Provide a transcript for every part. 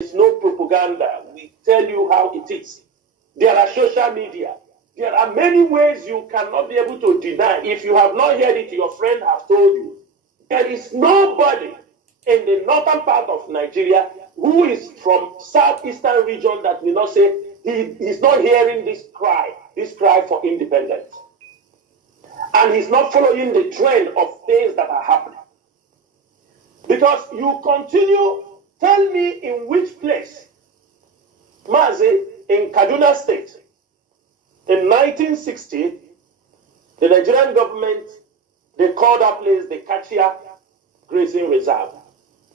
is no propaganda. We tell you how it is. There are social media. There are many ways you cannot be able to deny. If you have not heard it, your friend has told you. There is nobody in the northern part of Nigeria who is from southeastern region that will not say he is not hearing this cry for independence. And he's not following the trend of things that are happening. Because you continue, tell me in which place, Mazi, in Kaduna State, in 1960, the Nigerian government, they called that place the Kachia Grazing Reserve.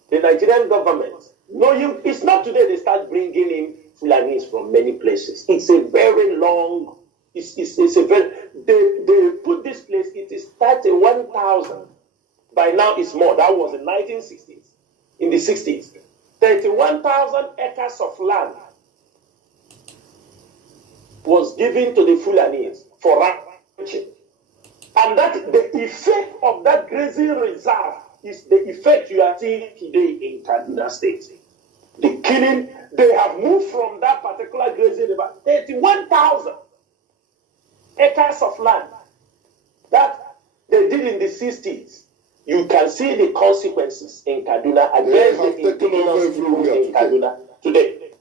The Nigerian government, it's not today they start bringing in Fulanis from many places. It's a very long, they put this place, it is 31,000. By now it's more. That was in 1960s. In the 60s. 31,000 acres of land was given to the Fulanis for ranching. And that the effect of that grazing reserve is the effect you are seeing today in Kaduna State. The killing, they have moved from that particular grazing reserve, 31,000 acres of land that they did in the 60s. You can see the consequences in Kaduna against the indigenous people in Kaduna today.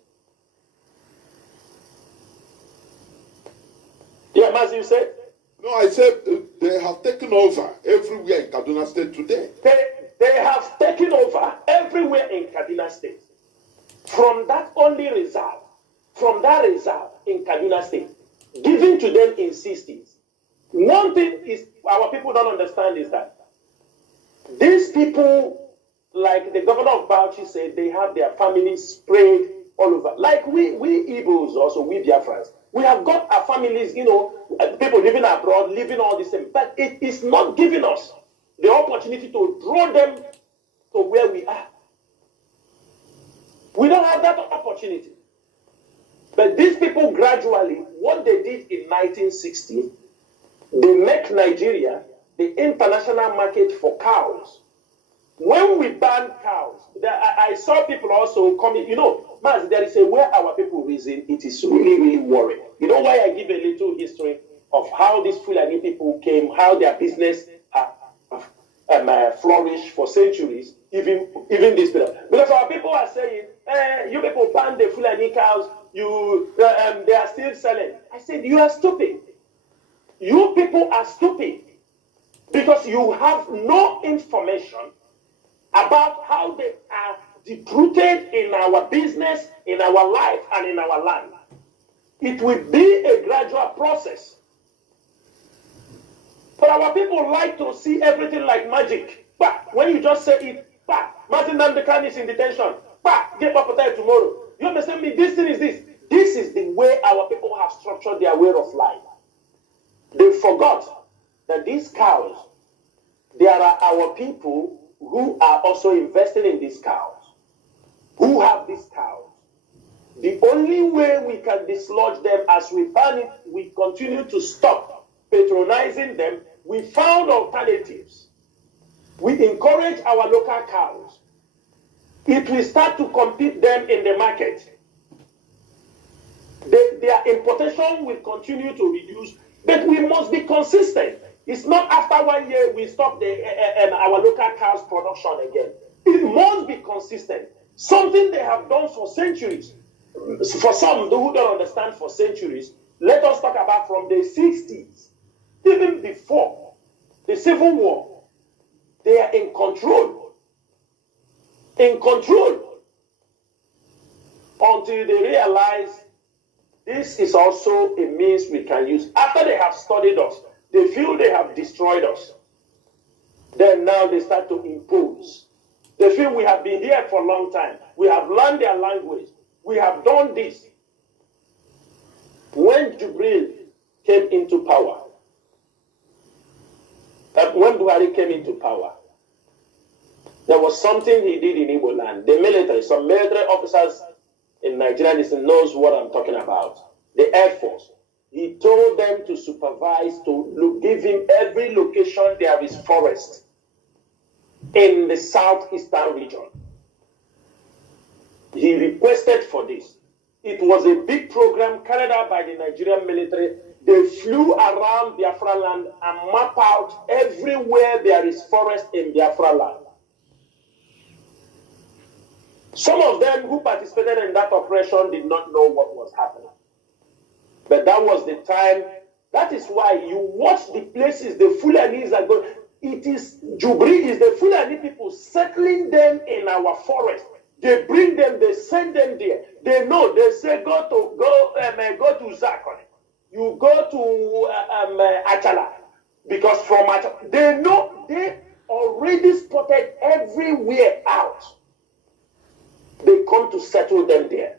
Yeah, Mazi, you said? No, I said they have taken over everywhere in Kaduna State today. They have taken over everywhere in Kaduna State. From that only reserve, from that reserve in Kaduna State, given to them in 60s. One thing is our people don't understand is that these people, like the governor of Bauchi said, they have their families spread all over. Like we Igbos also, we Biafrans, we have got our families, people living abroad, living all this thing. But it is not giving us the opportunity to draw them to where we are. We don't have that opportunity. But these people gradually, what they did in 1960, they make Nigeria the international market for cows. When we ban cows, I saw people also coming, Maz, there is a way our people reason, it is really, really worrying. You know why I give a little history of how these Fulani people came, how their business flourished for centuries, even this period. Because our people are saying, you people ban the Fulani cows, they are still selling. I said, you are stupid. You people are stupid. Because you have no information about how they are deep-rooted in our business, in our life, and in our land. It will be a gradual process. But our people like to see everything like magic. But when you just say it, Martin Nnamdi Kanu is in detention. Get Papatai tomorrow. You understand me? This thing is this. This is the way our people have structured their way of life. They forgot that these cows, there are our people who are also investing in these cows, who have these cows. The only way we can dislodge them as we ban it, we continue to stop patronizing them. We found alternatives. We encourage our local cows. It will start to compete them in the market. Their importation will continue to reduce, but we must be consistent. It's not after 1 year we stop our local cows production again. It must be consistent. Something they have done for centuries. For some who don't understand for centuries, let us talk about from the 60s, even before the Civil War. They are in control. In control. Until they realize this is also a means we can use. After they have studied us, they feel they have destroyed us. Then now they start to impose. They feel we have been here for a long time. We have learned their language. We have done this. When Jubril came into power, when Buhari came into power, there was something he did in Igbo land. The military, some military officers in Nigeria knows what I'm talking about. The Air Force. He told them to supervise, to give him every location there is forest in the southeastern region. He requested for this. It was a big program carried out by the Nigerian military. They flew around Biafra land and mapped out everywhere there is forest in Biafra land. Some of them who participated in that operation did not know what was happening. But that was the time. That is why you watch the places the Fulanis are going. It is Jubri is the Fulani people settling them in our forest. They bring them, they send them there. They know, they say go to Zakone. You go to Achala. Because from Achala, they know they already spotted everywhere out. They come to settle them there.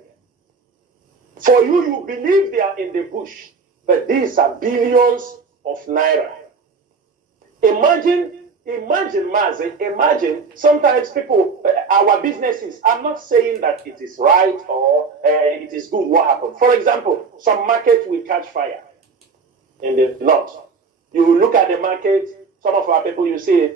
For you, you believe they are in the bush, but these are billions of naira. Imagine, Mazi, imagine sometimes people, our businesses, I'm not saying that it is right or it is good what happened. For example, some market will catch fire in the north. You look at the market, some of our people, you see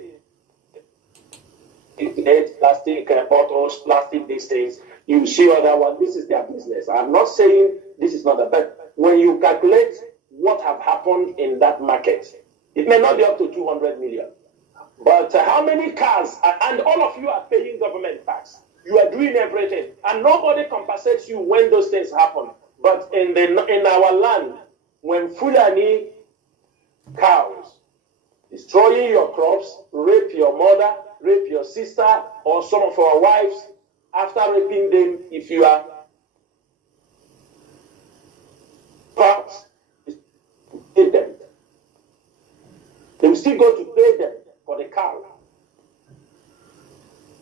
it, plastic bottles, plastic these things. You see other ones, this is their business. I'm not saying this is not the best. When you calculate what have happened in that market, it may not be up to 200 million. But how many cars, and all of you are paying government tax. You are doing everything. And nobody compensates you when those things happen. But in our land, when Fulani cows destroying your crops, rape your mother, rape your sister, or some of our wives, after raping them, if you are pay them. They will still go to pay them for the cow.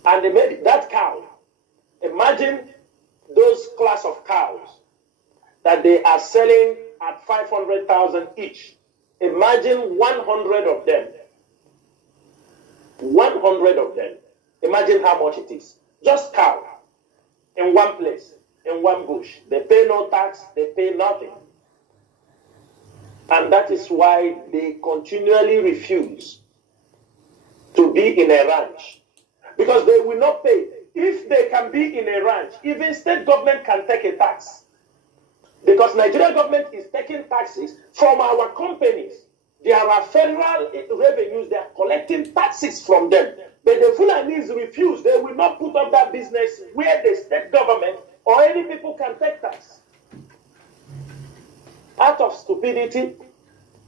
And they made that cow. Imagine those class of cows that they are selling at 500,000 each. Imagine 100 of them. 100 of them. Imagine how much it is. Just cow in one place, in one bush. They pay no tax, they pay nothing. And that is why they continually refuse to be in a ranch. Because they will not pay. If they can be in a ranch, even state government can take a tax. Because Nigerian government is taking taxes from our companies. There are federal revenues, they are collecting taxes from them. But the Fulanis refuse. They will not put up that business where the state government or any people can take tax. Out of stupidity,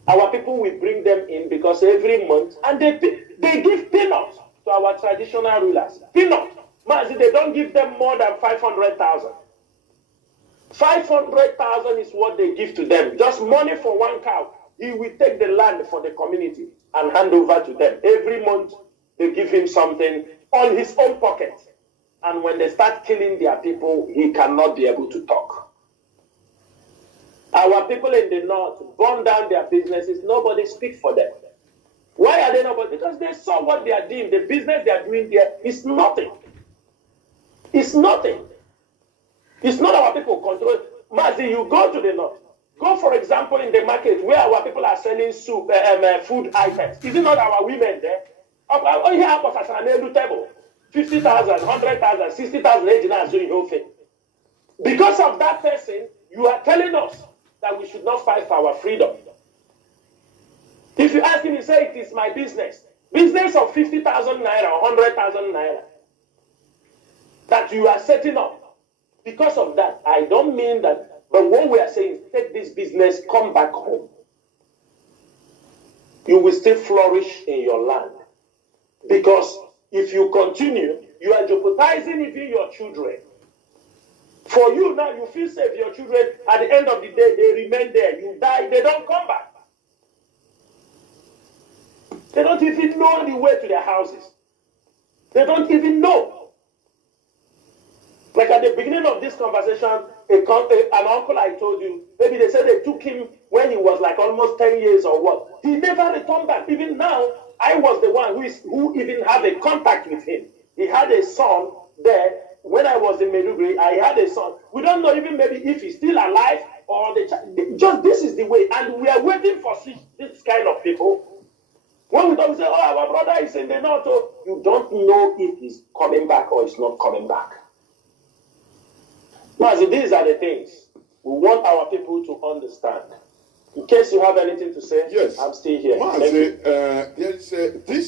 our people will bring them in because every month, and they give peanuts to our traditional rulers. Peanuts. They don't give them more than 500,000. 500,000 is what they give to them. Just money for one cow. He will take the land for the community and hand over to them. Every month, they give him something on his own pocket. And when they start killing their people, he cannot be able to talk. Our people in the north burn down their businesses. Nobody speaks for them. Why are they not? Because they saw what they are doing. The business they are doing there is nothing. It's nothing. It's not our people control. Mazi, you go to the north. Go, for example, in the market where our people are selling soup, food items. Is it not our women there? Oh, here, I'm table. 50,000, 100,000, 60,000. Because of that person, you are telling us that we should not fight for our freedom. If you ask him, he say it is my business. Business of 50,000 naira or 100,000 naira that you are setting up. Because of that, I don't mean that, but what we are saying is take this business, come back home. You will still flourish in your land. Because if you continue, you are jeopardizing even your children. For you now, you feel safe. Your children, at the end of the day, they remain there. You die, they don't come back. They don't even know the way to their houses. They don't even know. Like at the beginning of this conversation, an uncle I told you, maybe they said they took him when he was like almost 10 years or what. He never returned back. Even now, I was the one who even had a contact with him. He had a son there. When I was in Meduguri, I had a son. We don't know even maybe if he's still alive or just this is the way. And we are waiting for this kind of people. When we don't say, oh, our brother is in the north, you don't know if he's coming back or he's not coming back. Mazi, these are the things we want our people to understand. In case you have anything to say, yes, I'm still here. Mazi, there is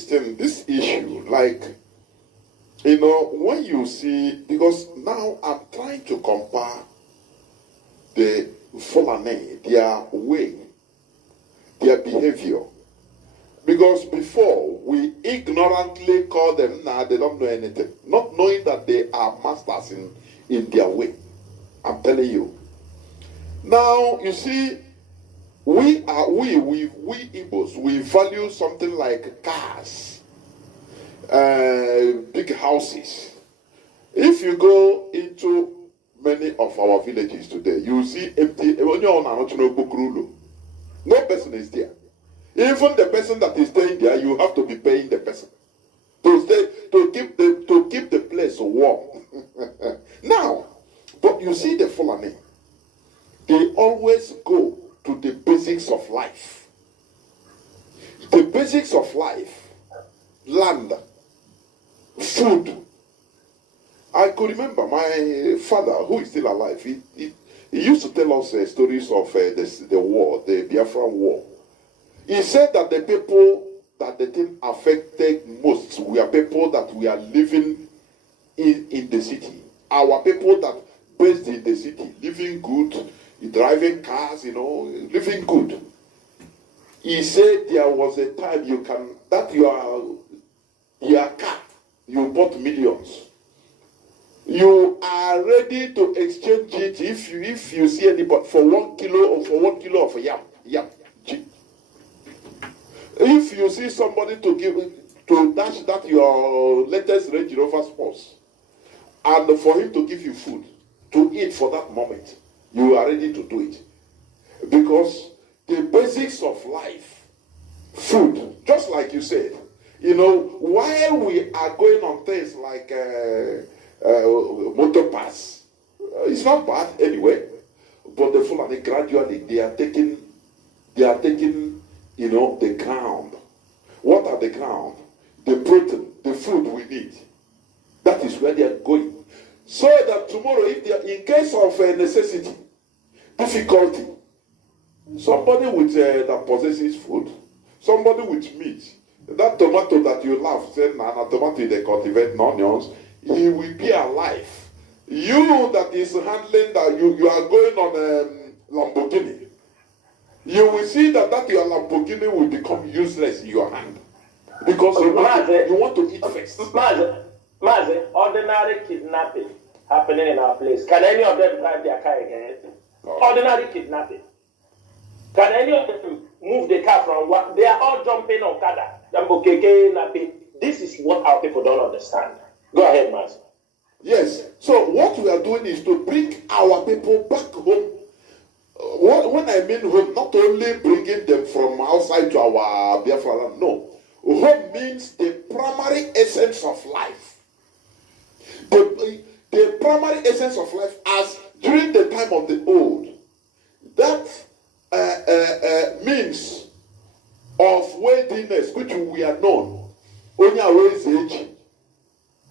this issue, like, you know, when you see, because now I'm trying to compare the Fulani, their way, their behavior. Because before, we ignorantly call them, nah, they don't know anything. Not knowing that they are masters in their way. I'm telling you. Now, you see, we Igbos, we value something like cars, big houses. If you go into many of our villages today, you see empty, no person is there. Even the person that is staying there, you have to be paying the person to stay, to keep the place warm. Now, but you see the Fulani, they always go to the basics of life. The basics of life, land, food. I could remember my father, who is still alive, he used to tell us stories of the war, the Biafran war. He said that the people that the thing affected most were people that we are living in the city. Our people that based in the city, living good, driving cars, you know, living good. He said there was a time your car, you bought millions. You are ready to exchange it if you see anybody for 1 kilo of yam. If you see somebody to dash that your latest Range Rover Sports, and for him to give you food to eat for that moment, you are ready to do it. Because the basics of life, food, just like you said, you know, while we are going on things like motor pass, it's not bad anyway, but the Fulani gradually they are taking, you know, the ground. What are the ground? The protein, the food we need. That is where they are going. So that tomorrow, if they are in case of necessity, difficulty, somebody with that possesses food, somebody with meat, that tomato that you love, say, nah, tomato they cultivate onions, he will be alive. You that is handling that, you are going on Lamborghini. You will see that your Lamborghini will become useless in your hand. Because you want to eat first. Mazi, ordinary kidnapping happening in our place. Can any of them drive their car again? Ordinary kidnapping. Can any of them move the car from what? They are all jumping on Kada. This is what our people don't understand. Go ahead, Mazi. Yes. So what we are doing is to bring our people back home. When I mean home, not only bringing them from outside to our Biafra land, no. Home means the primary essence of life. The primary essence of life, as during the time of the old, that means of worthiness, which we are known. Onya raise age,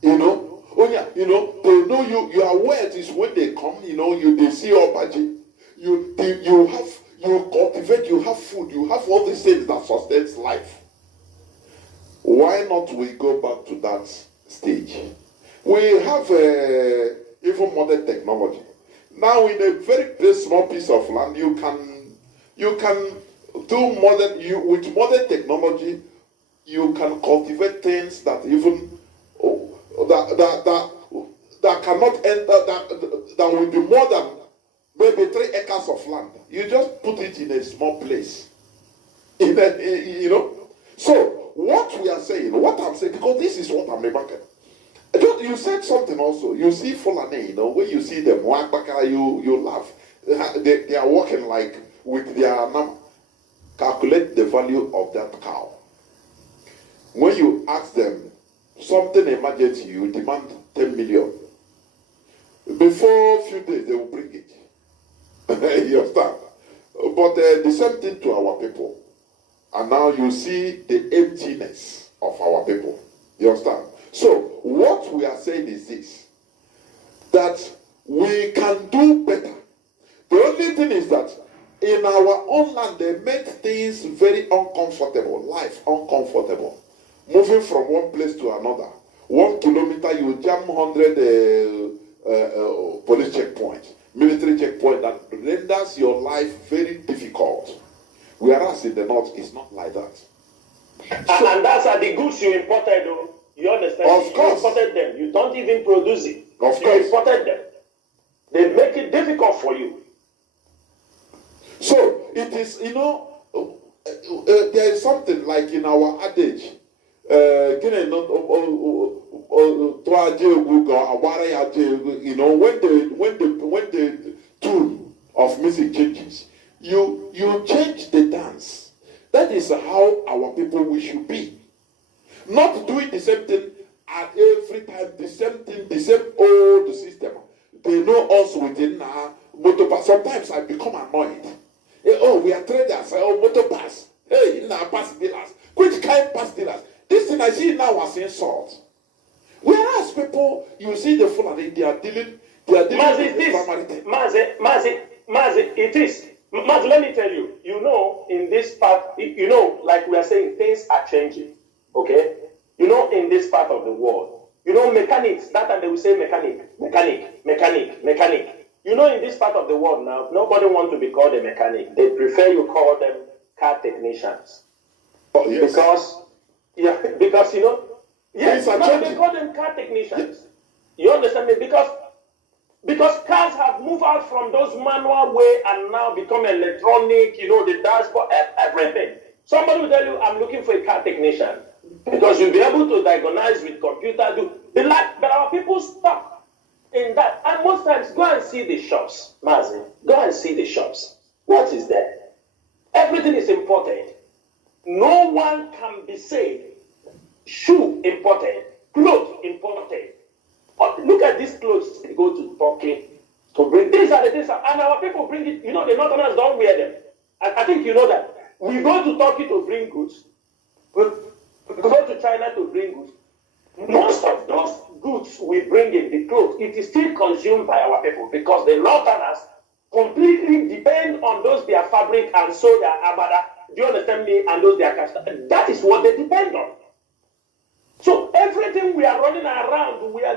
you know. Onya, you know, they know your worth is when they come, you know, they see your budget. You cultivate, you have food, you have all these things that sustains life. Why not we go back to that stage? We have even modern technology. Now in a very small piece of land, you can do with modern technology, you can cultivate things that even that cannot enter, that will be more than maybe 3 acres of land. You just put it in a small place. You know. So what we are saying, what I'm saying, because this is what I'm remarking. You said something also. You see Fulani, you know, when you see them, you laugh. They are walking like with their number. Calculate the value of that cow. When you ask them something emergency, you demand 10 million. Before a few days, they will bring it. You understand? But the same thing to our people. And now you see the emptiness of our people. You understand? So, what we are saying is this. That We can do better. The only thing is that in our own land, they made things very uncomfortable, life uncomfortable. Moving from one place to another. 1 kilometer, you jam 100 police checkpoints, military checkpoint, that renders your life very difficult. Whereas in the north, it's not like that. And that's the goods you imported, though. You understand? Of course. You imported them. You don't even produce it. Of You course. imported them. They make it difficult for you. So it is, there is something like in our adage. When the tune of music changes, you change the dance. That is how our people we should be. Not doing the same thing at every time, the same thing, the same old system. They know us within our motor pass. Sometimes I become annoyed. Oh, we are traders. Oh, motor pass. Hey, now pass dealers. Which kind pass dealers? This thing I see now as insult. Whereas people, you see the Fulani, they are dealing with the primary thing. Mazi, it is. Mazi, let me tell you, in this part, like we are saying, things are changing. Okay? In this part of the world. Mechanics, that time they will say mechanic. In this part of the world now, nobody wants to be called a mechanic. They prefer you call them car technicians. Oh, yes. Because they call them car technicians. Yes. You understand me? Because cars have moved out from those manual way and now become electronic, the dashboard, everything. Somebody will tell you, I'm looking for a car technician. Because you'll be able to diagnose with computer, but our people stop in that. And most times, go and see the shops, Mazi. Go and see the shops. What is there? Everything is imported. No one can be saying, shoe imported, clothes imported. But look at these clothes they go to Turkey to bring. These are the things, and our people bring it. The Northerners don't wear them. I think you know that. We go to Turkey to bring goods. We go to China to bring goods. Most of those goods we bring in, the clothes, it is still consumed by our people because the Northerners completely depend on those their fabric and sew their abada. Do you understand me? And those their cashmere. That is what they depend on. So everything we are running around, we are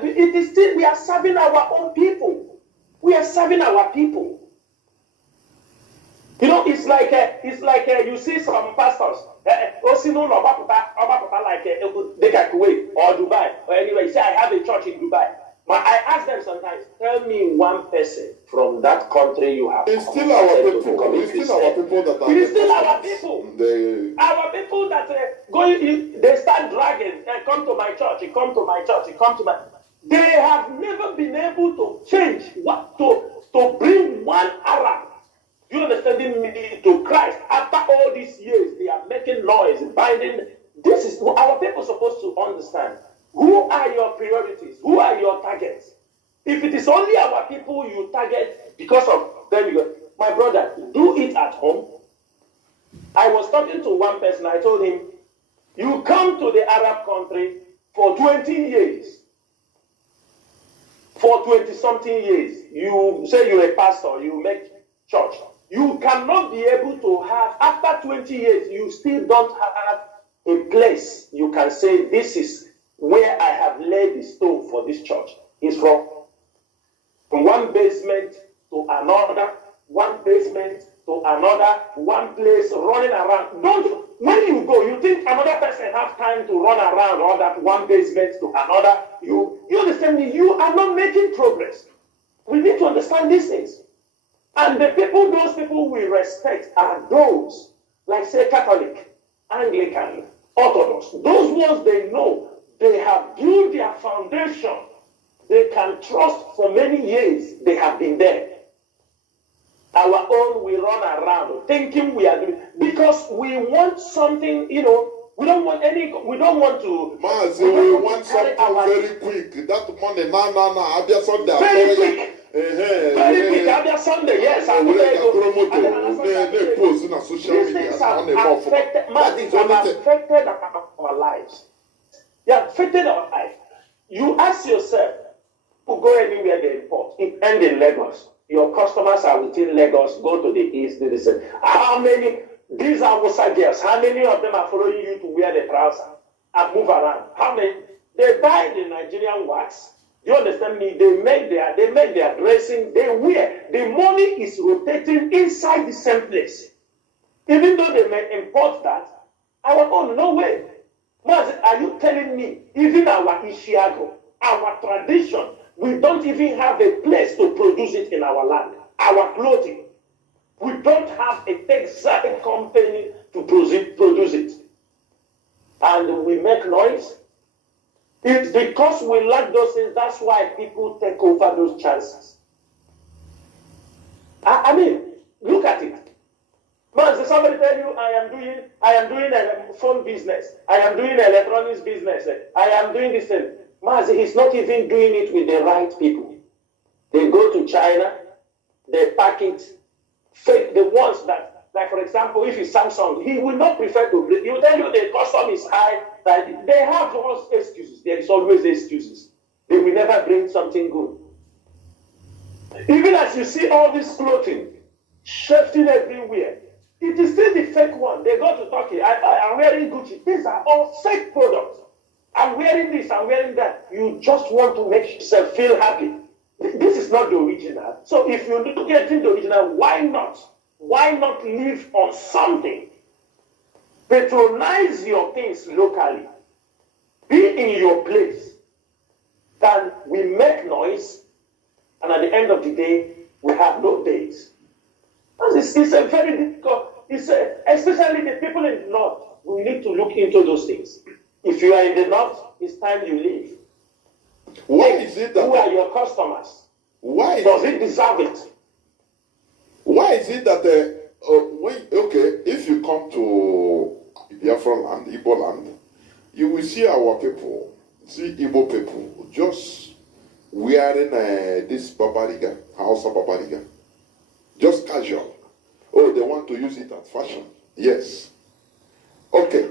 serving our own people. We are serving our people. It's like you see some pastors. Like they can Kuwait or Dubai or anywhere. You say I have a church in Dubai. But I ask them sometimes, tell me one person from that country you have. It's still our people. It's still our people that are. It is still our people. Our people that they start dragging. Come to my church. Come to my church. Come to my. They have never been able to change to bring one Arab. You understanding me to Christ? After all these years, they are making noise, binding. This is what our people are supposed to understand. Who are your priorities? Who are your targets? If it is only our people you target because of them, you go, my brother, do it at home. I was talking to one person, I told him, you come to the Arab country for 20 years. For 20-something years, you say you're a pastor, you make church. You cannot be able to have, after 20 years, you still don't have a place you can say, this is where I have laid the stone for this church. It's from one basement to another, one basement to another, one place running around. When you go, you think another person has time to run around all that one basement to another. You understand me? You are not making progress. We need to understand these things. And those people we respect are those, like say Catholic, Anglican, Orthodox. Those ones they know, they have built their foundation. They can trust for many years. They have been there. Our own, we run around thinking we are doing, because we want something, we don't want to. Mazi, we want something very quick. That money, Abia Sunday. Very quick. Very quick. Abia Sunday, yes. Post in social media. These things have affected our lives. They have affected our life. You ask yourself, You go anywhere they import. It end in Lagos. Your customers are within Lagos. Go to the east. They say, how many? These are Hausa girls. How many of them are following you to wear the trouser and move around? How many? They buy the Nigerian wax. Do you understand me? They make their dressing. They wear. The money is rotating inside the same place. Even though they may import that, our own, no way. But are you telling me, even our Ishiago, our tradition, we don't even have a place to produce it in our land? Our clothing. We don't have a textile company to produce it. And we make noise. It's because we lack those things. That's why people take over those chances. I mean, look at it. Man, somebody tell you, I am doing a phone business. I am doing electronics business. I am doing this thing. Man, he's not even doing it with the right people. They go to China, they pack it, fake the ones that, like for example, if it's Samsung, he will not prefer to bring. He will tell you the custom is high. That they have those excuses. There is always excuses. They will never bring something good. Even as you see all this clothing shifting everywhere, it is still the fake one. They go to Turkey. I'm wearing Gucci. These are all fake products. I'm wearing this, I'm wearing that. You just want to make yourself feel happy. This is not the original. So if you're not getting the original, why not? Why not live on something? Patronize your things locally. Be in your place. Then we make noise, and at the end of the day, we have no days. It's a very difficult. Especially the people in the north. We need to look into those things. If you are in the north, it's time you leave. Why is it that? Who are your customers? Why does it deserve it? Why is it that if you come to Biafra land, Igbo land, you will see our people, see Igbo people just wearing this babariga, Hausa babariga, just casual. Oh, they want to use it as fashion. Yes. Okay.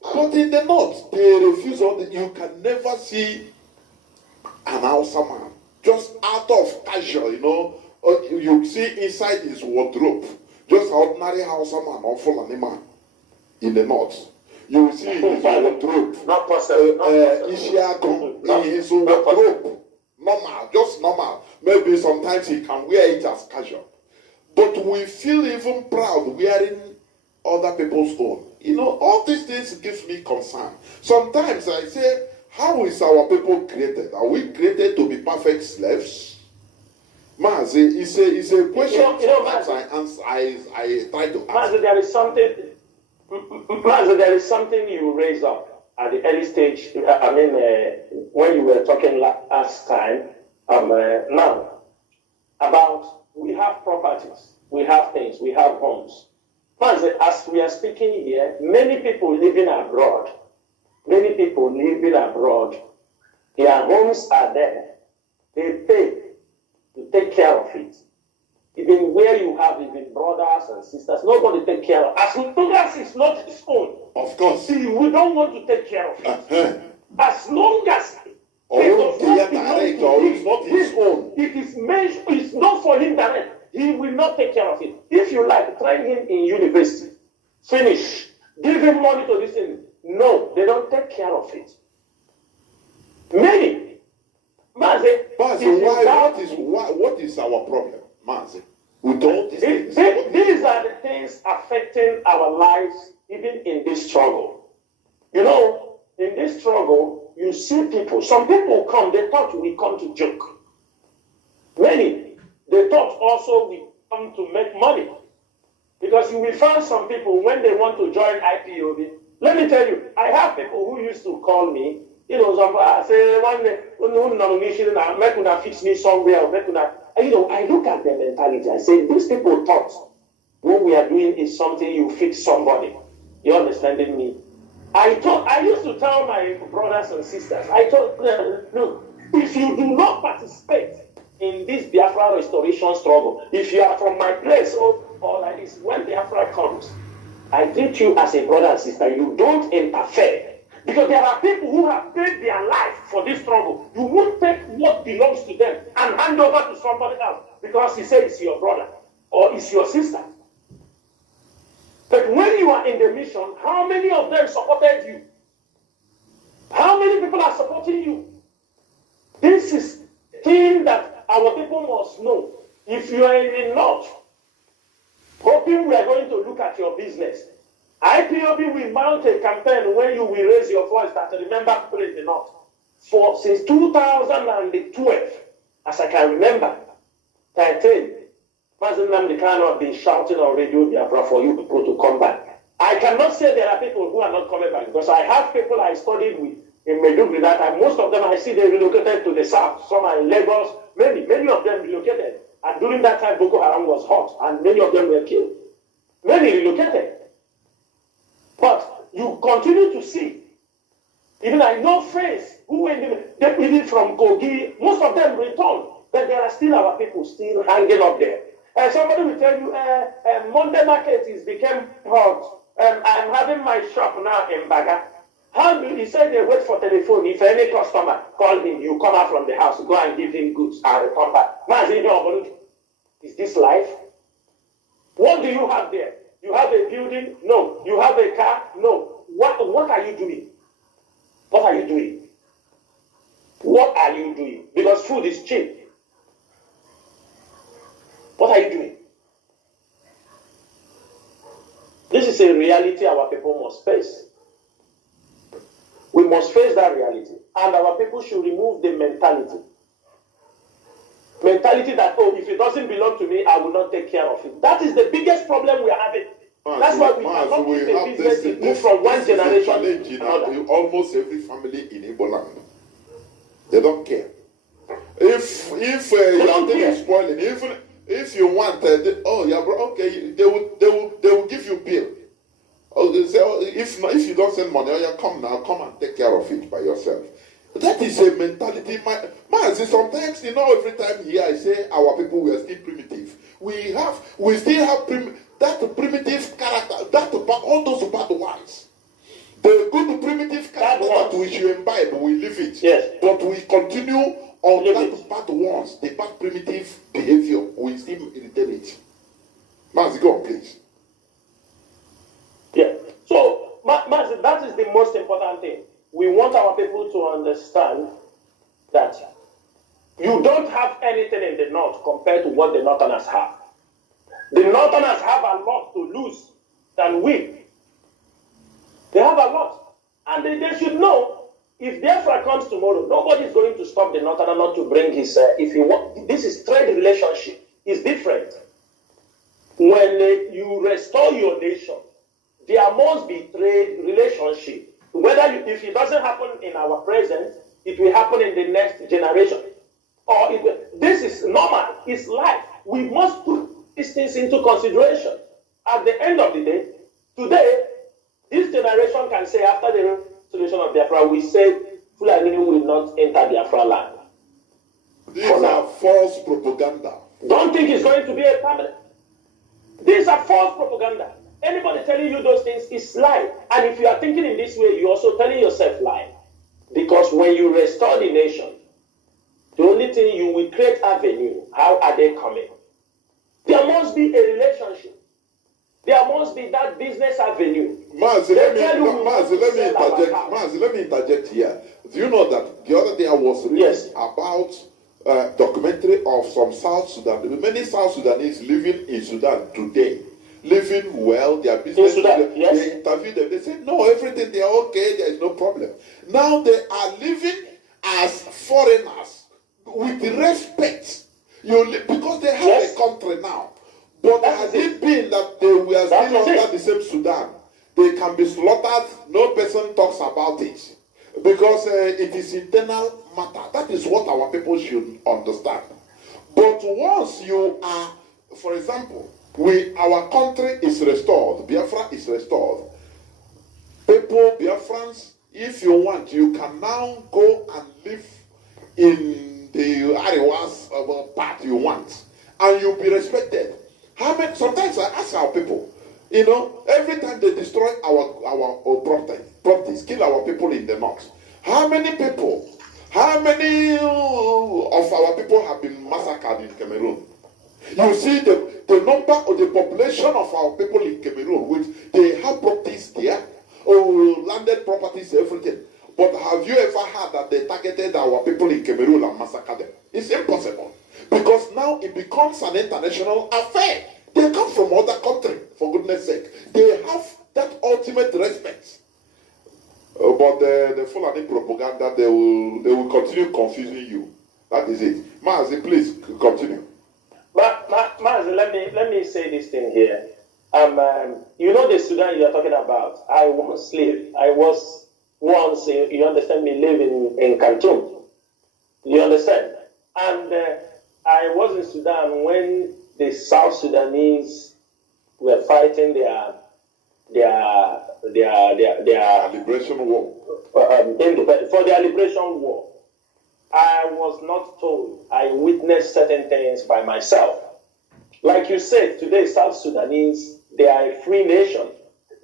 But in the north, they refuse all that. You can never see an Hausa man just out of casual, you see inside his wardrobe, just ordinary Hausa man or Fulani man in the north. You will see his wardrobe, Ishiago, in his wardrobe, normal, just normal. Maybe sometimes he can wear it as casual. But we feel even proud wearing other people's own. All these things gives me concern. Sometimes I say, how is our people created? Are we created to be perfect slaves? Mazi, it's a question I try to answer. Mazi, there is something you raised up at the early stage. When you were talking last time, now, about we have properties, we have things, we have homes. Mazi, as we are speaking here, many people living abroad, their homes are there. They pay to take care of it. Even where you have even brothers and sisters, nobody take care of. As long as it's not his own. Of course. See, we don't want to take care of it. As long as it's not his own. It's not for him direct. He will not take care of it. If you like, train him in university. Finish. Give him money to this thing. No, they don't take care of it. Many. Mazi, what is our problem, Mazi? We don't. These are the things affecting our lives, even in this struggle. In this struggle, you see people. Some people come. They thought we come to joke. Many, they thought also we come to make money, because you will find some people when they want to join IPOB. Let me tell you, I have people who used to call me. Say one day, nomination, make una fix me somewhere, I look at their mentality. I say, these people thought what we are doing is something you fix somebody. You understanding me? I used to tell my brothers and sisters, I told them, look, if you do not participate in this Biafra restoration struggle, if you are from my place or like this, when Biafra comes, I treat you as a brother and sister. You don't interfere. Because there are people who have paid their life for this struggle. You won't take what belongs to them and hand over to somebody else because he says it's your brother or it's your sister. But when you are in the mission, how many of them supported you? How many people are supporting you? This is the thing that our people must know. If you are in the north, hoping we are going to look at your business, IPOB will mount a campaign when you will raise your voice that remember people in the north. Since 2012, as I can remember, 13, President Nnamdi Kanu have been shouting on Radio Biafra for you people to come back. I cannot say there are people who are not coming back because I have people I studied with in Maiduguri that time. Most of them I see they relocated to the south. Some are in Lagos. Many of them relocated. And during that time, Boko Haram was hot and many of them were killed. Many relocated. But you continue to see, even I know friends who went in from Kogi, most of them returned, but there are still our people still hanging up there. And somebody will tell you, Monday market is became hot. I'm having my shop now in Baga. How do he say they wait for telephone? If any customer call him, you come out from the house, go and give him goods and return back. Is this life? What do you have there? You have a building? No. You have a car? No. What are you doing? What are you doing? What are you doing? Because food is cheap. What are you doing? This is a reality our people must face. We must face that reality. And our people should remove the mentality. Mentality that, oh, if it doesn't belong to me, I will not take care of it. That is the biggest problem we are having. That's why we cannot keep a business to move from one generation to another. Almost every family in Igbo land, they don't care. If your thing is spoiling, even if you want, oh yeah, bro, okay, they will give you bill. Oh, they say, oh, if you don't send money, oh yeah, come and take care of it by yourself. That is a mentality. Sometimes, every time here I say our people were still primitive. We still have that primitive character, all those bad ones. The good primitive character that we should imbibe, we leave it. Yes. But we continue on that bad ones, the bad primitive behavior, we still retain it. Mazi, go on, please. Yeah. So, Mazi, that is the most important thing. We want our people to understand that you don't have anything in the north compared to what the northerners have. The northerners have a lot to lose than we. They have a lot. And they should know, if Biafra comes tomorrow, nobody is going to stop the northerner not to bring his, this is trade relationship. It's different. When you restore your nation, there must be trade relationship. If it doesn't happen in our present, it will happen in the next generation. This is normal. It's life. We must put these things into consideration. At the end of the day, today, this generation can say after the restoration of Biafra, we said Fulani will not enter Biafra land. These are false propaganda. Don't think it's going to be a permanent. These are false propaganda. Anybody telling you those things is lie. And if you are thinking in this way, you're also telling yourself lie. Because when you restore the nation, the only thing you will create avenue. How are they coming? There must be a relationship. There must be that business avenue. Mazi, let me interject here. Do you know that the other day I was reading about documentary of some South Sudan, many South Sudanese living in Sudan today, living well, their business. In Sudan, yes. They interviewed them. They said, no, everything they are okay. There is no problem. Now they are living as foreigners with respect. Because they have a country now. But had it been that they were still under the same Sudan, they can be slaughtered. No person talks about it. Because it is internal matter. That is what our people should understand. But once you are, for example, our country is restored, Biafra is restored. People, Biafrans, if you want, you can now go and live in the Ariwas part you want. And you'll be respected. Sometimes I ask our people, You know, every time they destroy our properties, kill our people in the north. How many of our people have been massacred in Cameroon? You see the number of the population of our people in Cameroon, which they have properties there, landed properties, everything. But have you ever heard that they targeted our people in Cameroon and massacred them? It's impossible. Because now it becomes an international affair. They come from other countries, for goodness sake. They have that ultimate respect. But the Fulani propaganda, they will continue confusing you. That is it. Mazi, please continue. But Mazi, let me say this thing here. You know the Sudan you are talking about. I was slave. I was once, you understand me, living in Khartoum. You understand? And I was in Sudan when the South Sudanese were fighting their liberation war. For their liberation war. I was not told. I witnessed certain things by myself. Like you said, today South Sudanese, they are a free nation.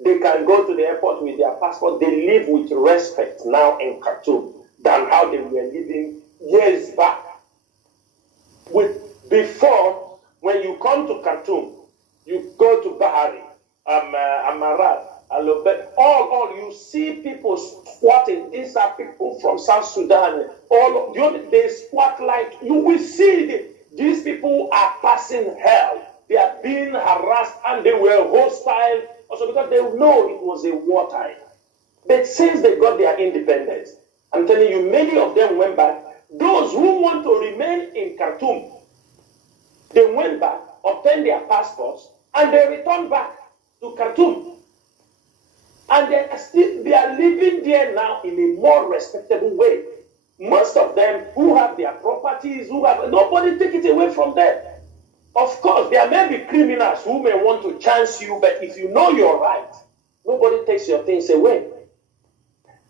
They can go to the airport with their passport. They live with respect now in Khartoum than how they were living years back. Before, when you come to Khartoum, you go to Bahari, Amarat, Alobet, all you see people squatting. These are people from South Sudan. They squat like you will see. These people are passing hell. They are being harassed and they were hostile also because they know it was a wartime. But since they got their independence, I'm telling you, many of them went back. Those who want to remain in Khartoum, they went back, obtained their passports, and they returned back to Khartoum. And they are living there now in a more respectable way. Most of them who have their properties, nobody take it away from them. Of course, there may be criminals who may want to chance you, but if you know your right, nobody takes your things away.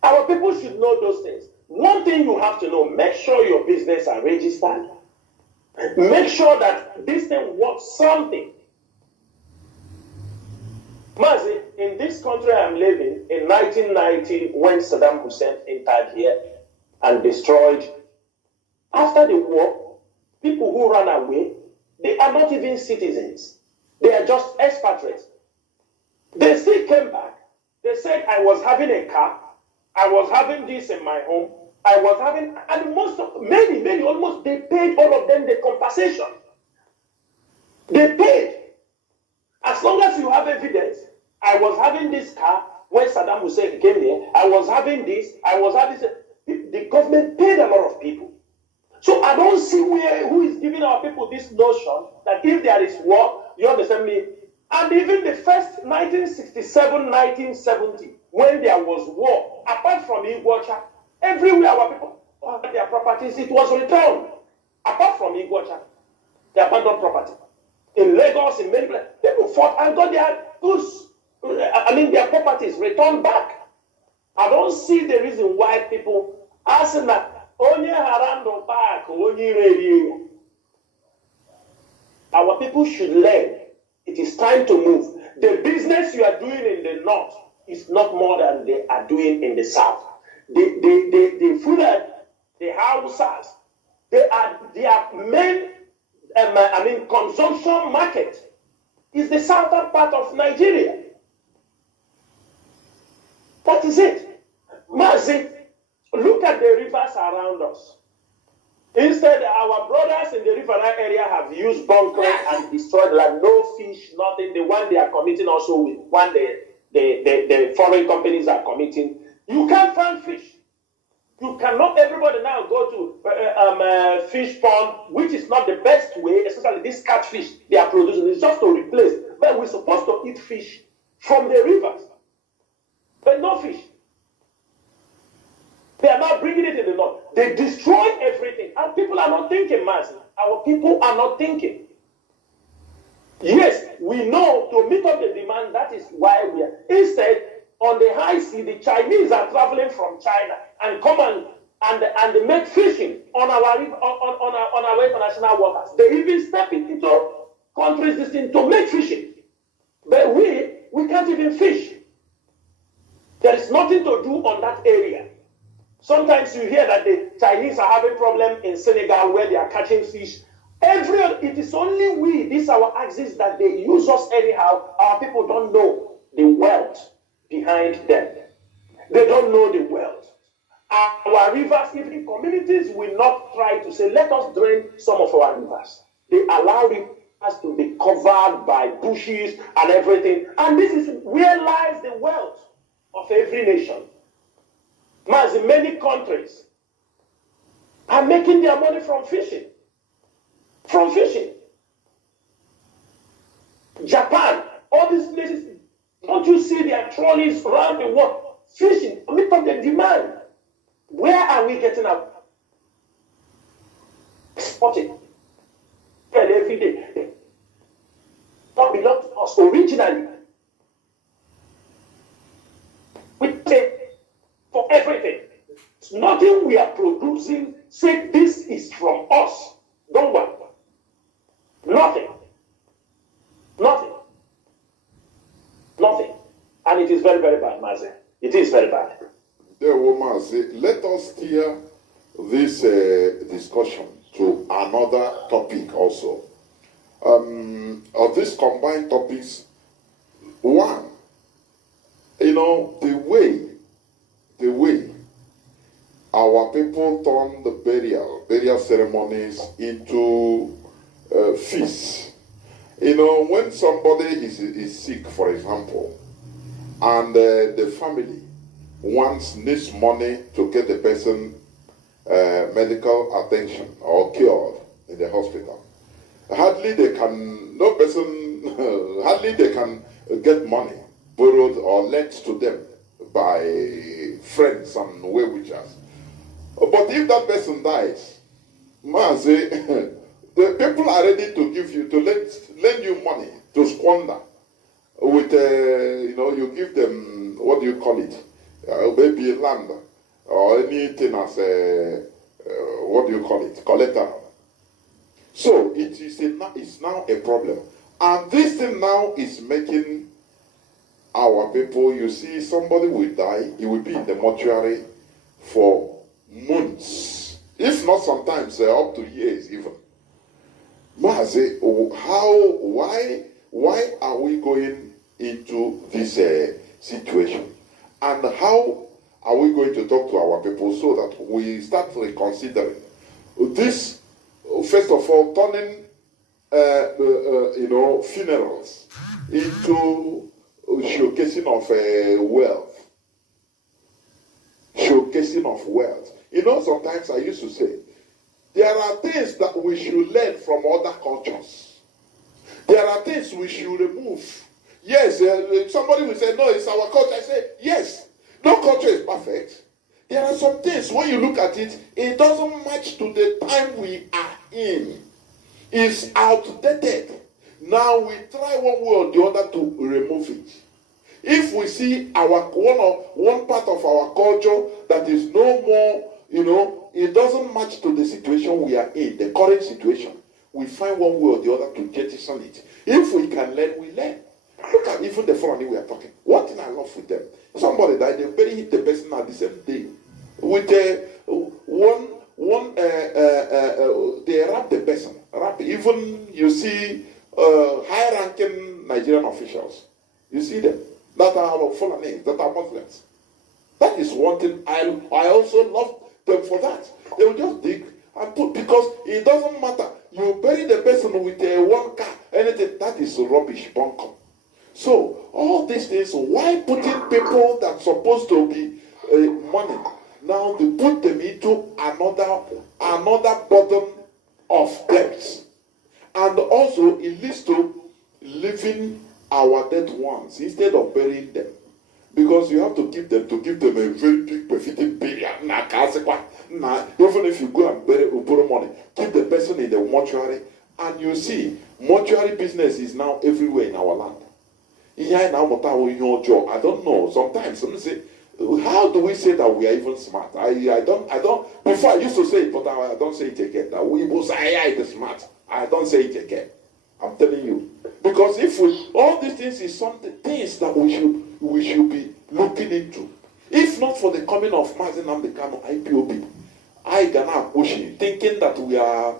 Our people should know those things. One thing you have to know, make sure your business are registered. Make sure that this thing worth something. Mazi, in this country I'm living, in 1990, when Saddam Hussein entered here and destroyed, after the war, people who ran away, they are not even citizens. They are just expatriates. They still came back. They said, I was having a car. I was having this in my home. I was having, and many, almost, they paid all of them the compensation. They paid. As long as you have evidence, I was having this car when Saddam Hussein came here. I was having this. I was having this. The government paid a lot of people. So I don't see who is giving our people this notion that if there is war, you understand me? And even the first 1967, 1970, when there was war, apart from Iguacha, everywhere our people had their properties, it was returned. Apart from Iguacha, the abandoned property. In Lagos, in many places, people fought and got their goods, their properties returned back. I don't see the reason why people ask that only harando back, only radio. Our people should learn. It is time to move. The business you are doing in the north is not more than they are doing in the south. The Fulani, the Hausas, their main consumption market is the southern part of Nigeria. That is it. Mazi, look at the rivers around us. Instead, our brothers in the riverine area have used bunkers and destroyed land. No fish, nothing. The one they are committing also with one the foreign companies are committing. You can't find fish. You cannot, everybody now go to fish pond, which is not the best way, especially this catfish they are producing. It's just to replace. But we're supposed to eat fish from the rivers. But no fish. They are not bringing it in the north. They destroy everything. And people are not thinking, Mazi. Our people are not thinking. Yes, we know to meet up the demand, that is why we are. Instead, on the high sea, the Chinese are traveling from China and come and make fishing on our international waters. They even step into countries to make fishing. But we We can't even fish. There is nothing to do on that area. Sometimes you hear that the Chinese are having problem in Senegal where they are catching fish. It is only we, this our axis, that they use us anyhow. Our people don't know the wealth behind them. They don't know the wealth. Our rivers, even communities will not try to say, let us drain some of our rivers. They allow rivers to be covered by bushes and everything. And this is where lies the wealth of every nation. Mas in many countries are making their money from fishing. From fishing. Japan, all these places, don't you see their trolleys around the world? Fishing, meet up the demand. Where are we getting our exporting? Every day. What belongs to us originally. We pay for everything. It's nothing we are producing. Say this is from us. Don't worry. Nothing. Nothing. Nothing. And it is very, very bad, Mazi. It is very bad. There, Mazi, let us steer this discussion to another topic also. Of these combined topics, one, the way our people turn the burial ceremonies into feasts. When somebody is sick, for example, and the family needs money to get the person medical attention or cured in the hospital, hardly they can get money borrowed or lent to them by friends and well-wishers. But if that person dies, the people are ready to give you, to lend you money to squander with, you give them, what do you call it? Maybe land or anything as what do you call it? Collateral. So it's now a problem. And this thing now is making our people, you see, somebody will die, he will be in the mortuary for months, if not sometimes up to years even. Mazi, why are we going into this situation? And how are we going to talk to our people so that we start reconsidering this, first of all, turning funerals into showcasing of wealth. Showcasing of wealth. Sometimes I used to say, there are things that we should learn from other cultures. There are things we should remove. Yes, somebody will say, no, it's our culture. I say, yes, no culture is perfect. There are some things, when you look at it, it doesn't match to the time we are in. It's outdated. Now we try one way or the other to remove it. If we see one part of our culture that is no more, it doesn't match to the situation we are in, the current situation, we find one way or the other to jettison it. If we can learn, we learn. Look at even the Fulani we are talking. One thing I love with them, somebody died, they bury the person at the same day. With they wrap the person. Even you see high-ranking Nigerian officials. You see them. That are Fulani, that are Muslims. That is one thing I also love them for that. They will just dig and put, because it doesn't matter. You bury the person with one car, anything, that is rubbish, bunkum. So, all these things, why putting people that's supposed to be money, now they put them into another burden of debts. And also, it leads to living our dead ones instead of burying them. Because you have to give them a very big befitting burial. Even if you go and borrow money, keep the person in the mortuary. And you see, mortuary business is now everywhere in our land. I don't know. Sometimes some say, how do we say that we are even smart? I don't. Before I used to say it, but I don't say it again. That we both say it is smart. I don't say it again. I'm telling you, because Because if all these things is things that we should be looking into. If not for the coming of Mazi Nnamdi Kanu IPOB, I gonna pushing, thinking that we are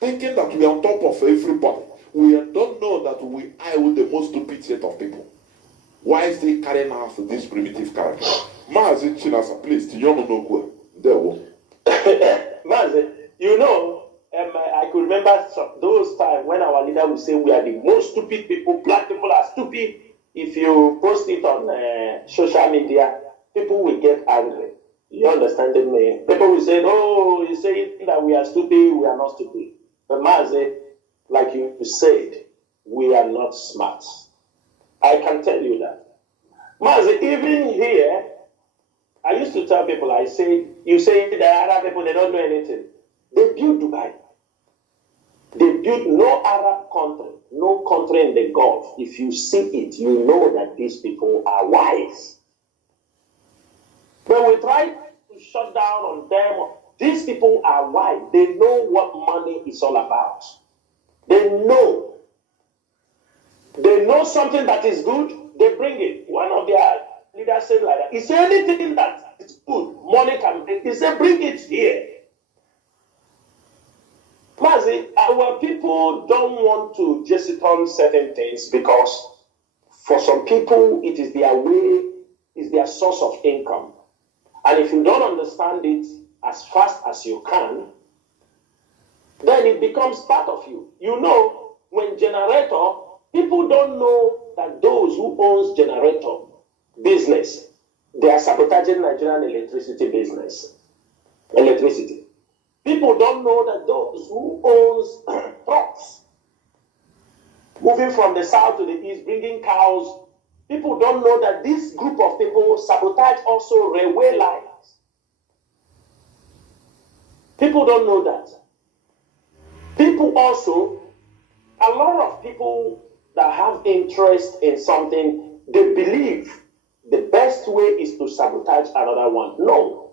thinking that we are on top of everybody. We don't know that we are with the most stupid set of people. Why is they carrying out this primitive character? Mazi Chinasa, please, you don't know who Mazi, you know, I could remember those times when our leader would say we are the most stupid people, black people are stupid. If you post it on social media, people will get angry. You understand me? People will say, oh, you say that we are stupid, we are not stupid. But Mazi, like you said, we are not smart. I can tell you that. Mazi, even here, I used to tell people, I say, you say the Arab people, they don't know anything. They built Dubai. They built no Arab country, no country in the Gulf. If you see it, you know that these people are wise. When we try to shut down on them, these people are wise. They know what money is all about. They know. They know something that is good, they bring it. One of their leaders said like that. He said anything that is good, money can bring. He said bring it here. Mazi, our people don't want to jettison certain things because for some people it is their way, is their source of income. And if you don't understand it as fast as you can, then it becomes part of you. You know, when generator, people don't know that those who owns generator business, they are sabotaging Nigerian electricity business. Electricity. People don't know that those who owns trucks, moving from the south to the east, bringing cows, people don't know that this group of people sabotage also railway lines. People don't know that. People also, a lot of people that have interest in something, they believe the best way is to sabotage another one. No.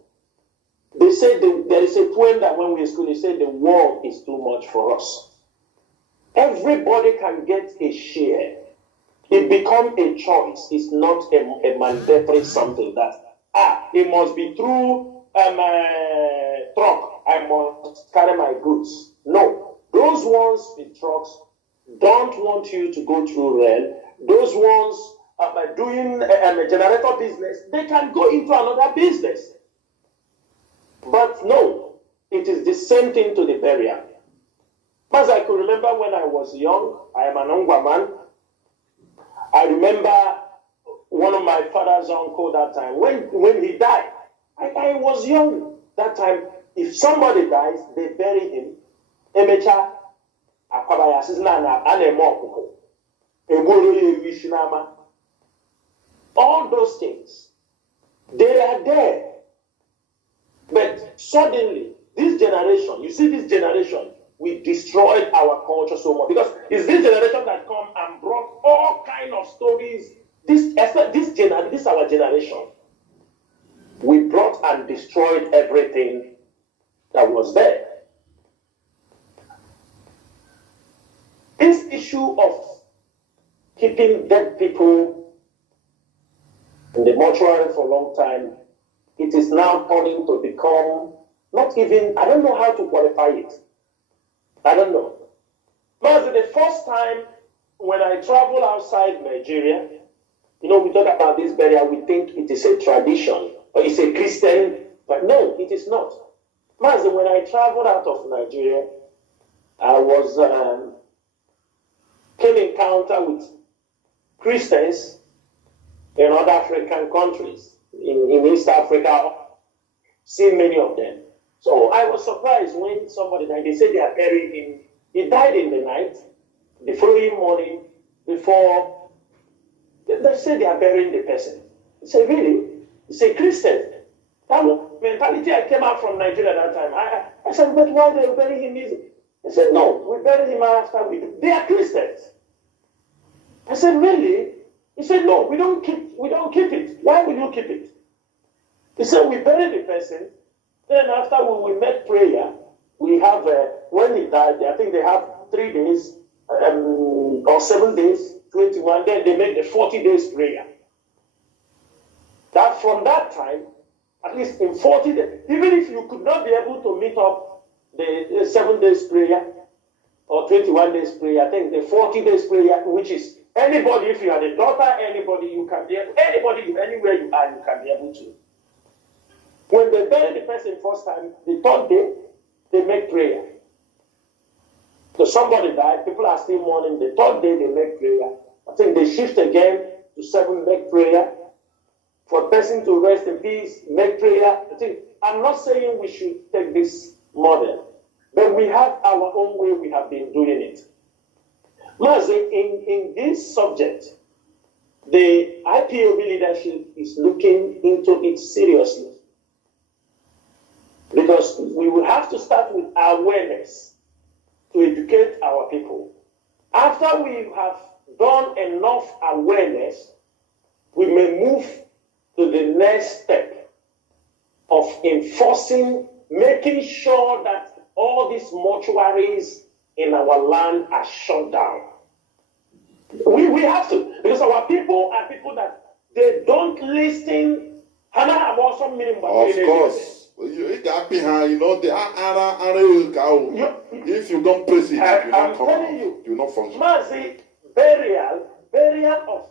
They say there is a poem that when we in school, they say the world is too much for us. Everybody can get a share. It becomes a choice. It's not a mandatory something that, it must be through truck. I must carry my goods. No. Those ones with trucks don't want you to go through rail. Those ones doing a generator business, they can go into another business. But no, it is the same thing to the burial. As I could remember when I was young, I am an Ongwa man. I remember one of my father's uncle that time, when he died, I was young that time. If somebody dies, they bury him. Emecha, akwabaya siznana anemokuko. All those things, they are there. But suddenly, this generation, you see this generation, we destroyed our culture so much. Because it's this generation that come and brought all kind of stories. This our generation. We brought and destroyed everything that was there. This issue of keeping dead people in the mortuary for a long time, it is now turning to become not even, I don't know how to qualify it. I don't know. But the first time when I travel outside Nigeria, you know, we talk about this burial, we think it is a tradition or it's a Christian, but no, it is not. Mazi, when I traveled out of Nigeria, I was came in encounter with Christians in other African countries, in East Africa, see many of them. So I was surprised when somebody died. They said they are buried him. He died in the night, the following morning, before, they said they are burying the person. I said, really? He said, Christian. That mentality, I came out from Nigeria at that time. I said, but why they bury him easy? He said, no, we bury him after we do. They are Christians. I said, really? He said, no, we don't keep it. Why will you keep it? He said, we bury the person. Then after we make prayer, we have, when he died, I think they have 3 days, or 7 days, 21, then they make the 40 days prayer. That from that time, at least in 40 days, even if you could not be able to meet up the 7 days prayer or 21 days prayer, I think the 40 days prayer, which is anybody, if you are a daughter, anybody, you can be able, anybody, anywhere you are, you can be able to. When they bury the person first time, the third day, they make prayer. So somebody died, people are still mourning. The third day, they make prayer. I think they shift again to 7, make prayer. For a person to rest in peace, make prayer. I'm not saying we should take this model, but we have our own way we have been doing it. Mazi, in this subject, the IPOB leadership is looking into it seriously. Because we will have to start with awareness to educate our people. After we have done enough awareness, we may move to the next step of enforcing, making sure that all these mortuaries in our land are shut down. We have to, because our people are people that they don't listen. Of course. You got behind, you know, if you don't praise it, you don't come out. You not function. Mazi, burial of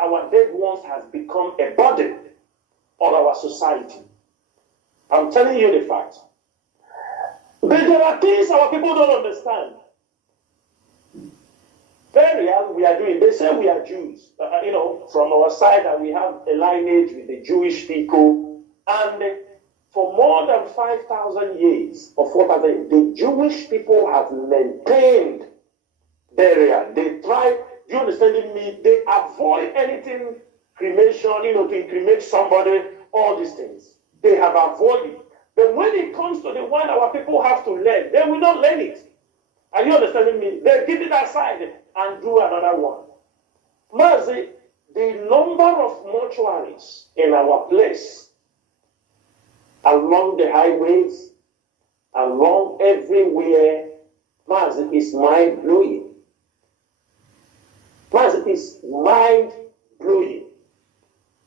our dead ones has become a burden on our society. I'm telling you the fact. But there are things our people don't understand. Burial we are doing, they say we are Jews, from our side, that we have a lineage with the Jewish people, and for more than 5,000 years, or 4,000 years, the Jewish people have maintained burial. They try, you understand me? They avoid anything cremation, to cremate somebody, all these things. They have avoided. But when it comes to the one our people have to learn, then we don't learn it. Are you understanding me? They keep it aside and do another one. Mazi, the number of mortuaries in our place, along the highways, along everywhere, Mazi, is mind-blowing. Mazi, is mind-blowing.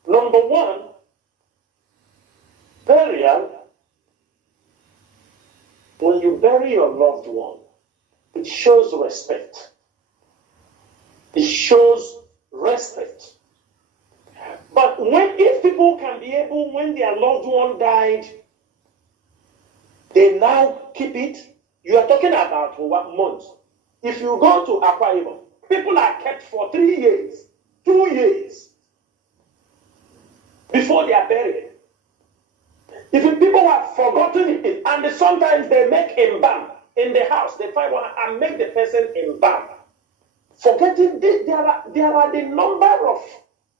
Number one, burial. When you bury your loved one, it shows respect. It shows respect. But if people can be able, when their loved one died, they now keep it. You are talking about what month? If you go to Akwa Ibom, people are kept for 3 years, 2 years before they are buried. If people have forgotten it, and sometimes they make embalm in the house, they find one and make the person embalm. Forgetting this, there are the number of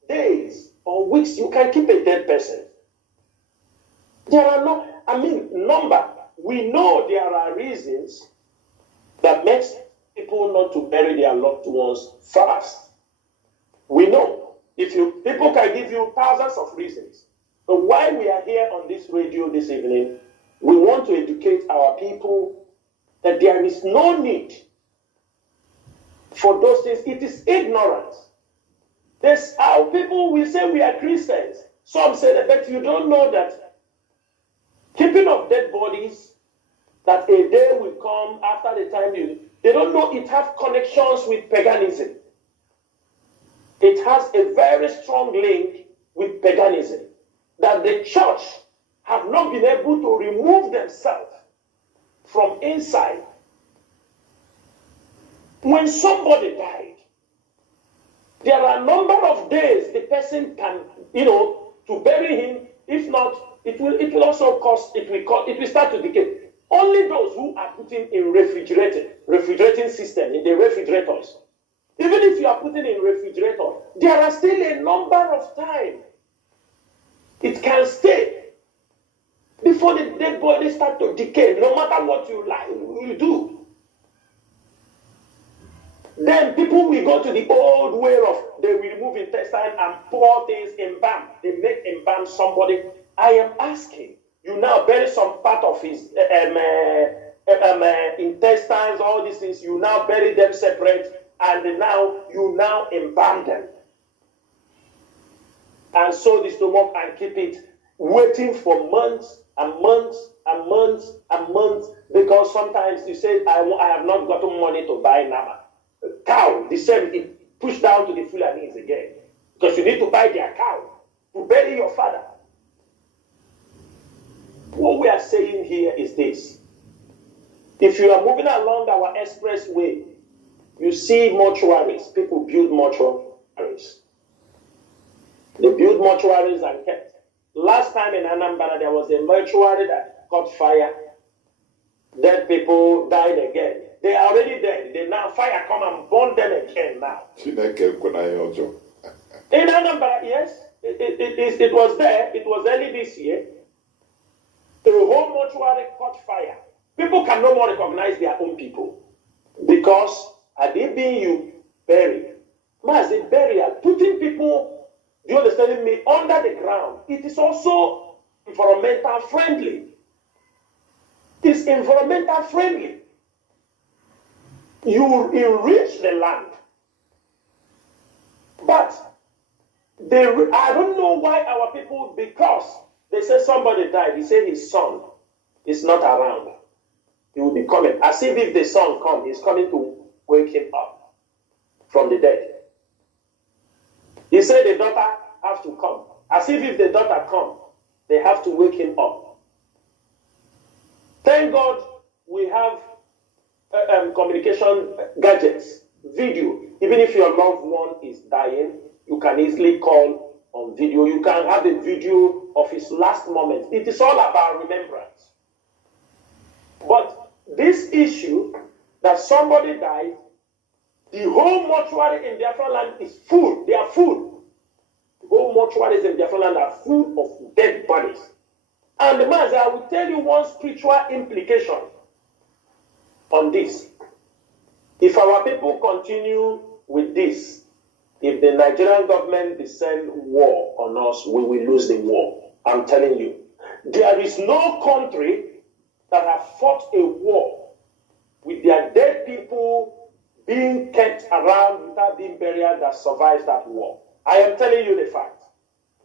days or weeks you can keep a dead person. There are number. We know there are reasons that makes people not to bury their loved ones fast. We know. People can give you thousands of reasons. But why we are here on this radio this evening, we want to educate our people that there is no need for those things. It is ignorance. That's how people will say we are Christians. Some say that, but you don't know that keeping of dead bodies, that a day will come after the time they don't know it has connections with paganism. It has a very strong link with paganism, that the church have not been able to remove themselves from inside. When somebody died, there are a number of days the person can, to bury him. If not, it will also cost, it will start to decay. Only those who are putting in refrigerating system, in the refrigerators. Even if you are putting in refrigerator, there are still a number of time it can stay before the dead body start to decay, no matter what you do. Then people will go to the old way of, they will remove intestine and pour things in balm. They make embalm somebody. I am asking, you now bury some part of his intestines, all these things, you now bury them separate, and now you now embalm them. And sew the stomach and keep it waiting for months and months and months and months, because sometimes you say, I have not gotten money to buy nama. Cow, the same, it pushed down to the Fulanis again, because you need to buy their cow to bury your father. What we are saying here is this. If you are moving along our expressway, you see mortuaries. People build mortuaries. They build mortuaries and kept. Last time in Anambra, there was a mortuary that caught fire. Dead people died again. They are already dead. They now fire come and burn them again now. In Anambra, yes. It was there. It was early this year. The whole mortuary caught fire. People can no more recognize their own people. Because had they been buried, as a burial, putting people, do you understand me, under the ground, it is also environmental friendly. It's environmental friendly. You enrich the land. But I don't know why our people, because they say somebody died, they say his son is not around. He will be coming. As if the son comes, he's coming to wake him up from the dead. He said the daughter has to come. As if the daughter comes, they have to wake him up. Thank God we have communication gadgets, video. Even if your loved one is dying, you can easily call on video. You can have a video of his last moment. It is all about remembrance. But this issue that somebody died, the whole mortuary in Biafra land is full. They are full. The whole mortuaries in Biafra land are full of dead bodies. And the man said, I will tell you one spiritual implication on this. If our people continue with this, if the Nigerian government descend war on us, we will lose the war. I'm telling you. There is no country that have fought a war with their dead people being kept around without being buried that survives that war. I am telling you the fact.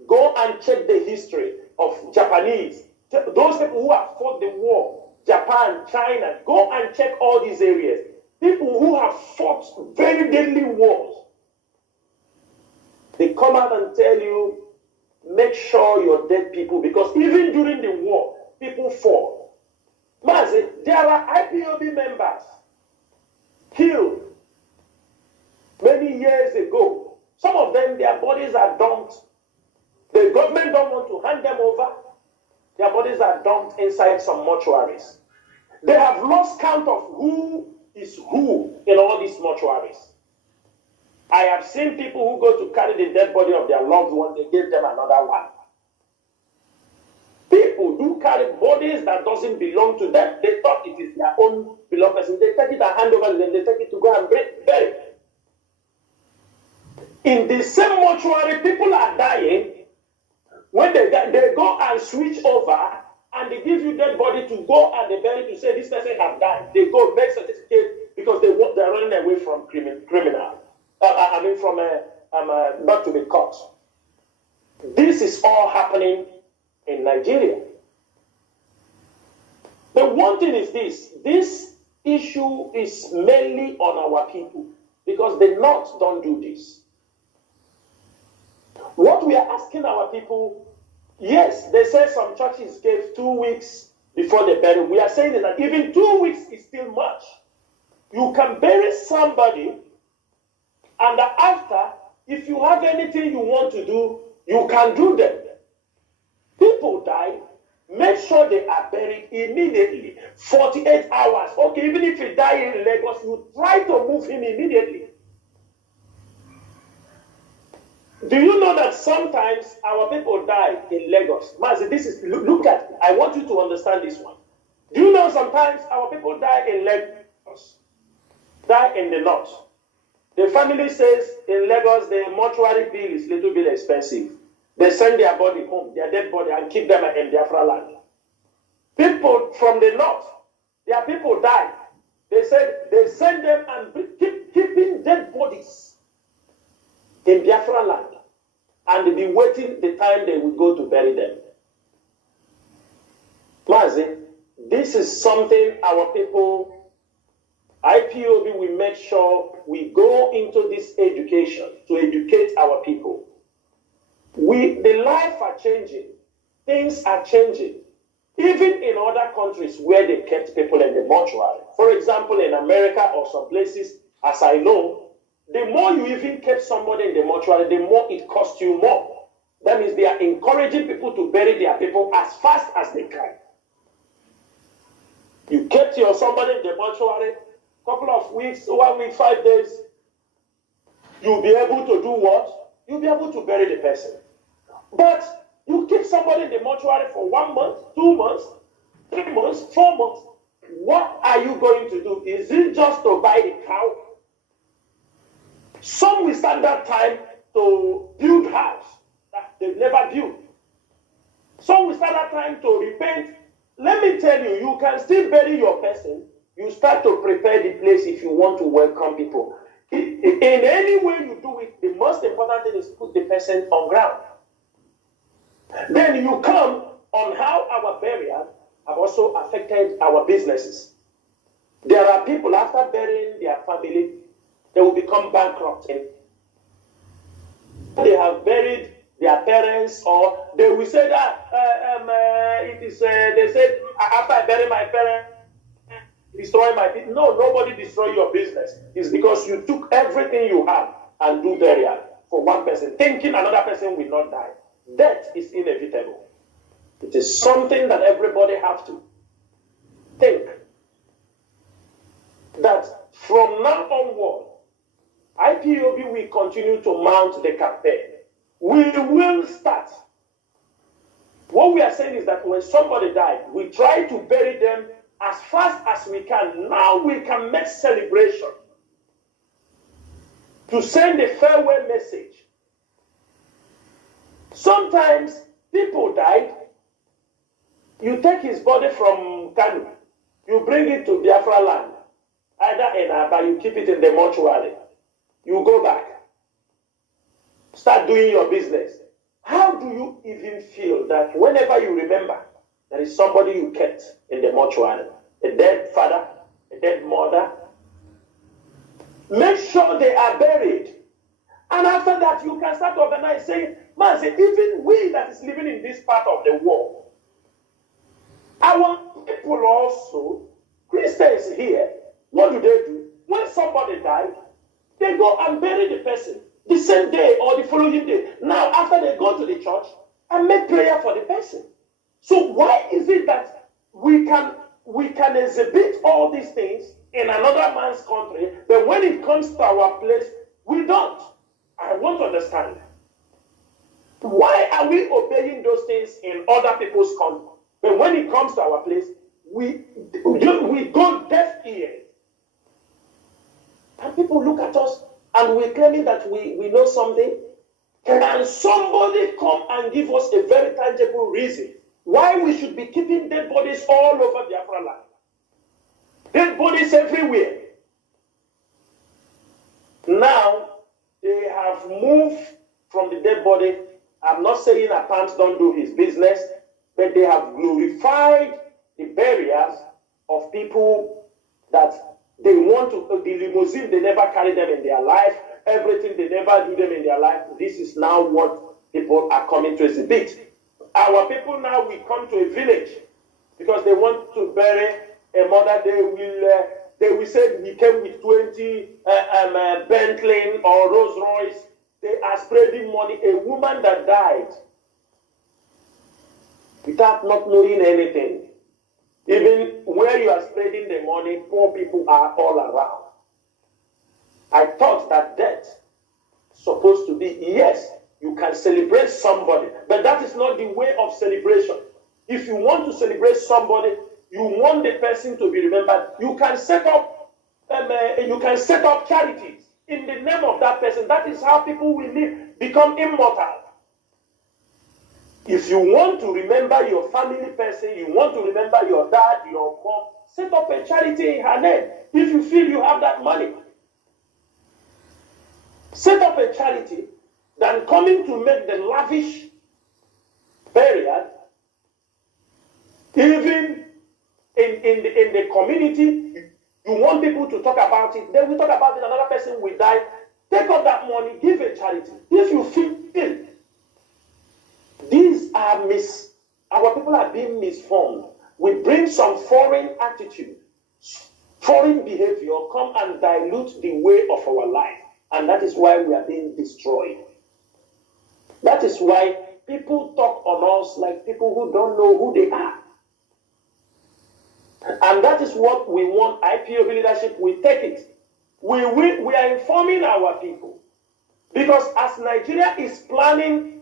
Go and check the history of Japanese. Those people who have fought the war, Japan, China, go and check all these areas. People who have fought very deadly wars. They come out and tell you, make sure your dead people, because even during the war, people fall. Mazi, there are IPOB members killed many years ago. Some of them, their bodies are dumped. The government don't want to hand them over. Their bodies are dumped inside some mortuaries. They have lost count of who is who in all these mortuaries. I have seen people who go to carry the dead body of their loved one, they give them another one. People do carry bodies that doesn't belong to them. They thought it is their own beloved person. They take it and hand over to them. They take it to go and bury it. In the same mortuary, people are dying. When they go and switch over and they give you dead body to go and they bury to say this person has died. They go make certificate because they're running away from criminal. Not to be caught. This is all happening in Nigeria. The one thing is this issue is mainly on our people because the North don't do this. What we are asking our people, yes, they say some churches gave 2 weeks before the burial. We are saying that even 2 weeks is still much. You can bury somebody, and after, if you have anything you want to do, you can do them. People die, make sure they are buried immediately. 48 hours. Okay, even if he dies in Lagos, you try to move him immediately. Do you know that sometimes our people die in Lagos? Mazi, look at it. I want you to understand this one. Do you know sometimes our people die in Lagos, die in the north? The family says in Lagos the mortuary bill is a little bit expensive. They send their body home, their dead body, and keep them in Biafra land. People from the north Their people died. They said they send them and keeping dead bodies in Biafra land and be waiting the time they will go to bury them. Mazi, this is something our people, IPOB, will make sure we go into this education to educate our people. The life are changing. Things are changing. Even in other countries where they kept people in the mortuary. For example, in America or some places, as I know, the more you even kept somebody in the mortuary, the more it costs you more. That means they are encouraging people to bury their people as fast as they can. You kept your somebody in the mortuary, couple of weeks, 1 week, 5 days, you'll be able to do what? You'll be able to bury the person. But you keep somebody in the mortuary for 1 month, 2 months, 3 months, 4 months. What are you going to do? Is it just to buy the cow? Some will stand that time to build house that they've never built. Some will start that time to repent. Let me tell you, you can still bury your person. You start to prepare the place if you want to welcome people. In any way you do it, the most important thing is put the person on ground. Then you come on how our burial have also affected our businesses. There are people, after burying their family, they will become bankrupt. They have buried their parents, or they will say that they said, after I bury my parents, destroy my business. No, nobody destroy your business. It's because you took everything you have and do burial for one person, thinking another person will not die. Death is inevitable. It is something that everybody has to think. That from now onward, IPOB will continue to mount the campaign. We will start. What we are saying is that when somebody died, we try to bury them as fast as we can. Now we can make celebration to send a farewell message. Sometimes people died. You take his body from Kanu, you bring it to Biafra land, either in Aba, you keep it in the mortuary. You go back, start doing your business. How do you even feel that whenever you remember there is somebody you kept in the mortuary, a dead father, a dead mother? Make sure they are buried. And after that, you can start organizing, saying, man, even we that is living in this part of the world, our people also, Christians here, what do? When somebody died, they go and bury the person the same day or the following day. Now, after they go to the church and make prayer for the person. So why is it that we can exhibit all these things in another man's country, but when it comes to our place, we don't? I want to understand. Why are we obeying those things in other people's country, but when it comes to our place, we go deaf ears? And people look at us and we're claiming that we know something. Can somebody come and give us a very tangible reason why we should be keeping dead bodies all over Biafra land? Dead bodies everywhere. Now, they have moved from the dead body. I'm not saying Apams don't do his business, but they have glorified the burials of people that they want to, the limousine, they never carry them in their life, everything, they never do them in their life. This is now what people are coming to exhibit. Our people now will come to a village because they want to bury a mother. They will say we came with 20 Bentley or Rolls Royce. They are spreading money. A woman that died without not knowing anything. Even where you are spreading the money, poor people are all around. I thought that death supposed to be, yes, you can celebrate somebody, but that is not the way of celebration. If you want to celebrate somebody, you want the person to be remembered, you can set up charities in the name of that person. That is how people will live, become immortal. If you want to remember your family person, you want to remember your dad, your mom, set up a charity in her name. If you feel you have that money, set up a charity than coming to make the lavish burial. Even in the community, you want people to talk about it. Then we talk about it, another person will die. Take up that money, give a charity. If you feel these are our people are being misformed. We bring some foreign attitude, foreign behavior, come and dilute the way of our life. And that is why we are being destroyed. That is why people talk on us like people who don't know who they are. And that is what we want IPOB leadership. We take it. We are informing our people. Because as Nigeria is planning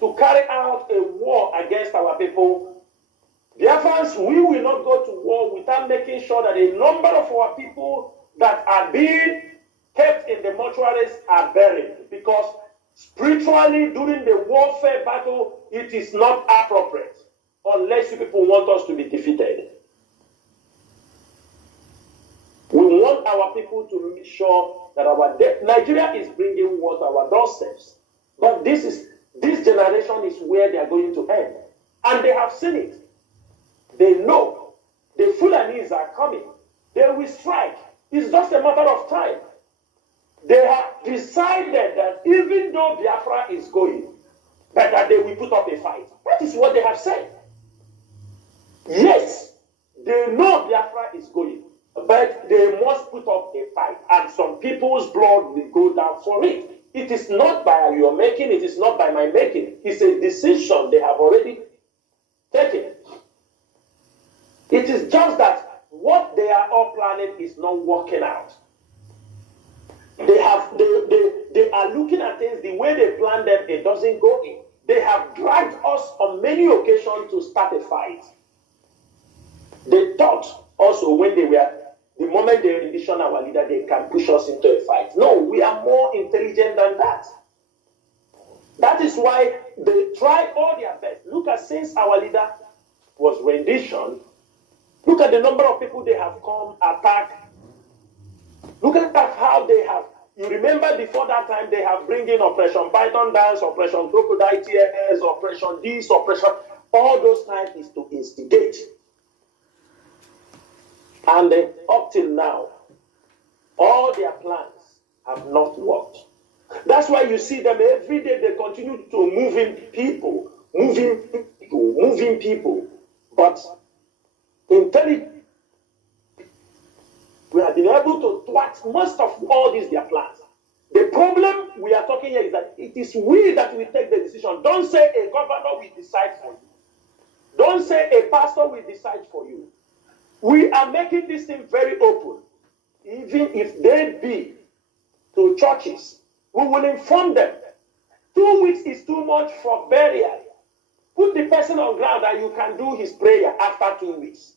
to carry out a war against our people, Biafrans, we will not go to war without making sure that a number of our people that are being kept in the mortuaries are buried. Because spiritually, during the warfare battle, it is not appropriate unless you people want us to be defeated. We want our people to make sure that Nigeria is bringing war to our doorsteps. But this generation is where they are going to end. And they have seen it. They know the Fulanis are coming. They will strike. It's just a matter of time. They have decided that even though Biafra is going, that they will put up a fight. That is what they have said. Yes, they know Biafra is going, but they must put up a fight. And some people's blood will go down for it. It is not by your making, it is not by my making. It's a decision they have already taken. It is just that what they are all planning is not working out. They are looking at things the way they planned them, it doesn't go in. They have dragged us on many occasions to start a fight. They thought also when the moment they rendition our leader, they can push us into a fight. No, we are more intelligent than that. That is why they try all their best. Look at, since our leader was rendition, look at the number of people they have come, attack. Look at how they have. You remember before that time, they have bring in Operation Python Dance, Operation Crocodile Tears, Operation this, Operation. All those times is to instigate. And up till now, all their plans have not worked. That's why you see them every day, they continue to moving people. But intelligence, we have been able to thwart most of all these their plans. The problem we are talking here is that it is we that will take the decision. Don't say a governor will decide for you. Don't say a pastor will decide for you. We are making this thing very open. Even if they be to churches, we will inform them. 2 weeks is too much for burial. Put the person on ground and you can do his prayer after 2 weeks.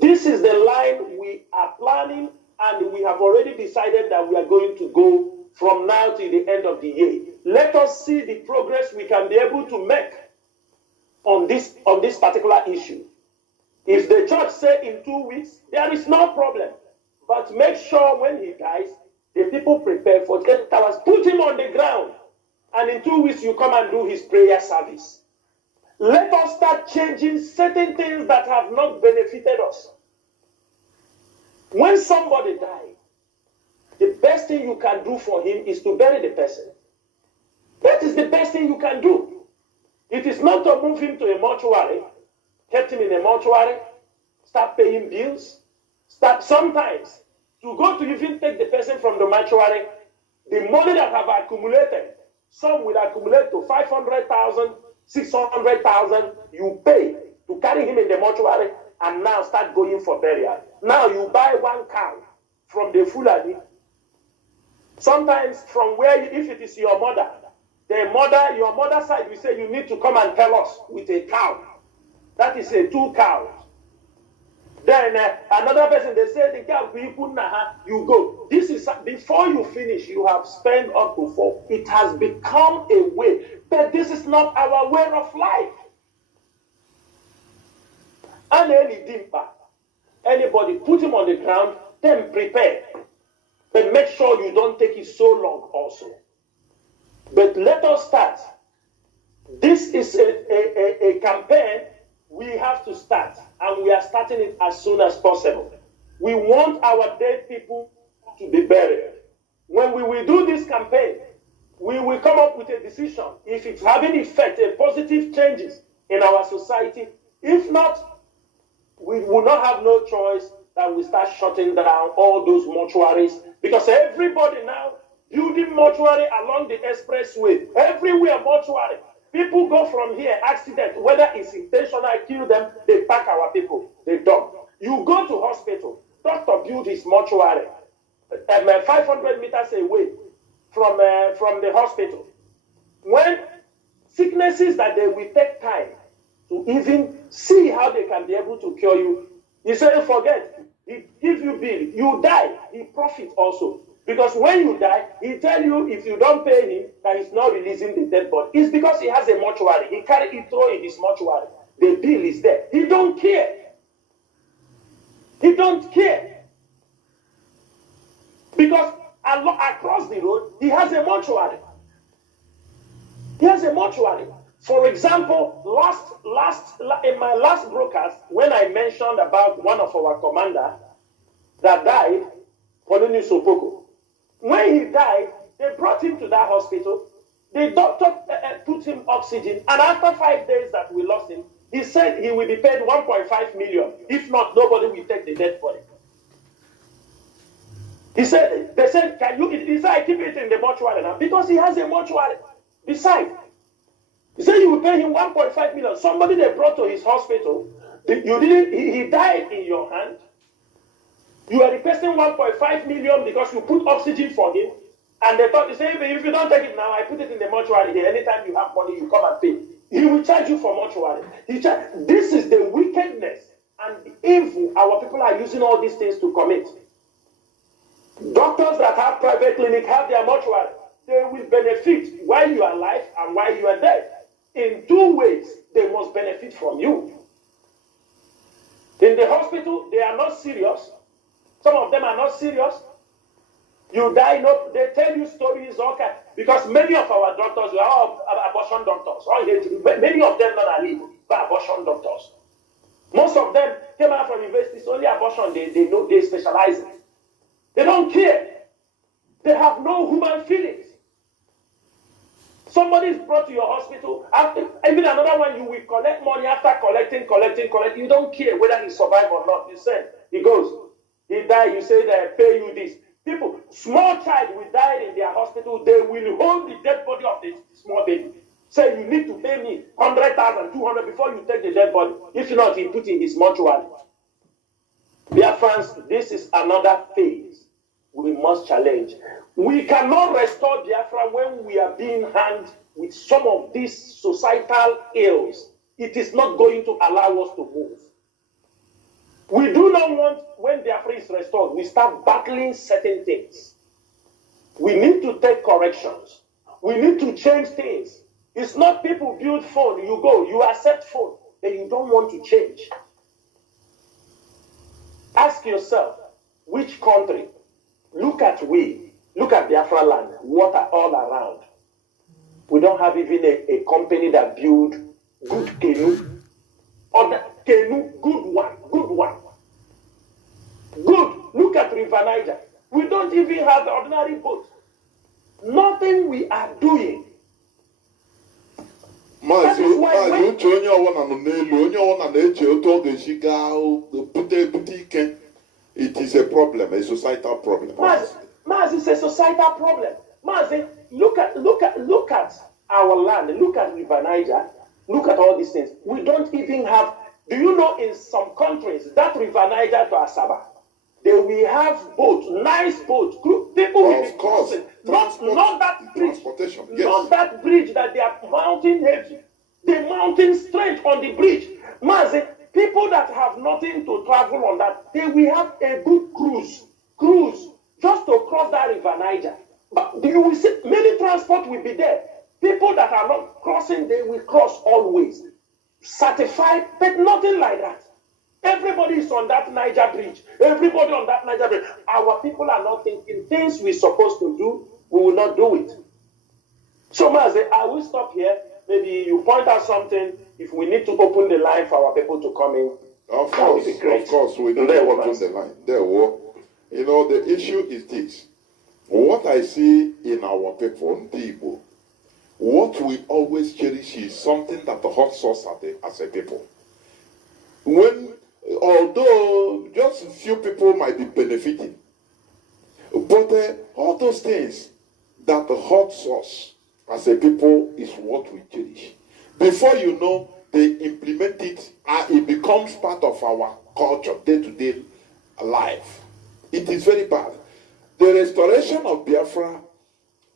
This is the line we are planning, and we have already decided that we are going to go from now to the end of the year. Let us see the progress we can be able to make on this particular issue. If the church say in 2 weeks, there is no problem. But make sure when he dies, the people prepare for 10 hours. Put him on the ground. And in 2 weeks, you come and do his prayer service. Let us start changing certain things that have not benefited us. When somebody dies, the best thing you can do for him is to bury the person. That is the best thing you can do. It is not to move him to a mortuary, kept him in a mortuary, start paying bills, start sometimes to go to even take the person from the mortuary, the money that have accumulated, some will accumulate to 500,000, 600,000, you pay to carry him in the mortuary and now start going for burial. Now you buy one cow from the Fulani, sometimes from where, if it is your mother, your mother's side will say you need to come and tell us with a cow. That is 2 cows. Then another person, they say the cow, you go. This is, before you finish, you have spent up to 4. It has become a way. But this is not our way of life. And any dimpa. anybody, put him on the ground, then prepare. But make sure you don't take it so long also. But let us start. This is a campaign we have to start, and we are starting it as soon as possible. We want our dead people to be buried. When we will do this campaign, we will come up with a decision if it's having effect, a positive changes in our society. If not, we will not have no choice that we start shutting down all those mortuaries, because everybody now building mortuary along the expressway, everywhere mortuary. People go from here, accident, whether it's intentional, kill them, they pack our people, they dump. You go to hospital, doctor build his mortuary 500 meters away from the hospital. When sicknesses that they will take time to even see how they can be able to cure you, he said, forget, he give you bill, you die, he profit also. Because when you die, he tell you if you don't pay him, that he's not releasing the dead body. It's because he has a mortuary. He carry it through in his mortuary. The bill is there. He don't care. He don't care. Because across the road, he has a mortuary. He has a mortuary. For example, in my last broadcast, when I mentioned about one of our commanders that died, Colonel Sopoko, when he died, they brought him to that hospital. The doctor put him oxygen, and after 5 days that we lost him, he said he will be paid 1.5 million. If not, nobody will take the dead body. They said, can you? He said, I keep it in the mortuary now because he has a mortuary. Besides, he said you will pay him 1.5 million. Somebody they brought to his hospital, he died in your hand. You are requesting 1.5 million because you put oxygen for him, and they thought, they say, if you don't take it now, I put it in the mortuary here. Anytime you have money, you come and pay. He will charge you for mortuary. This is the wickedness and the evil our people are using all these things to commit. Doctors that have private clinic have their mortuary. They will benefit while you are alive and while you are dead. In two ways, they must benefit from you. In the hospital, they are not serious. Some of them are not serious. You die, no, they tell you stories, okay, because many of our doctors were all abortion doctors. Many of them not alive, but abortion doctors. Most of them came out from universities, only abortion they know, they specialize in. They don't care. They have no human feelings. Somebody is brought to your hospital, even another one, you will collect money after collecting. You don't care whether he survived or not. You send, he goes. He died, you say they pay you this. People, small child will die in their hospital, they will hold the dead body of the small baby. Say, you need to pay me 100,000, 200 before you take the dead body. If not, he put in his mortuary. Dear friends, this is another phase we must challenge. We cannot restore Biafra when we are being hanged with some of these societal ills. It is not going to allow us to move. We do not want, when Biafra is restored, we start battling certain things. We need to take corrections. We need to change things. It's not people build phone, you go, you accept phone, and you don't want to change. Ask yourself, which country? Look at Biafra land, water all around. We don't have even a company that build good canoe. Or canoe, good one. Good. Look at River Niger. We don't even have the ordinary boat. Nothing we are doing. That is why it is a problem, a societal problem. Maz, it's a societal problem. Maz, look at our land. Look at River Niger. Look at all these things. We don't even have. Do you know in some countries that River Niger to Asaba, they will have boats, nice boats. People will be crossing. Not that bridge. Yes. Not that bridge that they are mounting heavy. They mounting straight on the bridge. Mazi, people that have nothing to travel on that, they will have a good cruise just to cross that River Niger. But you will see many transport will be there. People that are not crossing, they will cross always. Certified, but nothing like that. Everybody is on that Niger bridge. Everybody on that Niger bridge. Our people are not thinking things we're supposed to do, we will not do it. So, Mazi, I will stop here. Maybe you point out something. If we need to open the line for our people to come in, of course, we need to open the line. The issue is this. What I see in our people, Igbo, what we always cherish is something that hurts us as a people. Although just a few people might be benefiting, but all those things that hurts us as a people is what we cherish. Before you know, they implement it, and it becomes part of our culture, day-to-day life. It is very bad. The restoration of Biafra,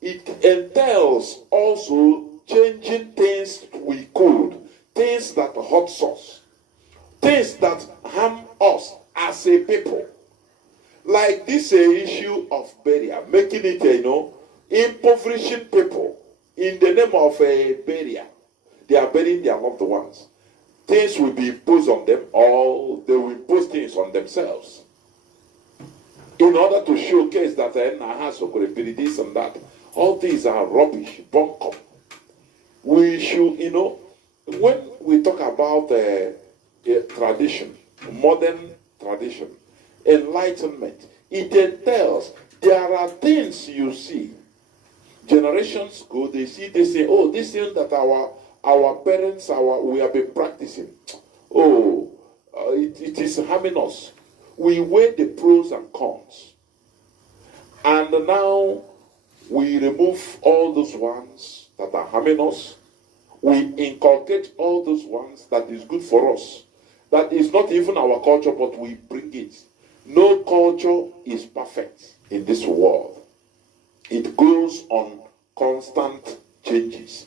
it entails also changing things we could, things that hurt us, things that harm us as a people. Like this issue of burial, making it, impoverishing people in the name of a burial. They are burying their loved ones. Things will be imposed on them, or they will impose things on themselves in order to showcase that could be this and that. All these are rubbish, bunkum. We should, when we talk about tradition, modern tradition, enlightenment, it entails there are things you see. Generations go, they say, oh, this thing that our parents, we have been practicing. Oh, it is harming us. We weigh the pros and cons. And now we remove all those ones that are harming us. We inculcate all those ones that is good for us. That is not even our culture, but we bring it. No culture is perfect in this world. It goes on constant changes.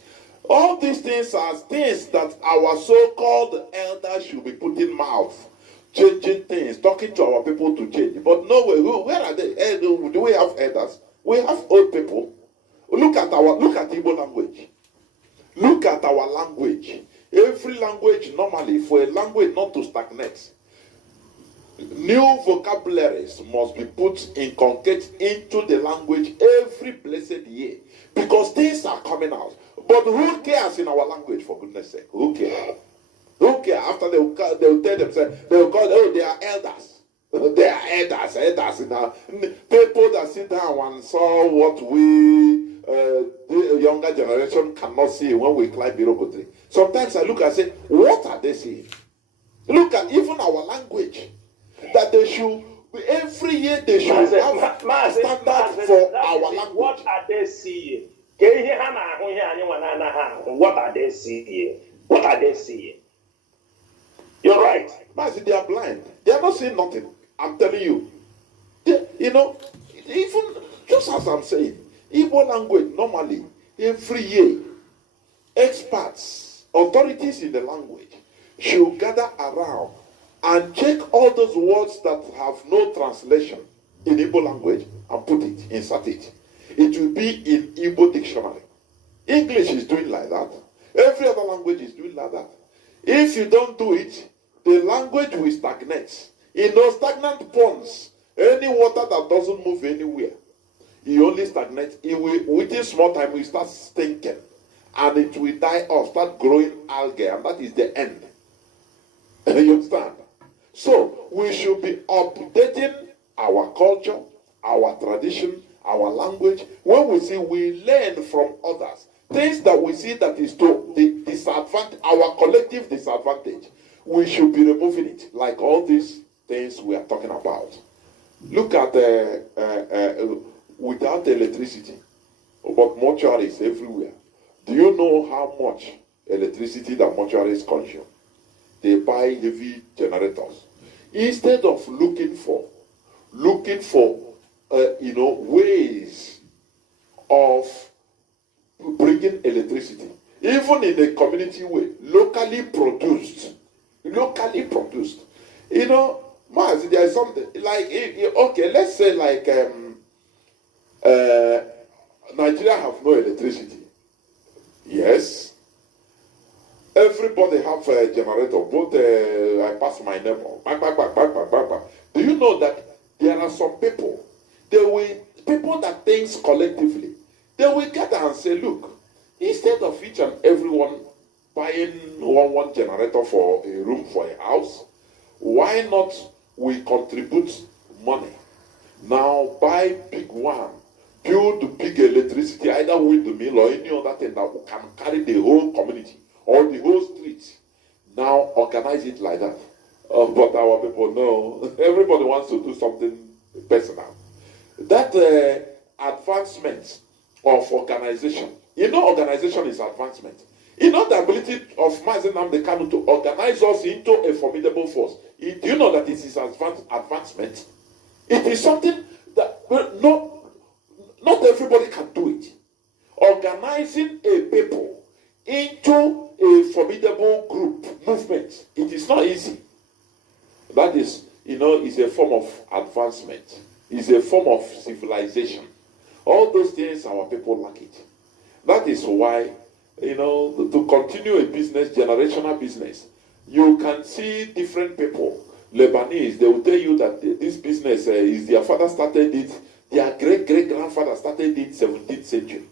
All these things are things that our so-called elders should be putting mouth, changing things, talking to our people to change. But no way, where are they? Do we have elders? We have old people. Look at Igbo language. Look at our language. Every language, normally, for a language not to stagnate, new vocabularies must be inculcated into the language every blessed year. Because things are coming out. But who cares in our language, for goodness sake? Who cares? Who cares? After they will tell themselves, they will call, oh, they are elders. They are elders. People that sit down and saw what we, the younger generation, cannot see when we climb bureaucracy. Sometimes I look and say, what are they saying? Look at even our language. That they should, every year they should have standard for our language. What are they seeing? What are they seeing? What are they seeing? You're right. But they are blind. They are not seeing nothing. I'm telling you. Even just as I'm saying, Igbo language normally, every year, experts, authorities in the language should gather around and check all those words that have no translation in Igbo language and put it, insert it. It will be in Igbo dictionary. English is doing like that. Every other language is doing like that. If you don't do it, the language will stagnate. In those stagnant ponds, any water that doesn't move anywhere, it only stagnates. It will, within small time, it will start stinking. And it will die off, start growing algae, and that is the end. You understand? So, we should be updating our culture, our tradition, our language. When we see, we learn from others. Things that we see that is to the disadvantage, our collective disadvantage, we should be removing it. Like all these things we are talking about. Look at without electricity, but mortuaries everywhere. Do you know how much electricity that mortuaries consume? They buy heavy generators. Instead of looking for ways of bringing electricity, even in a community way, locally produced. Maz, there is something like, okay, let's say like Nigeria have no electricity. Yes. Every everybody have a generator. Both I pass my neighbor. Bang, bang, bang, bang, bang, bang, bang. Do you know that there are some people, people that thinks collectively, they will gather and say, look, instead of each and everyone buying one generator for a room for a house, why not we contribute money? Now buy big one, build big electricity, either windmill or any other thing that can carry the whole community or the whole street. Now organize it like that. But our people know, everybody wants to do something personal. That advancement of organization, organization is advancement. The ability of Mazi Nnamdi Kanu to organize us into a formidable force. Do you know that it is advancement? It is something that not everybody can do it. Organizing a people into a formidable group, movement, it is not easy. That is, is a form of advancement. It's a form of civilization. All those things, our people lack it. That is why, to continue a business, generational business, you can see different people. Lebanese, they will tell you that this business is their father started it, their great-great-grandfather started it 17th century.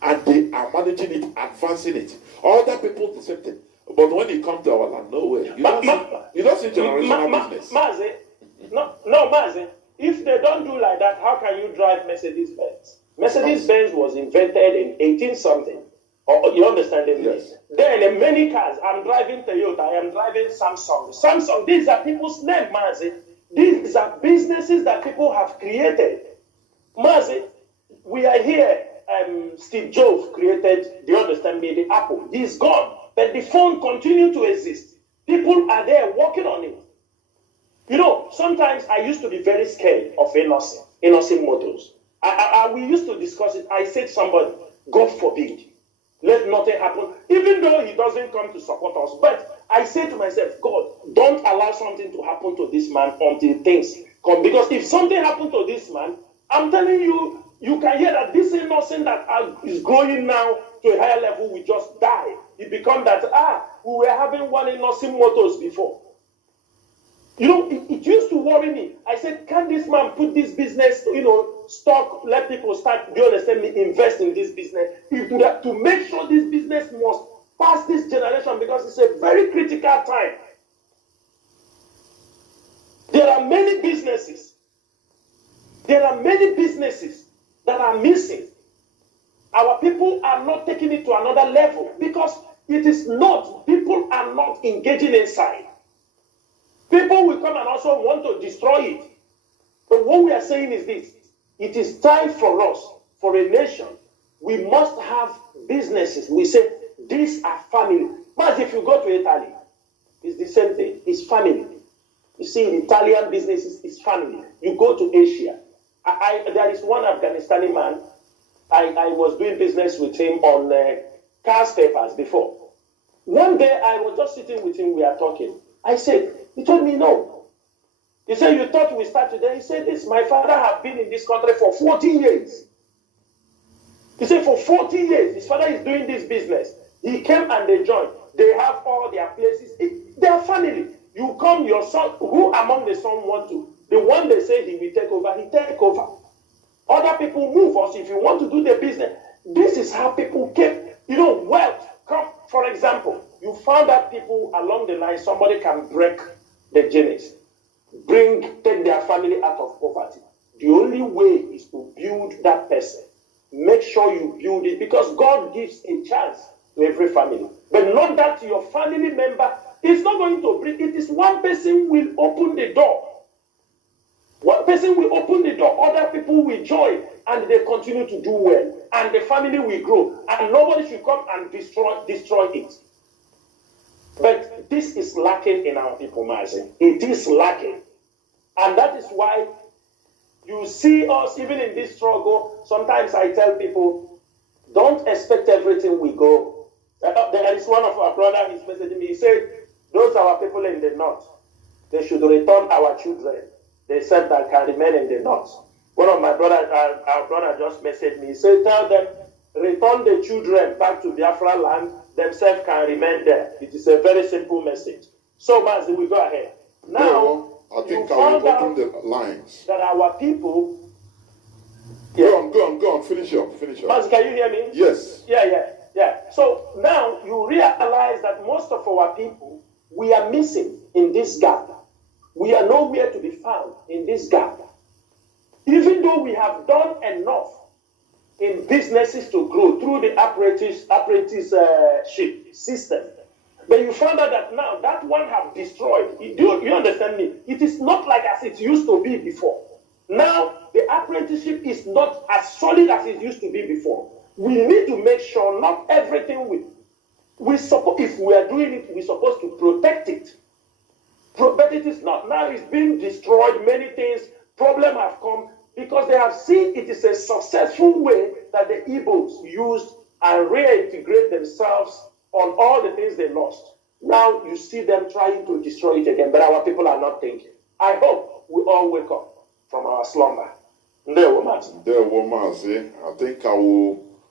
And they are managing it, advancing it. Other people, the same thing. But when it comes to our land, no way. You don't see generational business. Mazi, if they don't do like that, how can you drive Mercedes-Benz? Mercedes-Benz was invented in 18-something. You understand it? Yes. Then in many cars, I'm driving Toyota, I am driving Samsung. Samsung, these are people's names, Mazi. These are businesses that people have created. Mazi, we are here. Steve Jobs created, do you understand me, the Apple. He's gone. But the phone continues to exist. People are there working on it. Sometimes I used to be very scared of Innocent Motors. We used to discuss it. I said to somebody, God forbid, let nothing happen. Even though he doesn't come to support us. But I say to myself, God, don't allow something to happen to this man until things come. Because if something happened to this man, I'm telling you, you can hear that this innocent that is growing now to a higher level will just die. It becomes that, we were having one Innocent Motors before. It used to worry me. I said, can this man put this business, stock, let people start, do you understand me, invest in this business, to make sure this business must pass this generation because it's a very critical time. There are many businesses that are missing. Our people are not taking it to another level because people are not engaging inside. People will come and also want to destroy it. But what we are saying is this. It is time for us, for a nation, we must have businesses. We say, these are family. But if you go to Italy, it's the same thing. It's family. You see, in Italian businesses, it's family. You go to Asia. There is one Afghanistani man. I was doing business with him on cars papers before. One day, I was just sitting with him. We are talking. I said, he told me no. He said, you thought we start today? He said, this, my father has been in this country for 40 years. He said, for 40 years, his father is doing this business. He came and they joined. They have all their places. They are family. You come, your son, who among the son want to? The one they say he will take over, he take over. Other people move us if you want to do the business. This is how people keep, wealth. Come, for example, you found that people along the line, somebody can break the genes, take their family out of poverty. The only way is to build that person. Make sure you build it because God gives a chance to every family. But not that your family member is not going to bring it. Is one person will open the door. One person will open the door, other people will join, and they continue to do well. And the family will grow. And nobody should come and destroy it. But this is lacking in our people, Mazi. It is lacking. And that is why you see us, even in this struggle, sometimes I tell people, don't expect everything we go. There is one of our brothers, he's messaging me, he said, those are our people in the north. They should return our children. They said that can remain in the north. One of my brothers, our brother just messaged me. He said, tell them return the children back to Biafra land, themselves can remain there. It is a very simple message. So, Mazi, we go ahead. Now, I think I will open the lines. That our people. Go on, finish up. Mazi, can you hear me? Yes. Yeah. So now you realize that most of our people, we are missing in this gap. We are nowhere to be found in this gap. Even though we have done enough in businesses to grow through the apprenticeship system, but you found out that now that one have destroyed. You understand me? It is not like as it used to be before. Now the apprenticeship is not as solid as it used to be before. We need to make sure not everything if we are doing it, we're supposed to protect it. But it is not. Now it's being destroyed. Many things, problems have come because they have seen it is a successful way that the Igbos used and reintegrate themselves on all the things they lost. Now you see them trying to destroy it again, but our people are not thinking. I hope we all wake up from our slumber. There, Mazi. I think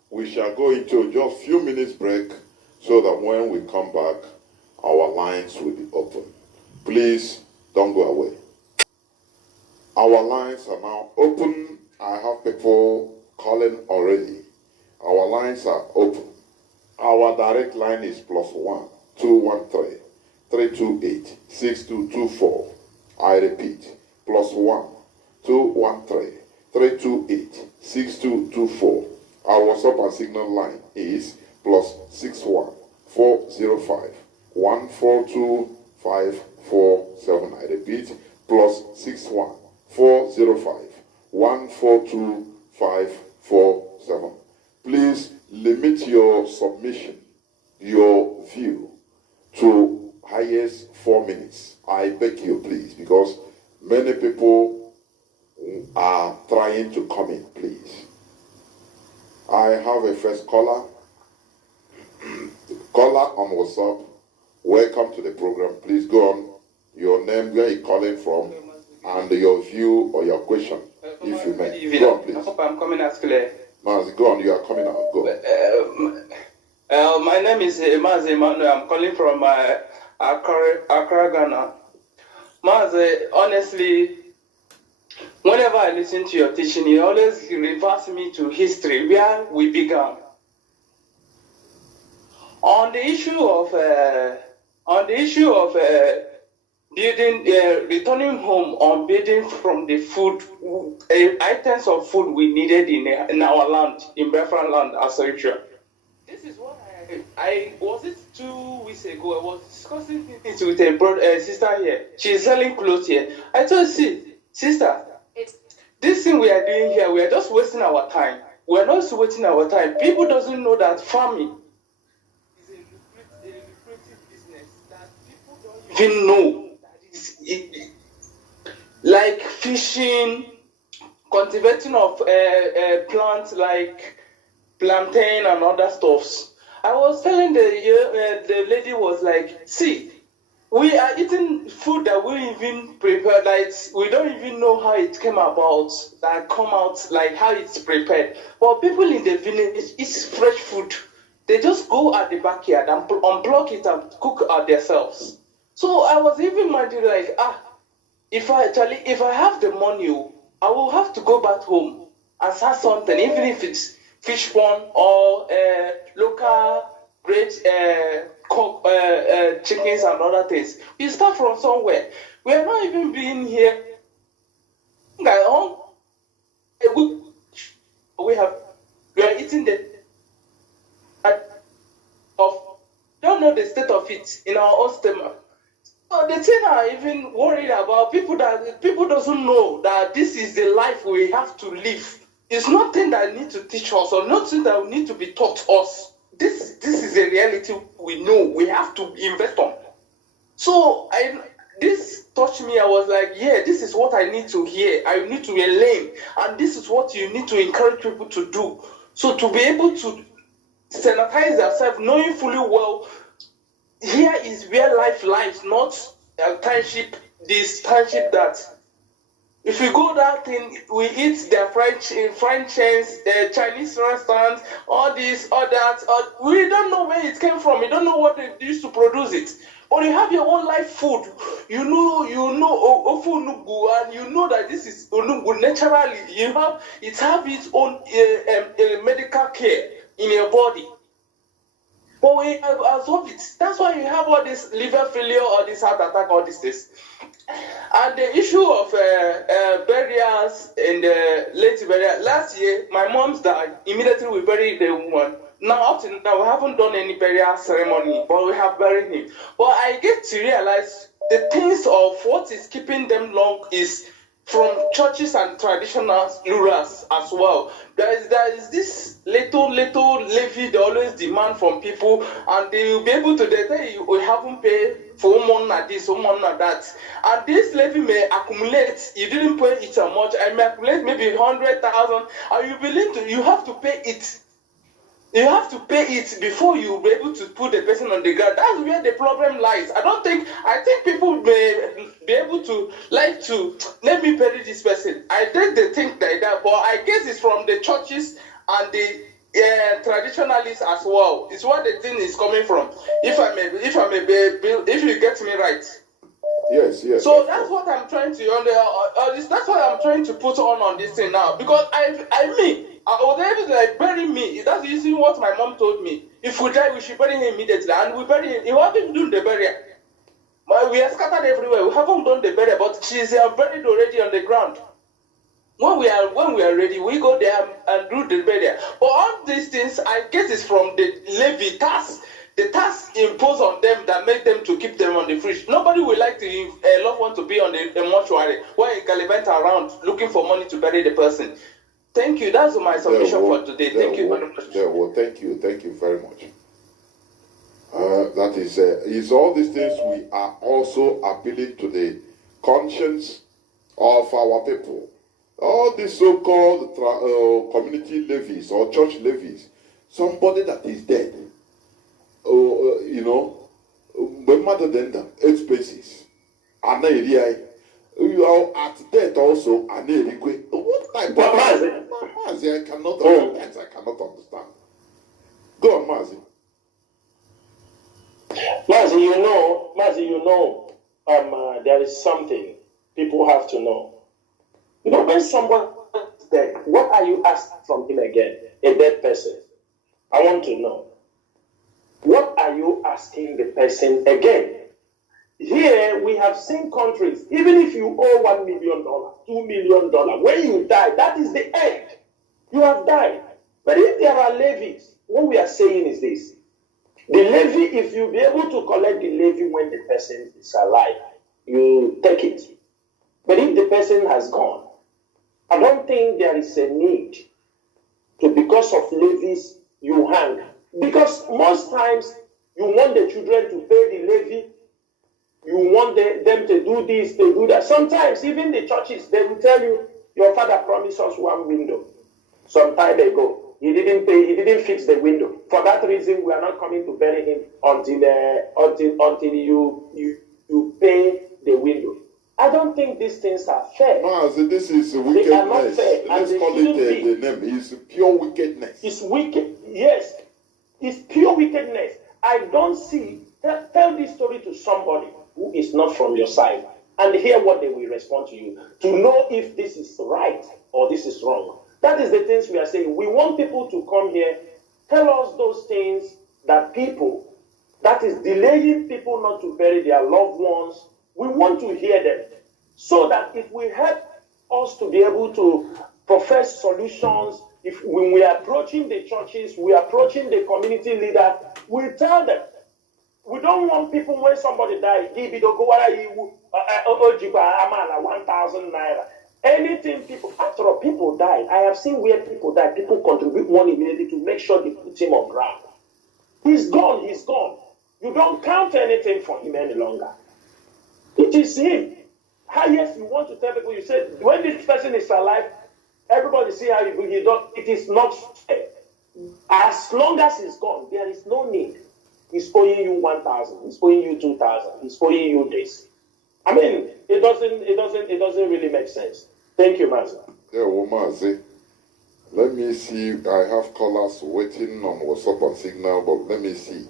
we shall go into just a few minutes break so that when we come back, our lines will be open. Please don't go away. Our lines are now open. I have people calling already. Our lines are open. Our direct line is +1 213 328 6224. I repeat, +1 213 328 6224. Our WhatsApp and Signal line is +61 405 142 547. I repeat, +61 405 142 547. Please limit your submission, your view, to highest 4 minutes. I beg you, please, because many people are trying to come in, please. I have a first caller. Caller on WhatsApp. Welcome to the program. Please go on. Your name, where you're calling from, and your view or your question, if you may. Go on, please. I hope I'm coming as clear. Mazi, go on. You are coming out. Go. My name is Mazi Emmanuel. I'm calling from Accra, Ghana. Mazi, honestly, whenever I listen to your teaching, it always reverts me to history, where we began. On the issue of building, returning home, on building from the food, items of food we needed in our land, in Biafran land as a ritual. This is what I was it 2 weeks ago. I was discussing this with a sister here. She's selling clothes here. I told her, see, sister, this thing we are doing here, we are just wasting our time. We are not wasting our time. People doesn't know that farming is a lucrative business that people don't even know. Like fishing, cultivating of plants like plantain and other stuffs. I was telling the lady was like, see, we are eating food that we even prepare, like we don't even know how it came about, that come out, like how it's prepared. But people in the village eat fresh food. They just go at the backyard and unplug it and cook it themselves. So I was even minded like, if I have the money, I will have to go back home and start something, even if it's fish pond or local great chickens and other things. We start from somewhere. We are not even being here. We are eating don't know the state of it in our own stomach. So the thing I even worried about people doesn't know that this is the life we have to live. It's nothing that need to teach us or nothing that need to be taught us. This is a reality we know we have to invest on. So this touched me. I was like, yeah, this is what I need to hear. I need to learn, and this is what you need to encourage people to do. So to be able to sanitize yourself, knowing fully well, here is where life lies, not a township. This township that If you go that thing, we eat their French chains, the Chinese restaurants, all this, all that. We don't know where it came from. We don't know what they used to produce it. Or you have your own life food. You know, ofu onugu, and you know that this is onugu naturally. It have its own medical care in your body. But we absorb it. That's why you have all this liver failure, all this heart attack, all these things. And the issue of burials in the late burial. Last year, my mom's died. Immediately we buried the woman. Now, up to now, we haven't done any burial ceremony, but we have buried him. But I get to realize the things of what is keeping them long is from churches and traditional rulers as well. There is this little levy they always demand from people, and they will be able to tell you, we haven't paid for one month at this, one month at that. And this levy may accumulate. You didn't pay it so much, and may accumulate maybe 100,000, and you have to pay it. You have to pay it before you'll be able to put the person on the ground. That's where the problem lies. I think people may be able to let me bury this person. I think they think like that, but I guess it's from the churches and the traditionalists as well. It's where the thing is coming from. If you get me right. Yes. So that's what I'm trying to that's what I'm trying to put on this thing now, because I was able to bury me. That's usually what my mom told me. If we die, we should bury him immediately, and we bury him. He wasn't doing the burial. We are scattered everywhere. We haven't done the burial, but she's buried already on the ground. When we are ready, we go there and do the burial. But all these things, I guess, is from the levy tax. The tax imposed on them that make them to keep them on the fridge. Nobody would like a loved one to be on the mortuary where you gallivant around looking for money to bury the person. Thank you. That's my submission for today. Thank you very much. Thank you very much. That is all these things we are also appealing to the conscience of our people. All these so-called community levies or church levies. Somebody that is dead. When mother then the expenses. You are at death also. What type of Mazi, I cannot understand. Go on, Mazi. Mazi, there is something people have to know. When someone is dead, what are you asking from him again? A dead person. I want to know. What are you asking the person again? Here, we have seen countries, even if you owe $1 million, $2 million, when you die, that is the end. You have died. But if there are levies, what we are saying is this. The levy, if you be able to collect the levy when the person is alive, you take it. But if the person has gone, I don't think there is a need to, because of levies, you hang. Because most times, you want the children to pay the levy. You want them to do this, to do that. Sometimes, even the churches, they will tell you, your father promised us one window some time ago. He didn't pay, he didn't fix the window. For that reason, we are not coming to bury him until you pay the window. I don't think these things are fair. No, this is wickedness. They are not fair. Let's call it the name. It's pure wickedness. It's wicked. Yes. It's pure wickedness. I don't see. Tell this story to somebody who is not from your side and hear what they will respond to you to know if this is right or this is wrong. That is the things we are saying. We want people to come here, tell us those things that is delaying people not to bury their loved ones. We want to hear them so that if we help us to be able to profess solutions, when we are approaching the churches, we are approaching the community leaders, we tell them. We don't want people when somebody dies, give it 1,000 naira. Anything people, after all, people die. I have seen where people die. People contribute money immediately to make sure they put him on ground. He's gone. You don't count anything for him any longer. It is him. Highest you want to tell people, you said, when this person is alive, everybody see how you do. It is not fair. As long as he's gone, there is no need. He's owing you 1,000. He's owing you 2,000. He's owing you this. I mean, it doesn't really make sense. Thank you, Master. Yeah, Mazi. Let me see. I have callers waiting on WhatsApp and Signal, but let me see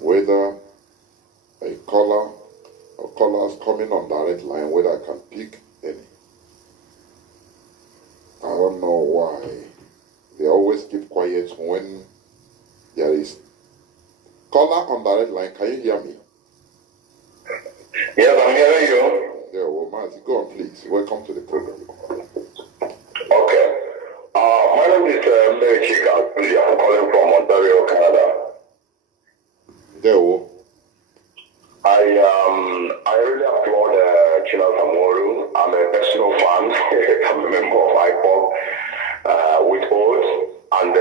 whether a caller or callers coming on direct line, whether I can pick any. I don't know why. They always keep quiet when there is caller on direct line. Can you hear me? Yes, I'm hearing you. Yeah, well, Mazi, go on, please. Welcome to the program. Okay. My name is Mary Chika. I'm calling from Ontario, Canada. There, well. I really applaud China Samoru. I'm a personal fan. I'm a member of IPOP with oaths and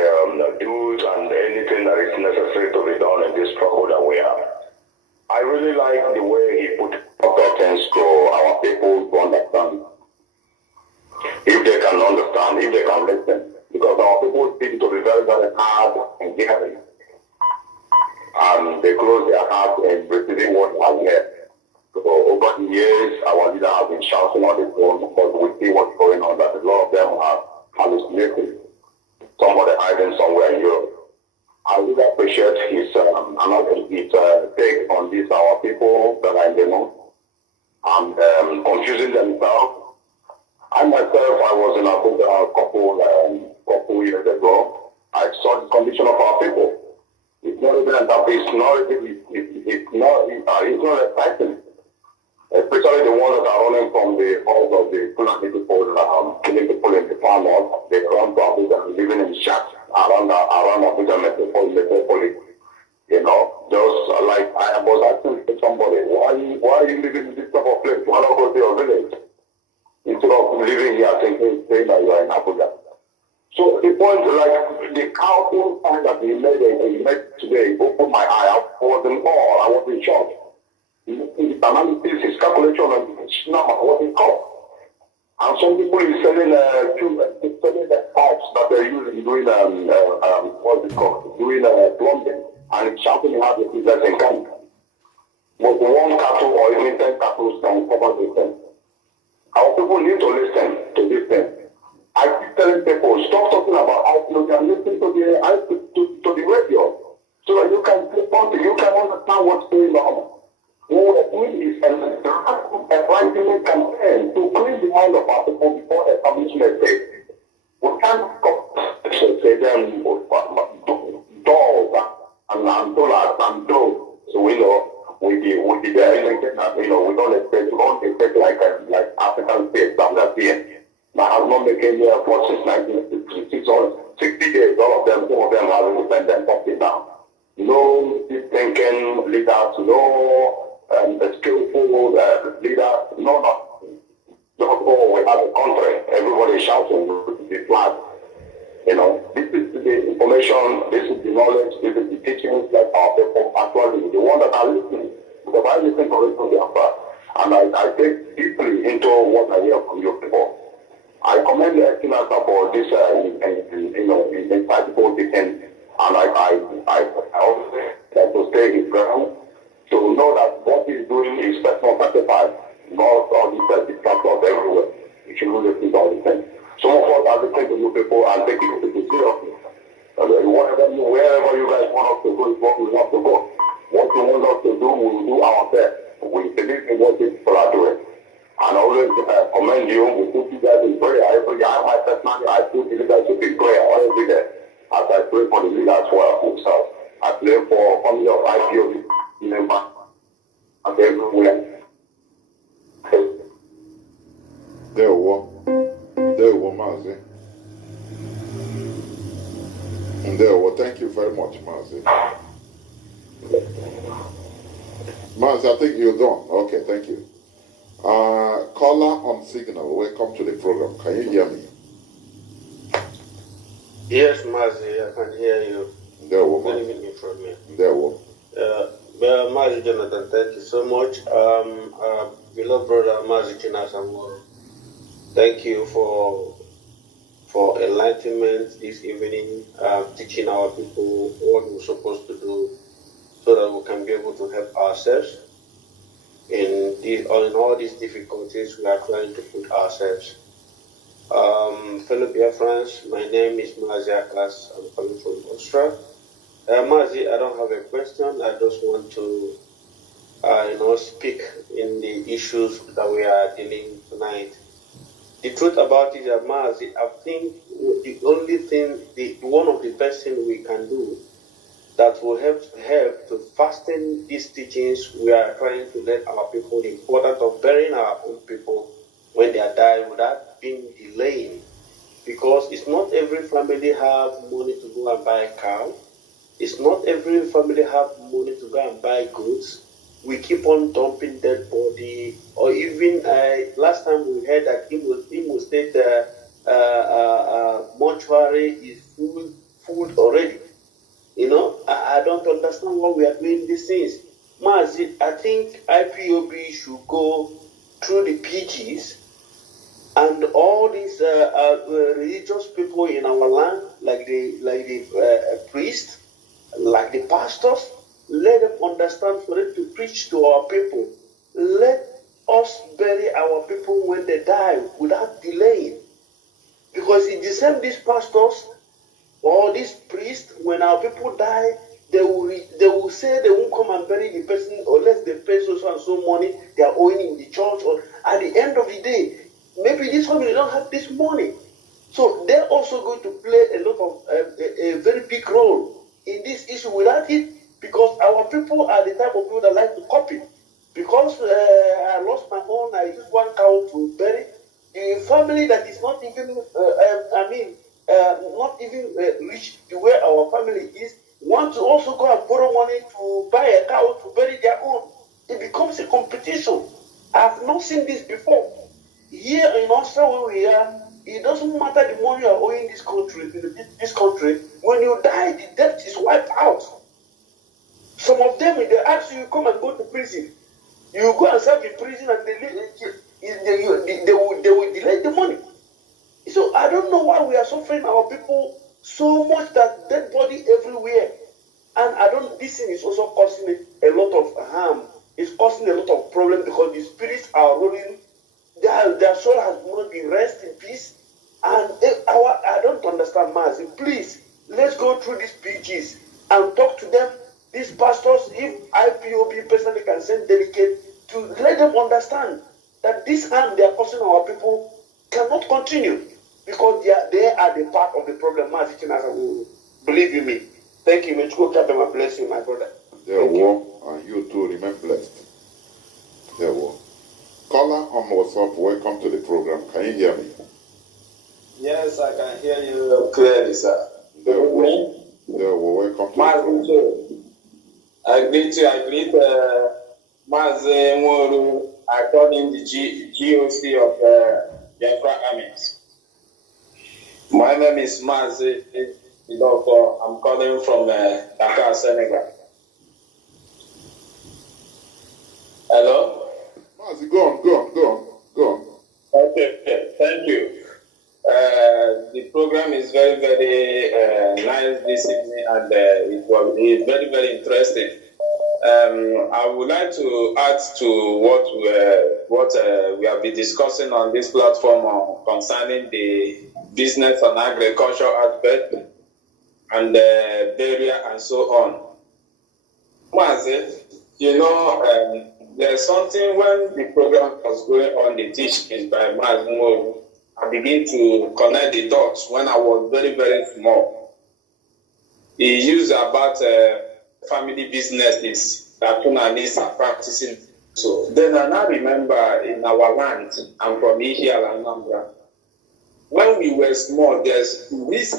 dues and anything that is necessary to be done in this struggle that we have. I really like the way he put things to our people to understand. If they can understand, if they can listen. Because our people seem to be very, very hard and hearing. And they close their hearts in receiving what they hear. So over the years, our leader has been shouting on this phone because we see what's going on, that a lot of them are hallucinating. Somebody hiding somewhere in Europe. I really appreciate his take on this, our people that are in the north, and confusing themselves. I myself, I was in Abuja a couple years ago. I saw the condition of our people. It's not exciting. Especially the ones that are running from the halls of the Fulani people that are killing people in the farmers. They run to Abuja and living in shacks around Abuja metropolis. You know, just like I was asking somebody, why are you living in this type of place? Why not go to your village? Instead of living here saying that you are in Abuja. So the point, like the powerful point that he made today, opened my eye. I was in awe. I was in shock. His analysis, his calculation, and his number, what he called. And some people is selling the pipes that they're using doing what's it called? Doing plumbing, and it's something you have to business in Ghana. But one cattle or even 10 cattle can cover this thing. Our people need to listen to this thing. I keep telling people, stop talking about outlook and listen to the radio, so that you can click on, you can understand what's going on. What we need is a enlightenment campaign to clean the mind of our people before establishment day. We can't say them dolls and dollars and dough. So we know we'll be there elected and we don't expect like African states that we are seeing. That has not made any effort since 1966 or 60 days. All of them, some of them have independent up and down. No thinking leaders, no skillful leaders, no. Just we have a country. Everybody shouting with the flag. You know, this is the information, this is the knowledge, this is the teachings that our people actually, the one that are listening. Because I listen to it from the afar, and I take deeply into what I hear from you people. I commend the Excellency for this, insightful teaching, and I also like to stay his ground to know that what he's doing is personal sacrifice, not all these distractions everywhere. You should really think all these things. Some of us are listening to you people and taking you people seriously. Wherever you guys want us to go is what we want to go. What you want us to do, we will do our best. We believe in what these people are doing. And I always commend you. We put you guys in prayer. Every day, I personally, I put you guys in prayer every day. As I pray for the leaders who are themselves. I pray for family of IPOB members and everywhere. There were Mazi. Thank you very much, Mazi. Mazi, I think you're done. Okay, thank you. Caller on Signal, welcome to the program. Can you hear me? Yes, Mazi, I can hear you. There were Good evening from me. There were. Mazi Jonathan, thank you so much. Beloved brother Mazi Chinasamoro, thank you for enlightenment this evening, teaching our people what we're supposed to do so that we can be able to help ourselves in all these difficulties we are trying to put ourselves. Fellow Biafrans, my name is Mazi Akas. I'm calling from Austria. Mazi, I don't have a question. I just want to, speak in the issues that we are dealing tonight. The truth about it, Mazi, I think the only thing, one of the best things we can do that will help to fasten these teachings we are trying to let our people, the importance of burying our own people when they are dying without being delayed. Because it's not every family have money to go and buy a cow. It's not every family have money to go and buy goods. We keep on dumping dead body, or even last time we heard that Imo State mortuary is full already. I don't understand why we are doing these things. Mazi, I think IPOB should go through the PGs and all these religious people in our land, like the priests, like the pastors, let them understand for them to preach to our people. Let us bury our people when they die without delaying. Because it is the same, these pastors or these priests, when our people die, they will say they won't come and bury the person unless they pay so and so money they are owing in the church. Or at the end of the day, maybe this family don't have this money. So they're also going to play a lot of a very big role in this issue. Without it, because our people are the type of people that like to copy. Because I lost my own, I used one cow to bury. A family that is not even, not even rich the way our family is, want to also go and borrow money to buy a cow to bury their own. It becomes a competition. I've not seen this before. Here in Austria where we are, it doesn't matter the money you are owing this country, when you die, the debt is wiped out. Some of them, if they ask you, come and go to prison, you go and serve in prison and they will delay the money. So I don't know why we are suffering our people so much that dead body everywhere. And this thing is also causing a lot of harm. It's causing a lot of problem because the spirits are rolling. Their soul has not been rest in peace. And I don't understand, Mazi. Please, let's go through these PGs and talk to them. These pastors, if IPOB personally can send delegate to let them understand that this harm they are causing our people cannot continue because they are the part of the problem. Believe you me. Thank you. May God bless you, my brother. And you too remain blessed. Caller on WhatsApp, welcome to the program. Can you hear me? Yes, I can hear you clearly, sir. Welcome to the program. I greet Mazi Nworu, according to the GOC of Biafra Armies. My name is Mazi Idoko. I'm calling from Dakar, Senegal. Hello? Mazi, go on. Okay, thank you. The program is very, very nice this evening, and it's very, very interesting. I would like to add to what we have been discussing on this platform concerning the business and agriculture aspect and burial and so on. Mazi, there's something when the program was going on, the teachings by Mazi Nworu, I began to connect the dots when I was very, very small. He used about family businesses that Funanis are practicing. So then I now remember in our land, I'm from Ihiala, Anambra. When we were small, this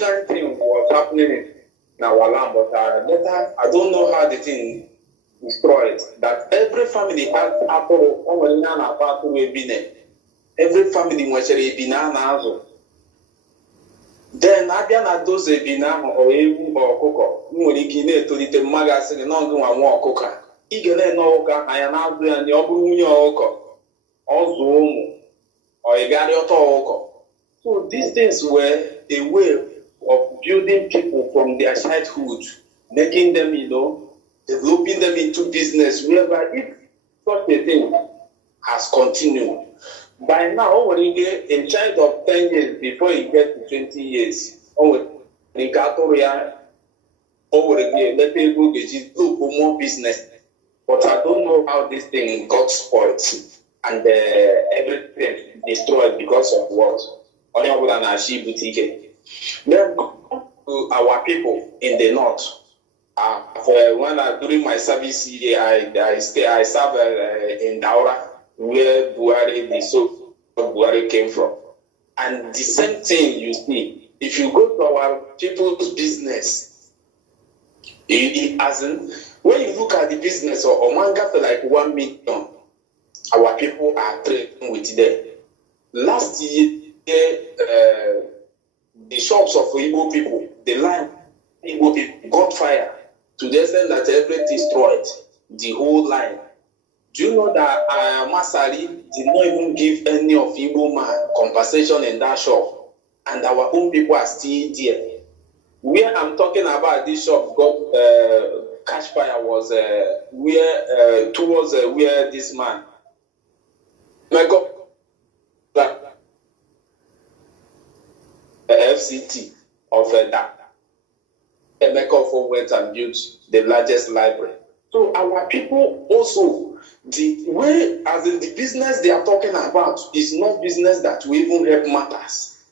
kind of thing was happening in our land, but I don't know how the thing destroyed. That every family has apple on every family was a binana. Then I can those a binana or ewu or cocoa. Mulikine to the magazine, not do one more coca. Igale no ka, I am out there and your oko or zoom or a garriot oko. So these things were a way of building people from their childhood, making them, developing them into business, whereby if such a thing has continued, By now, when you get a child of 10 years before you get to 20 years, when you got to let people get more business. But I don't know how this thing got spoiled and everything destroyed because of what? Only than Ashi boutique. Then to our people in the north. During my service here, I serve in Daura, where Buhari came from. And the same thing you see, if you go to our people's business, when you look at the business of Omanga for like 1 million, our people are trading with them. Last year, the shops of Igbo people, the line Igbo people got fire to the extent that everything destroyed, the whole line. Do you know that Masari did not even give any of Igbo man compensation in that shop, and our own people are still there? Where I'm talking about this shop got cash fire was towards where this man, my God, FCT of that. Emeka went and built the largest library. So our people also, the way as in the business they are talking about is not business that will even help matters.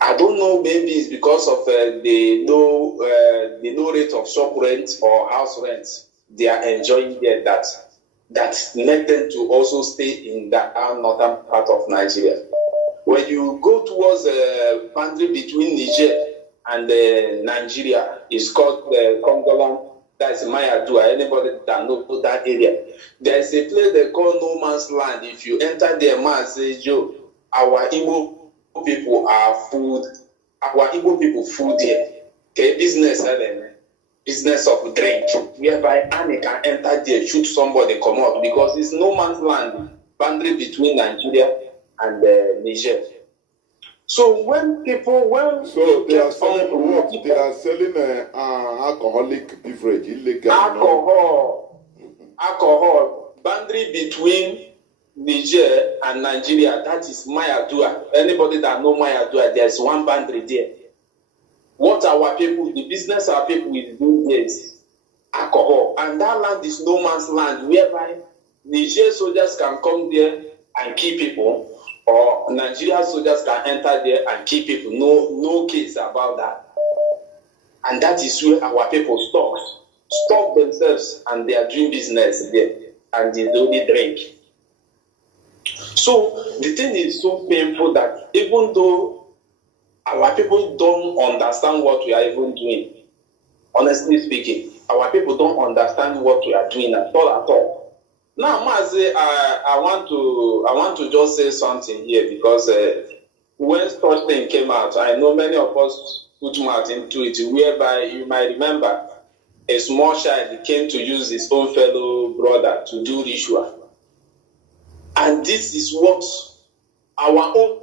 I don't know, maybe it's because of the low rate of shop rent or house rent they are enjoying there that make them to also stay in that northern part of Nigeria. When you go towards the boundary between Niger and Nigeria, it's called Kongolan. That's Mayadua. Anybody that knows that area, there is a place they call No Man's Land. If you enter there, man say, Joe, our Igbo people are food. Our Igbo people food here. Okay, business of drink, whereby Annie can enter there, shoot somebody, come out, because it's no man's land, boundary between Nigeria and Niger. So when they are selling what? They are selling alcoholic beverage, illegal. Alcohol, boundary between Niger and Nigeria, that is Mayadua. Anybody that know Mayadua, there's one boundary there. What our people, the business our people will do is alcohol. And that land is no man's land, whereby Niger soldiers can come there and kill people, or Nigerian soldiers can enter there and kill people. No case about that. And that is where our people stock themselves, and they are doing business there, and they only drink. So the thing is so painful that even though our people don't understand what we are even doing, honestly speaking, our people don't understand what we are doing at all. Now, Mazi, I want to just say something here, because when such thing came out, I know many of us put mouth into it, whereby you might remember a small child came to use his own fellow brother to do ritual. And this is what our own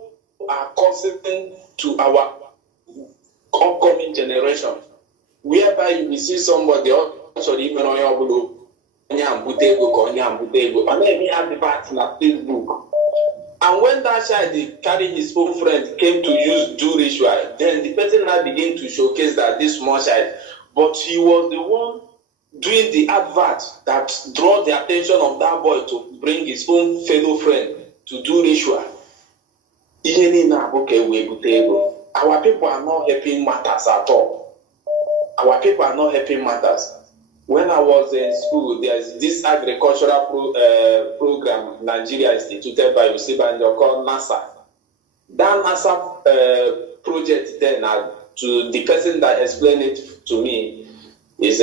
are causing to our upcoming generation, whereby you will see somebody also even on your blue, on every advert on Facebook. And when that child carry his own friend came to do ritual, then the person now began to showcase that this small child, but he was the one doing the advert that draw the attention of that boy to bring his own fellow friend to do ritual. Our people are not helping matters at all. Our people are not helping matters. When I was in school, there's this agricultural program Nigeria instituted by Osibanjo called NASA. That NASA project then, to the person that explained it to me, is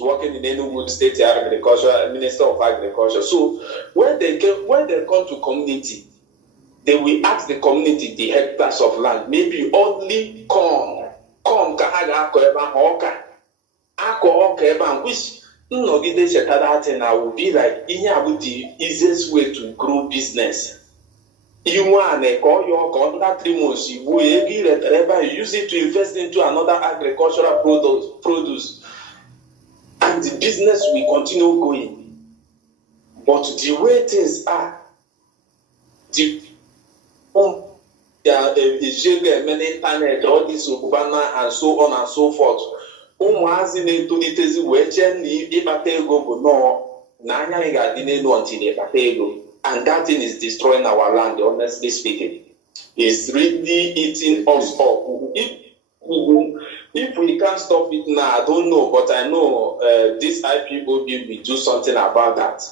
working in Enugu State Agriculture, Minister of Agriculture. So when they come to community, they will ask the community the hectares of land, maybe only corn, which will be like the easiest way to grow business. You want to call your under 3 months, you use it to invest into another agricultural produce, and the business will continue going. But the way things are, internet, all this Ukubana and so on and so forth. Ụmụazị na-etolitezi wee chee na ịkpata ego bụ nọọ na anya anyị ga-adị n'elu until ịkpata ego, and that thing is destroying our land, honestly speaking. It's really eating us up. If we can't stop it now, I don't know, but I know this IPOB will do something about that.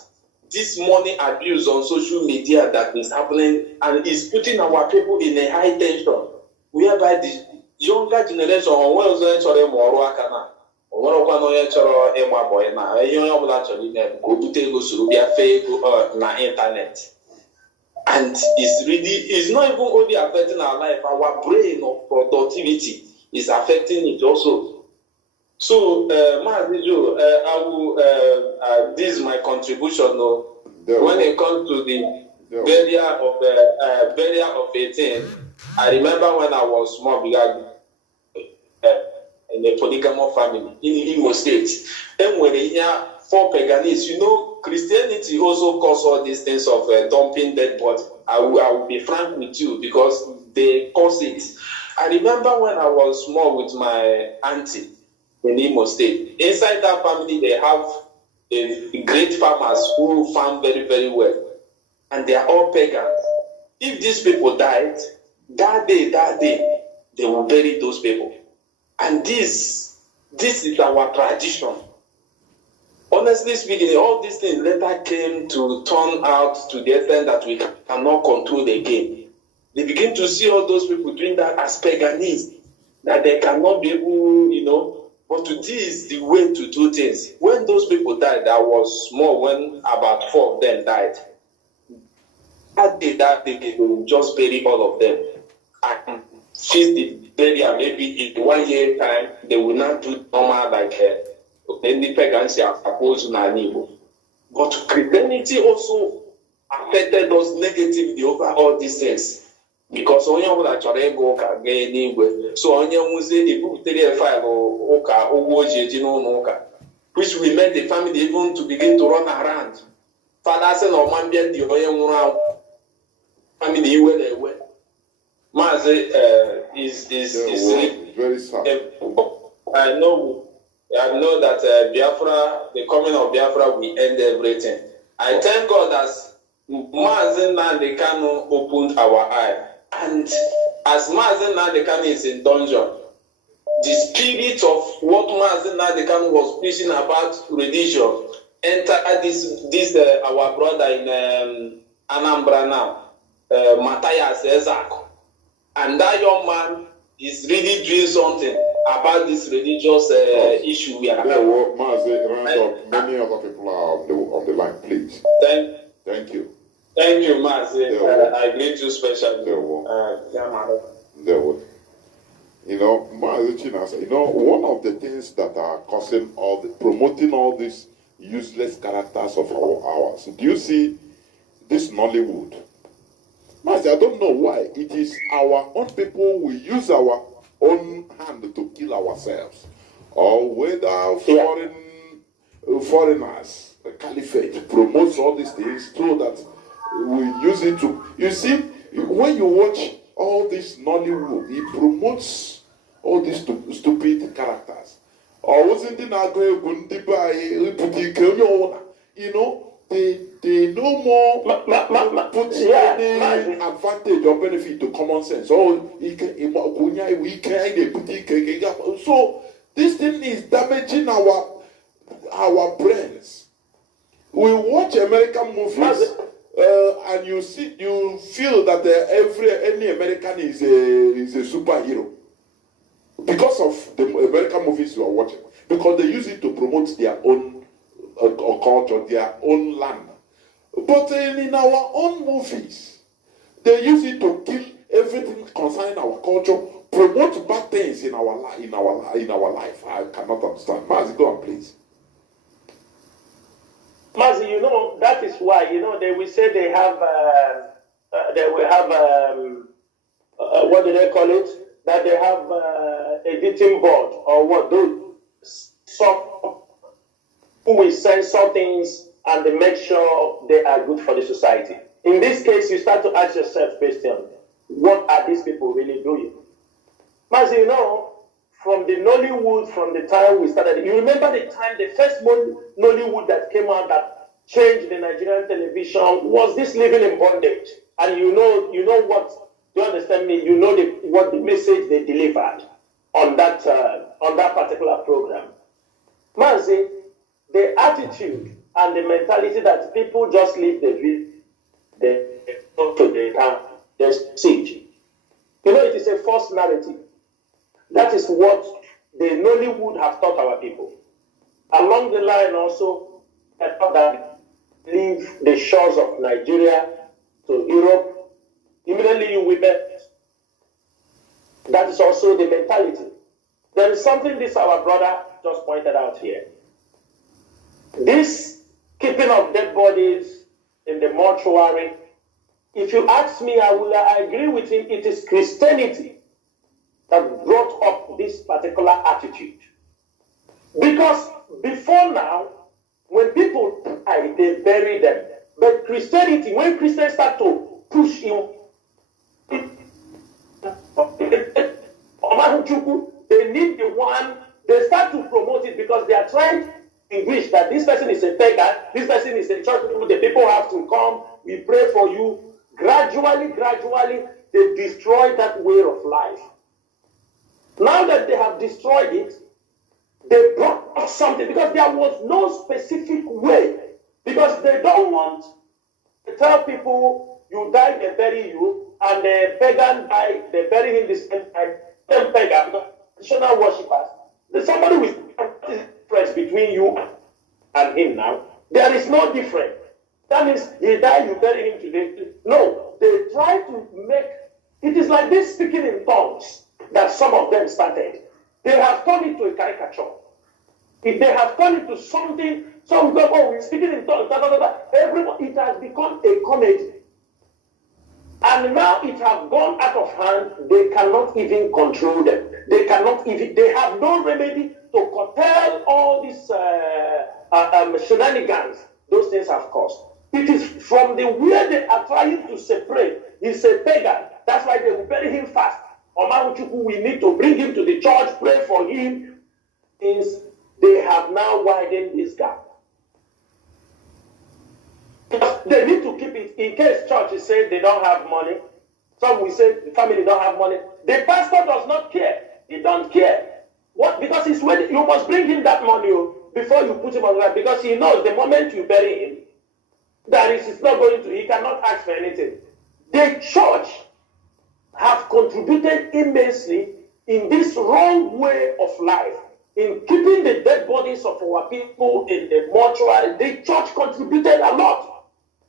This money abuse on social media that is happening and is putting our people in a high tension, whereby the younger generation onwe ọzọ chọrọ ịmụ ọrụ aka na onwerekwa na onye chọrọ ịgba bọị na ihe onye ọbụla chọrọ ime ka o bute ego soro bịa fee ego na internet. And it's not even only affecting our life, our brain of productivity is affecting it also. So Maazị Joe, I will this is my contribution when it comes to the burial of 18. I remember when I was small, in a polygamous family in Imo State, and when they hear 4 paganists, Christianity also cause all these things of dumping dead body. I will be frank with you because they cause it. I remember when I was small with my auntie in Imo State. Inside that family, they have great farmers who farm very, very well, and they are all pagans. If these people died, that day, they will bury those people. And this is our tradition. Honestly speaking, all these things later came to turn out to the extent that we cannot control the game. They begin to see all those people doing that as paganism, that they cannot be able, but this is the way to do things. When those people died, I was small when about 4 of them died. That day, they will just bury all of them. And since the burial, maybe in 1 year time, they will not do normal like any pagans are supposed to know. But Christianity also affected us negatively over all these things. Because onye ọbụla chọrọ ego ụka gaa n'igwe, so onye nwụzie ebubutere faịlụ ụka ụgwọ o ji eji n'ụlọ ụka, which will make the family even to begin to run around. Father sị na ọma mbịa ndị onye nwụrụ anwụ, family iwe na-ewe. Maazị is very sad. I know that Biafra, the coming of Biafra will end everything. I thank God that Maazị Nnamdi Kanu opened our eye. And as Maazị Nnamdi Kanu is in dungeon, the spirit of what Maazị Nnamdi Kanu was preaching about religion entered this our brother in Anambra now, Matthias Ezako. And that young man is really doing something about this religious issue we are having. Many other people are on the line, please. Thank you. Thank you, Mazi. I greet you specially. Mazi Chinasa, one of the things that are causing promoting all these useless characters of ours. Do you see this Nollywood? Mazi, I don't know why. It is our own people, we use our own hand to kill ourselves. Or whether foreigners, the caliphate, promotes all these things so that we use it to... You see, when you watch all this Nollywood, it promotes all these stupid characters. Or wasn't it they no more put any advantage or benefit to common sense. So this thing is damaging our brains. We watch American movies and you feel that any American is a superhero because of the American movies you are watching, because they use it to promote their own culture, their own land. But in our own movies, they use it to kill everything concerning our culture, promote bad things in our life. I cannot understand. Mazi, go on, please. Mazi, that is why, they will say they have, what do they call it? That they have editing board or what? Who will censor things and they make sure they are good for the society. In this case, you start to ask yourself question, what are these people really doing? Mas, you know, from the Nollywood, from the time we started, you remember the time, the first Nollywood that came out that changed the Nigerian television was this Living in Bondage. And you know what, do you understand me? You know what the message they delivered on that particular program. Mazi, the attitude and the mentality that people just leave the siege. You know, it is a false narrative. That is what the Nollywood have taught our people. Along the line also, I thought that leave the shores of Nigeria to Europe, immediately you will bet. That is also the mentality. There is something this our brother just pointed out here. This keeping of dead bodies in the mortuary, if you ask me, I agree with him, it is Christianity that brought up this particular attitude. Because before now, when people die, they bury them. But Christianity, when Christians start to push him, they need the one, they start to promote it because they are trying to English that this person is a pagan, this person is a church, the people have to come, we pray for you. Gradually, they destroy that way of life. Now that they have destroyed it, they brought something because there was no specific way. Because they don't want to tell people you die, they bury you, and the pagan die, they bury him the same time. Then pagan, because traditional worshippers, there's somebody with difference between you and him now. There is no difference. That means he died, you bury him today. No, they try to make it is like this speaking in tongues that some of them started. They have turned it to a caricature. If they have turned it to something, some go, oh, we're speaking in tongues, everybody, it has become a comedy. And now it has gone out of hand, they cannot even control them. They have no remedy to curtail all these shenanigans those things have caused. It is from the way they are trying to separate. He's a pagan. That's why they will bury him fast. We need to bring him to the church, pray for him. They have now widened this gap. They need to keep it in case churches say they don't have money. Some will say the family don't have money. The pastor does not care. He don't care. What? Because he's waiting. You must bring him that money before you put him on the ground. Because he knows the moment you bury him, that is not going to. He cannot ask for anything. The church have contributed immensely in this wrong way of life, in keeping the dead bodies of our people in the mortuary. The church contributed a lot.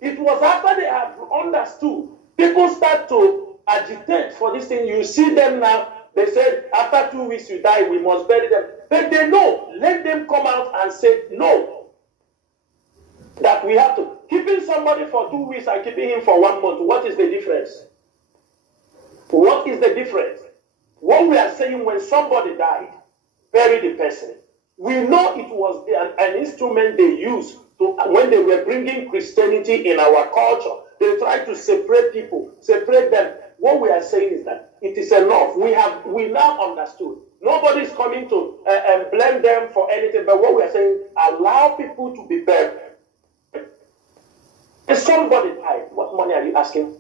It was after they have understood, people start to agitate for this thing. You see them now, they said, after 2 weeks you die, we must bury them. But they know, let them come out and say no. That we have to. Keeping somebody for 2 weeks and keeping him for 1 month, what is the difference? What is the difference? What we are saying, when somebody died, bury the person. We know it was an instrument they used when they were bringing Christianity in our culture. They tried to separate people, separate them. What we are saying is that it is enough. We now understood. Nobody is coming to blame them for anything. But what we are saying, allow people to be buried. If somebody died, what money are you asking?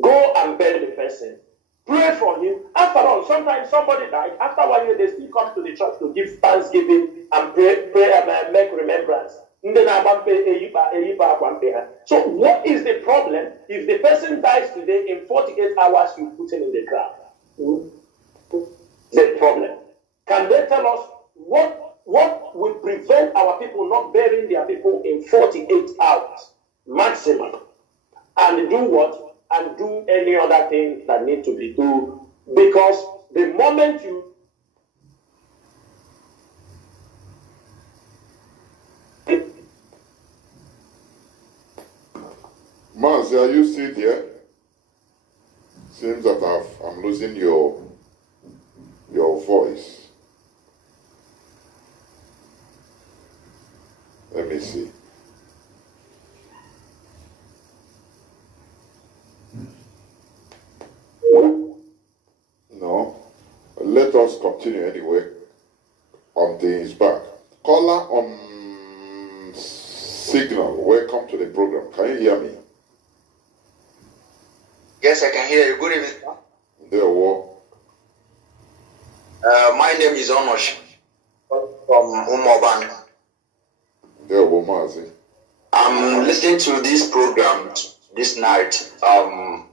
Go and bury the person. Pray for him. After all, sometimes somebody died. After 1 year, they still come to the church to give thanksgiving and pray and make remembrance. So what is the problem? If the person dies today, in 48 hours, you put him in the ground. The problem. Can they tell us what will prevent our people not burying their people in 48 hours maximum? And do what? And do any other thing that need to be done. Because the moment you Mazi, are you still there? Seems that I'm losing your voice. Let me see. us continue anyway until he's back. Caller on Signal, welcome to the program. Can you hear me? Yes, I can hear you. Good evening. There, what? My name is Onosh from Umoban. There, what, Mazi? I'm listening to this program this night, and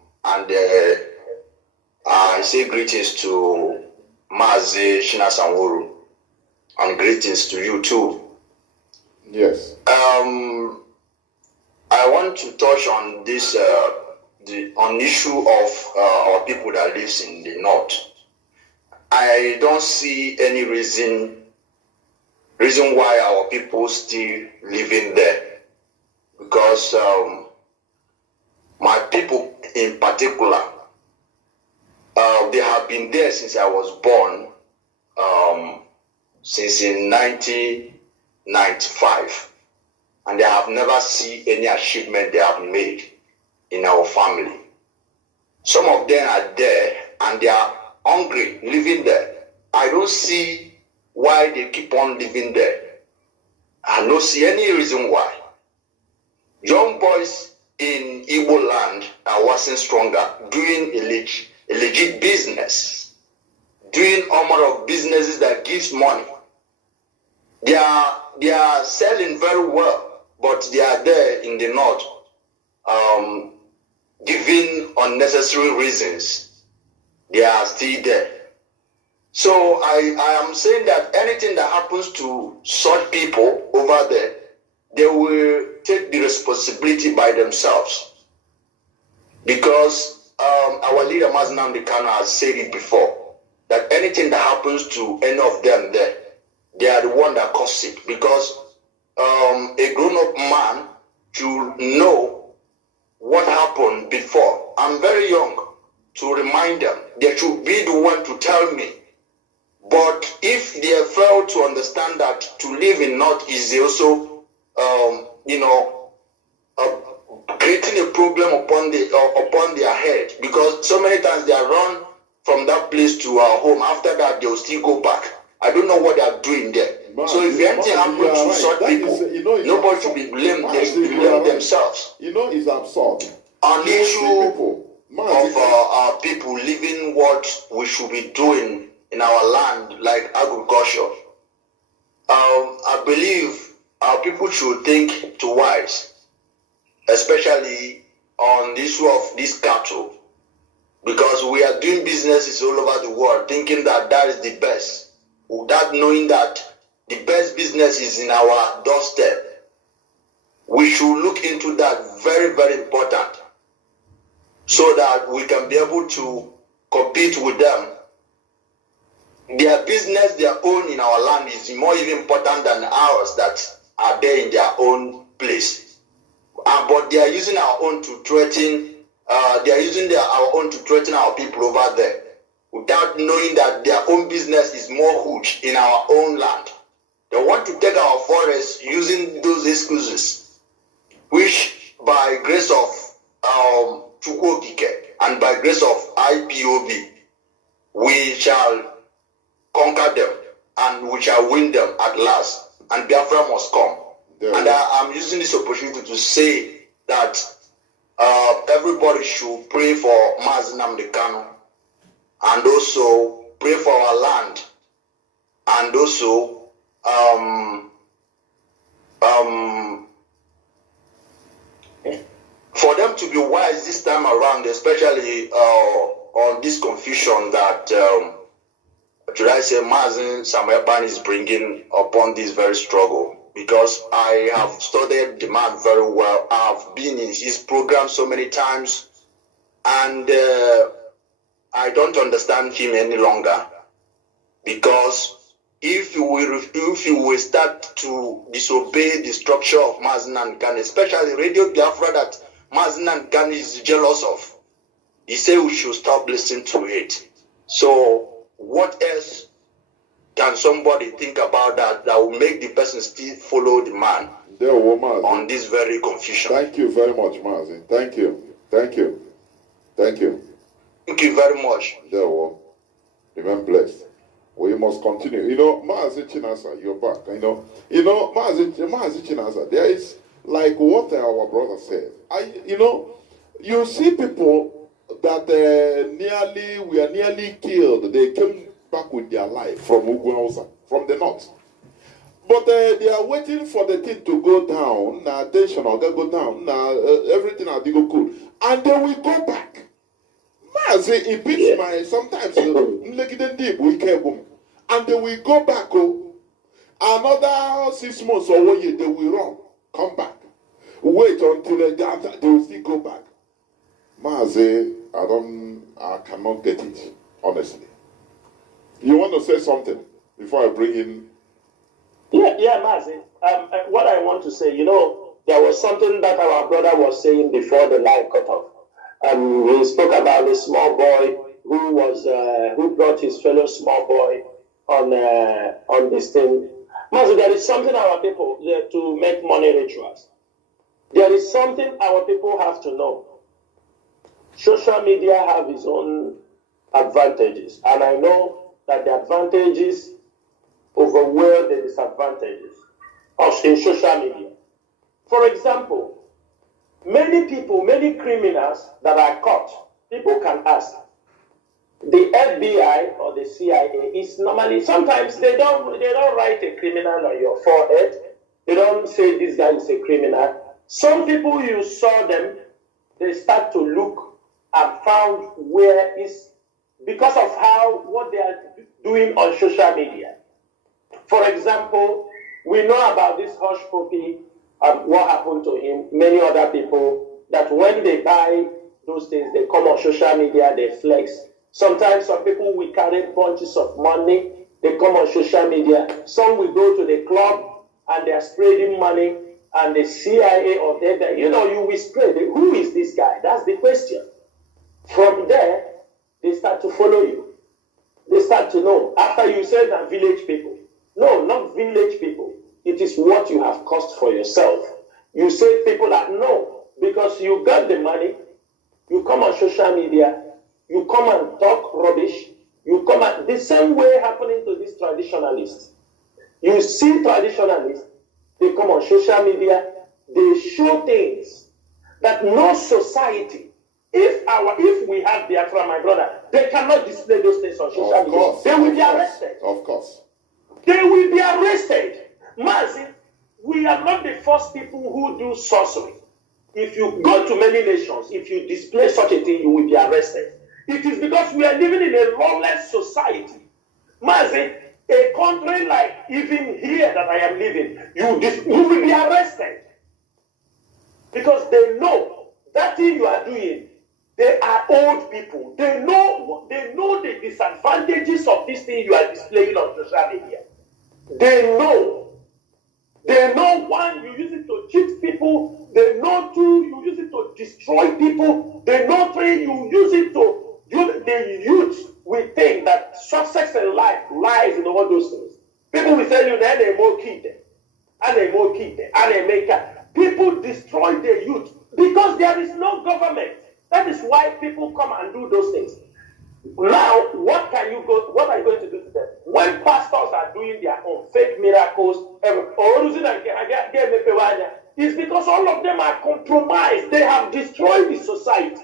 I say greetings to Mazi Shinasanwuru, and greetings to you too. Yes. I want to touch on this on issue of our people that lives in the north. I don't see any reason why our people still living there, because my people in particular, they have been there since I was born, since in 1995, and they have never seen any achievement they have made in our family. Some of them are there and they are hungry, living there. I don't see why they keep on living there. I don't see any reason why. Young boys in Igbo land are working stronger, doing a legit business, doing all manner of businesses that gives money. They are selling very well, but they are there in the north, giving unnecessary reasons. They are still there. So I am saying that anything that happens to such people over there, they will take the responsibility by themselves. Because our leader Mazi Nnamdi Kanu has said it before, that anything that happens to any of them there, they are the one that caused it. Because a grown-up man should know what happened before. I'm very young to remind them. They should be the one to tell me. But if they fail to understand that to live in North is also, creating a problem upon their head, because so many times they are run from that place to our home. After that, they will still go back. I don't know what they are doing there. So if anything happens to such people, nobody should be blamed. They should blame themselves. It's absurd. On the issue of our people living what we should be doing in our land, like agriculture, I believe our people should think twice, especially on the issue of this cattle, because we are doing businesses all over the world, thinking that that is the best, without knowing that the best business is in our doorstep. We should look into that. Very, very important, so that we can be able to compete with them. Their business, their own in our land is more even important than ours that are there in their own place. But they are using our own to threaten. They are using our own to threaten our people over there, without knowing that their own business is more huge in our own land. They want to take our forests using those excuses, which by grace of Chukwokike and by grace of IPOB, we shall conquer them and we shall win them at last, and Biafra must come. And I'm using this opportunity to say that everybody should pray for Mazi Nnamdi Kanu, and also pray for our land, and also for them to be wise this time around, especially on this confusion that should I say Mazi Samuel Ban is bringing upon this very struggle. Because I have studied the man very well. I've been in his program so many times, and I don't understand him any longer. Because if you will start to disobey the structure of Mazi Nnamdi Kanu, especially Radio Biafra that Mazi Nnamdi Kanu is jealous of, he said we should stop listening to it. So what else can somebody think about that will make the person still follow the man on this very confusion? Thank you very much, Mazi. Thank you. Thank you. Thank you. Thank you very much. Remain blessed. We must continue. You know, Maazi Chinasa, you're back. Maazi Chinasa, there is like what our brother said. You see people that were nearly killed. They came back with their life from Ugwausa, from the north. But they are waiting for the thing to go down. Now, attention, or go down. Now, everything will go cool. And then we go back. It beats my sometimes. And then we go back. Another 6 months or 1 year, they will run. Come back. Wait until they will still go back. I cannot get it, honestly. You want to say something before I bring in? Yeah, Mazi. What I want to say, there was something that our brother was saying before the live cut off. He spoke about a small boy who brought his fellow small boy on this thing. Mazi, there is something our people to make money rituals. There is something our people have to know. Social media have its own advantages, and I know that the advantages overweigh the disadvantages in social media. For example, many criminals that are caught, people can ask. The FBI or the CIA is normally, sometimes they don't write a criminal on your forehead. They don't say this guy is a criminal. Some people, you saw them, they start to look and found where is because of what they are doing on social media. For example, we know about this Hush Puppy and what happened to him. Many other people that when they buy those things, they come on social media, they flex. Sometimes some people will carry bunches of money, they come on social media. Some will go to the club and they are spreading money, and the CIA or you will spread. Who is this guy? That's the question. From there, they start to follow you. They start to know. After you say that village people. No, not village people. It is what you have cost for yourself. You say people that no, because you got the money, you come on social media, you come and talk rubbish, you come at the same way happening to these traditionalists. You see traditionalists, they come on social media, they show things that no society, if we have Biafra, my brother, they cannot display those things on social media. They will be arrested. Of course. They will be arrested. Mazi, we are not the first people who do sorcery. If you go to many nations, if you display such a thing, you will be arrested. It is because we are living in a lawless society. Mazi, a country like even here that I am living, you will be arrested. Because they know that thing you are doing, they are old people. They know the disadvantages of this thing you are displaying on social media. They know. They know, one, you use it to cheat people. They know, two, you use it to destroy people. They know, three, you use it to... The youth will think that success in life lies in all those things. People will tell you that they more kid, and they more kid, and they make it. People destroy the youth because there is no government. That is why people come and do those things. Now, what are you going to do to them? When pastors are doing their own fake miracles, it's because all of them are compromised. They have destroyed the society.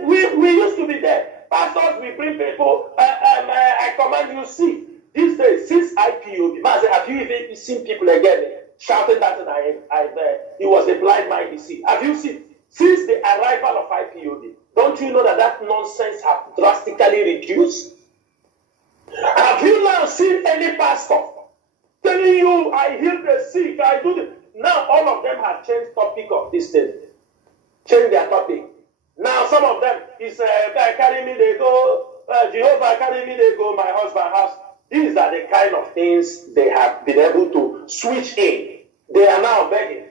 We used to be there. Pastors, we bring people. I command you, see. These days, since IPOB, have you even seen people again shouting that he was a blind man, you see? Have you seen? Since the arrival of IPOB, don't you know that nonsense has drastically reduced? Have you now seen any pastor telling you, I heal the sick, I do this? Now all of them have changed topic of this thing. Change their topic. Now some of them is carry me, they go, Jehovah carry me, they go, my husband's house. These are the kind of things they have been able to switch in. They are now begging.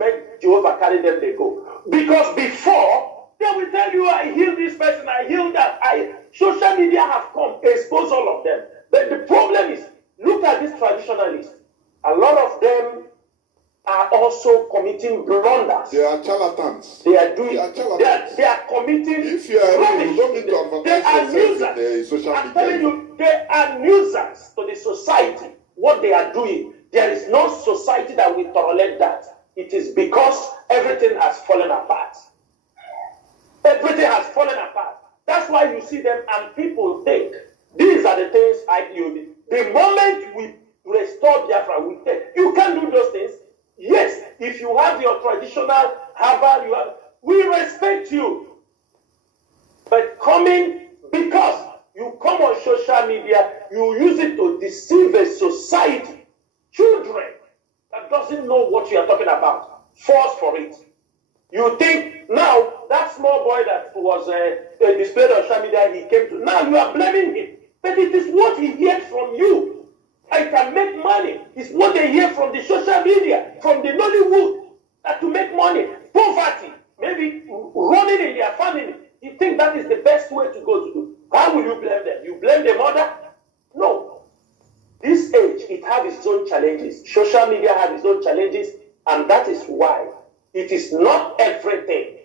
Make Jehovah carry them, they go. Because before, they will tell you, I heal this person, I heal that. Social media have come, expose all of them. But the problem is, look at these traditionalists. A lot of them are also committing committing blunders. They are charlatans. They are doing. They are charlatans. They are committing. If you are rubbish. you don't need to advertise yourself in the social I'm media. telling you, they are nuisance to the society. What they are doing, there is no society that will tolerate that. It is because everything has fallen apart. Everything has fallen apart. That's why you see them and people think these are the things IPOB. The moment we restore Biafra, we take. You can't do those things. Yes, if you have your traditional Harvard, we respect you. But because you come on social media, you use it to deceive a society, children that doesn't know what you are talking about, falls for it. You think now that small boy that was displayed on social media, he came to, now you are blaming him. But it is what he hears from you. I can make money. It's what they hear from the social media, from the Nollywood, that to make money. Poverty, maybe running in their family. You think that is the best way to go to do. How will you blame them? You blame the mother? No. This age, it has its own challenges. Social media has its own challenges, and that is why it is not everything.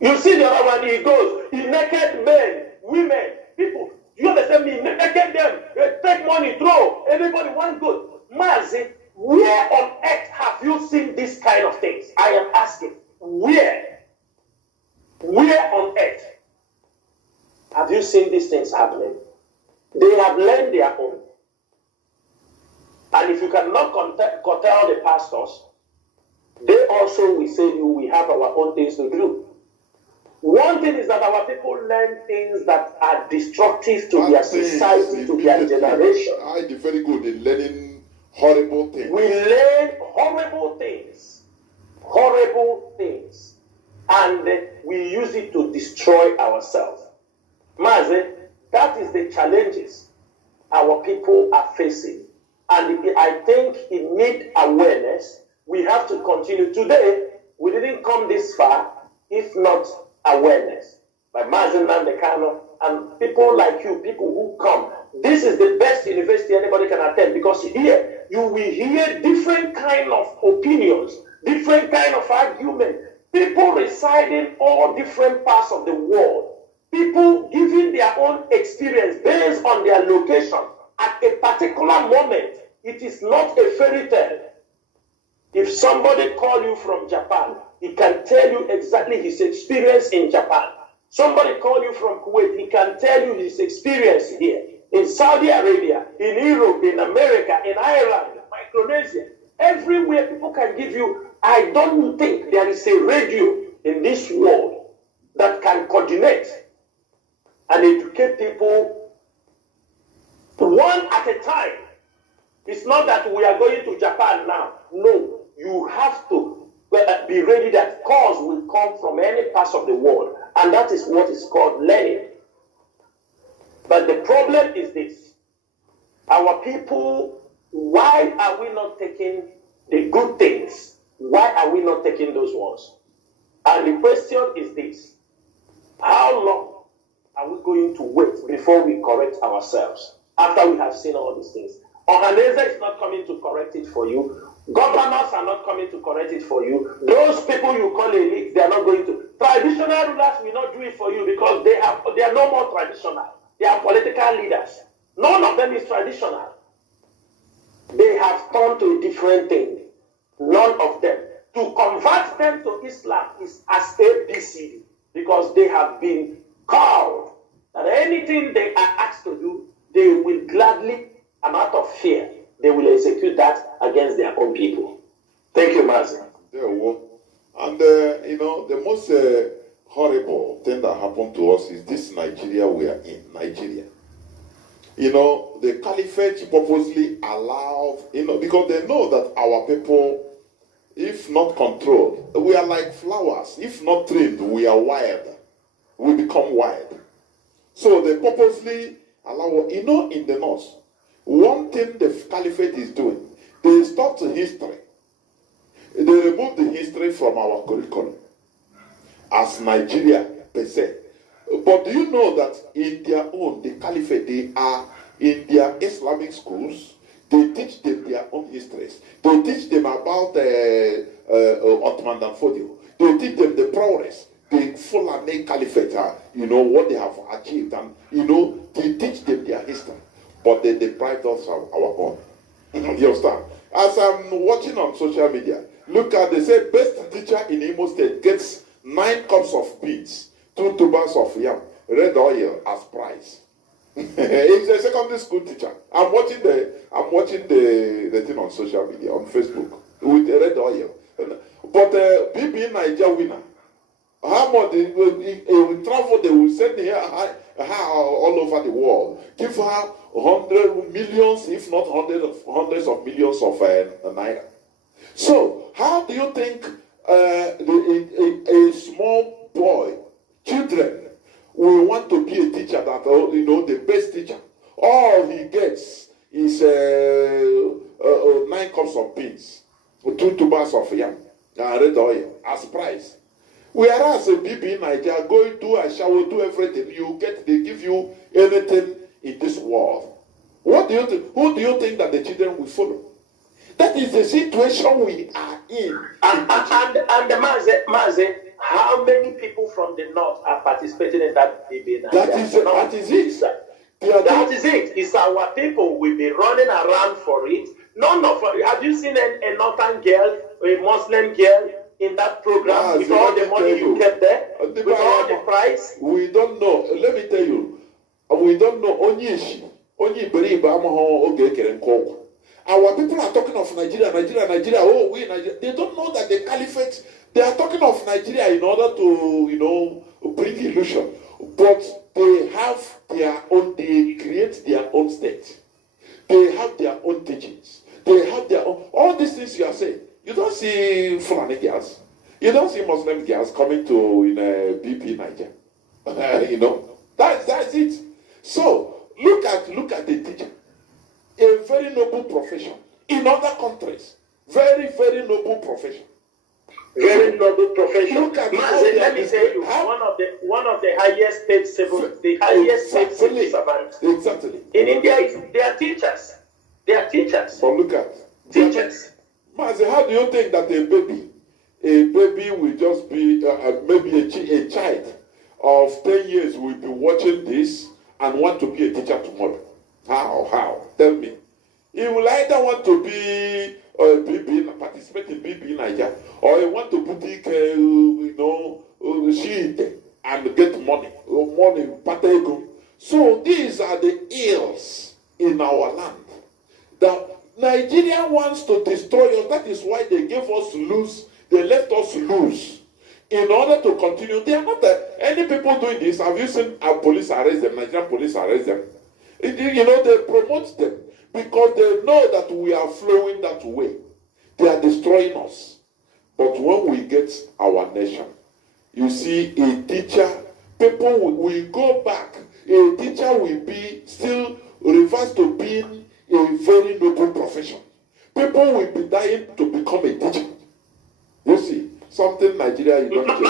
You see the other one, he goes, he naked men, women, people. You understand me? Naked them, take money, throw, everybody wants good. Mazi, where on earth have you seen this kind of things? I am asking, where? Where on earth have you seen these things happening? They have learned their own. And if you cannot curtail the pastors, they also will say we have our own things to do. One thing is that our people learn things that are destructive to their society, to their generation. I am very good in learning horrible things. We learn horrible things. Horrible things. And we use it to destroy ourselves. Maze, that is the challenges our people are facing. And I think it needs awareness. We have to continue. Today, we didn't come this far, if not awareness. By Mazen Nandekano and people like you, people who come. This is the best university anybody can attend, because here you will hear different kind of opinions, different kind of argument. People residing all different parts of the world. People giving their own experience based on their location at a particular moment. It is not a fairy tale. If somebody calls you from Japan, he can tell you exactly his experience in Japan. Somebody calls you from Kuwait, he can tell you his experience here. In Saudi Arabia, in Europe, in America, in Ireland, Micronesia, everywhere people can give you. I don't think there is a radio in this world that can coordinate and educate people one at a time. It's not that we are going to Japan now. No, you have to be ready that calls will come from any parts of the world. And that is what is called learning. But the problem is this. Our people, why are we not taking the good things? Why are we not taking those ones? And the question is this. How long are we going to wait before we correct ourselves after we have seen all these things? Organizer is not coming to correct it for you. Governors are not coming to correct it for you. Those people you call elite, they are not going to. Traditional rulers will not do it for you because they are no more traditional. They are political leaders. None of them is traditional. They have turned to a different thing. None of them. To convert them to Islam is as ABCD, because they have been called that anything they are asked to do, they will gladly, and out of fear, they will execute that against their own people. Thank you, Mazi. And the most horrible thing that happened to us is this Nigeria we are in. Nigeria. The caliphate purposely allowed, because they know that our people, if not controlled, we are like flowers. If not trimmed, we are wild. We become wild. So they purposely allow, in the north, one thing the caliphate is doing, they stopped history. They removed the history from our curriculum as Nigeria per se. But do you know that in their own, the caliphate, they are in their Islamic schools, They teach them their own histories. They teach them about Ottoman and Fodio. They teach them the progress, the Fulani Caliphate, what they have achieved. And, they teach them their history. But they deprived us of our own. You understand? As I'm watching on social media, look at, they say, best teacher in Imo State gets 9 cups of beans, 2 tubers of yam, red oil as prize. He's a secondary school teacher. I'm watching the thing on social media, on Facebook, with the red oil. But BB Niger winner, how much they will travel, they will send her all over the world. Give her 100 millions, if not hundreds of millions of naira. So, how do you think a small boy, children, will want to be a teacher that, the best teacher? All he gets is 9 cups of beans, 2 tubers of yam, and red oil as price. Whereas a BB Niger, go do a shower, do everything, they give you anything in this world. What do you think? Who do you think that the children will follow? That is the situation we are in. And Maze, how many people from the north are participating in that BB Niger? That is it. That is it. It's our people will be running around for it. Have you seen a northern girl, a Muslim girl in that program with all the money you kept there? With all the price? We don't know. Let me tell you. We don't know. Our people are talking of Nigeria. Oh, Nigeria. They don't know that the caliphate, they are talking of Nigeria in order to, bring illusion. But they have their own, they create their own state. They have their own teachings. They have their own, all these things you are saying. You don't see Fulani girls. You don't see Muslim girls coming to in a BP Niger. That's it. So look at the teacher. A very noble profession. In other countries, very, very noble profession. Very noble profession. Look at let me tell you, one of the highest paid civil, the highest paid civil servants. Exactly. In India, they are teachers. They are teachers. But look at teachers. Mazi, how do you think that a baby will just be maybe a child of 10 years will be watching this and want to be a teacher tomorrow? How? Tell me. He will either want to be participate in BB Niger, or he want to boutique, sheet and get money, patego. So these are the ills in our land. The Nigeria wants to destroy us. That is why they gave us loose. They left us loose in order to continue. They are not any people doing this. Have you seen our police arrest them? Nigerian police arrest them. They promote them because they know that we are flowing that way. They are destroying us. But when we get our nation, you see a teacher, people will go back. A teacher will be still reversed to being a very noble profession. People will be dying to become a teacher. You see, something Nigeria you don't change.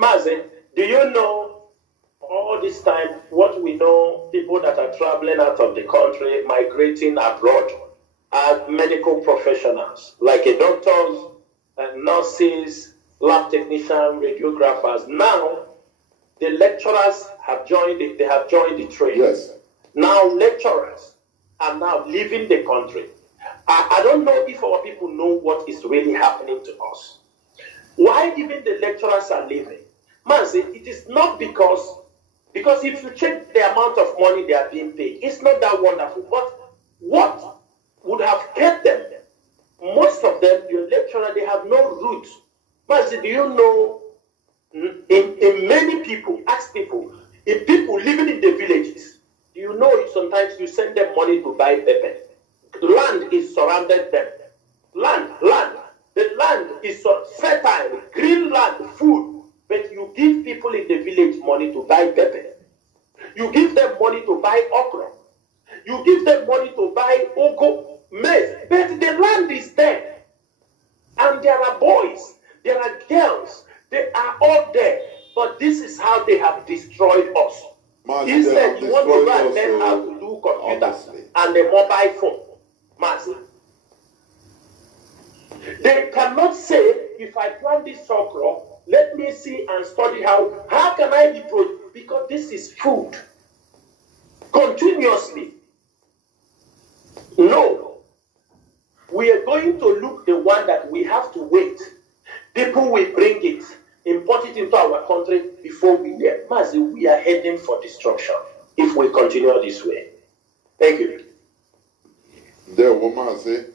Maze, do you know all this time what we know, people that are traveling out of the country, migrating abroad, are medical professionals, like doctors, nurses, lab technicians, radiographers. Now, the lecturers have joined the train. Yes. Now, lecturers are now leaving the country. I don't know if our people know what is really happening to us. Why even the lecturers are leaving? Man, it is not because if you check the amount of money they are being paid, it's not that wonderful. But what would have kept them? Most of them, your lecturer, they have no roots. Man, do you know, in many people, ask people, in people living in the villages, do you know sometimes you send them money to buy pepper? Land is surrounded them. Land. The land is fertile, green land, food. But you give people in the village money to buy pepper. You give them money to buy okra. You give them money to buy ugu, maize. But the land is there. And there are boys, there are girls, they are all there. But this is how they have destroyed us. Instead, you want to go and learn how to do computers and a mobile phone. Massive. They cannot say, if I plant this okra, let me see and study how can I be produced? Because this is food. Continuously. No. We are going to look the one that we have to wait. People will bring it, import it into our country before we get. Massive, we are heading for destruction if we continue this way. Thank you. There, woman say.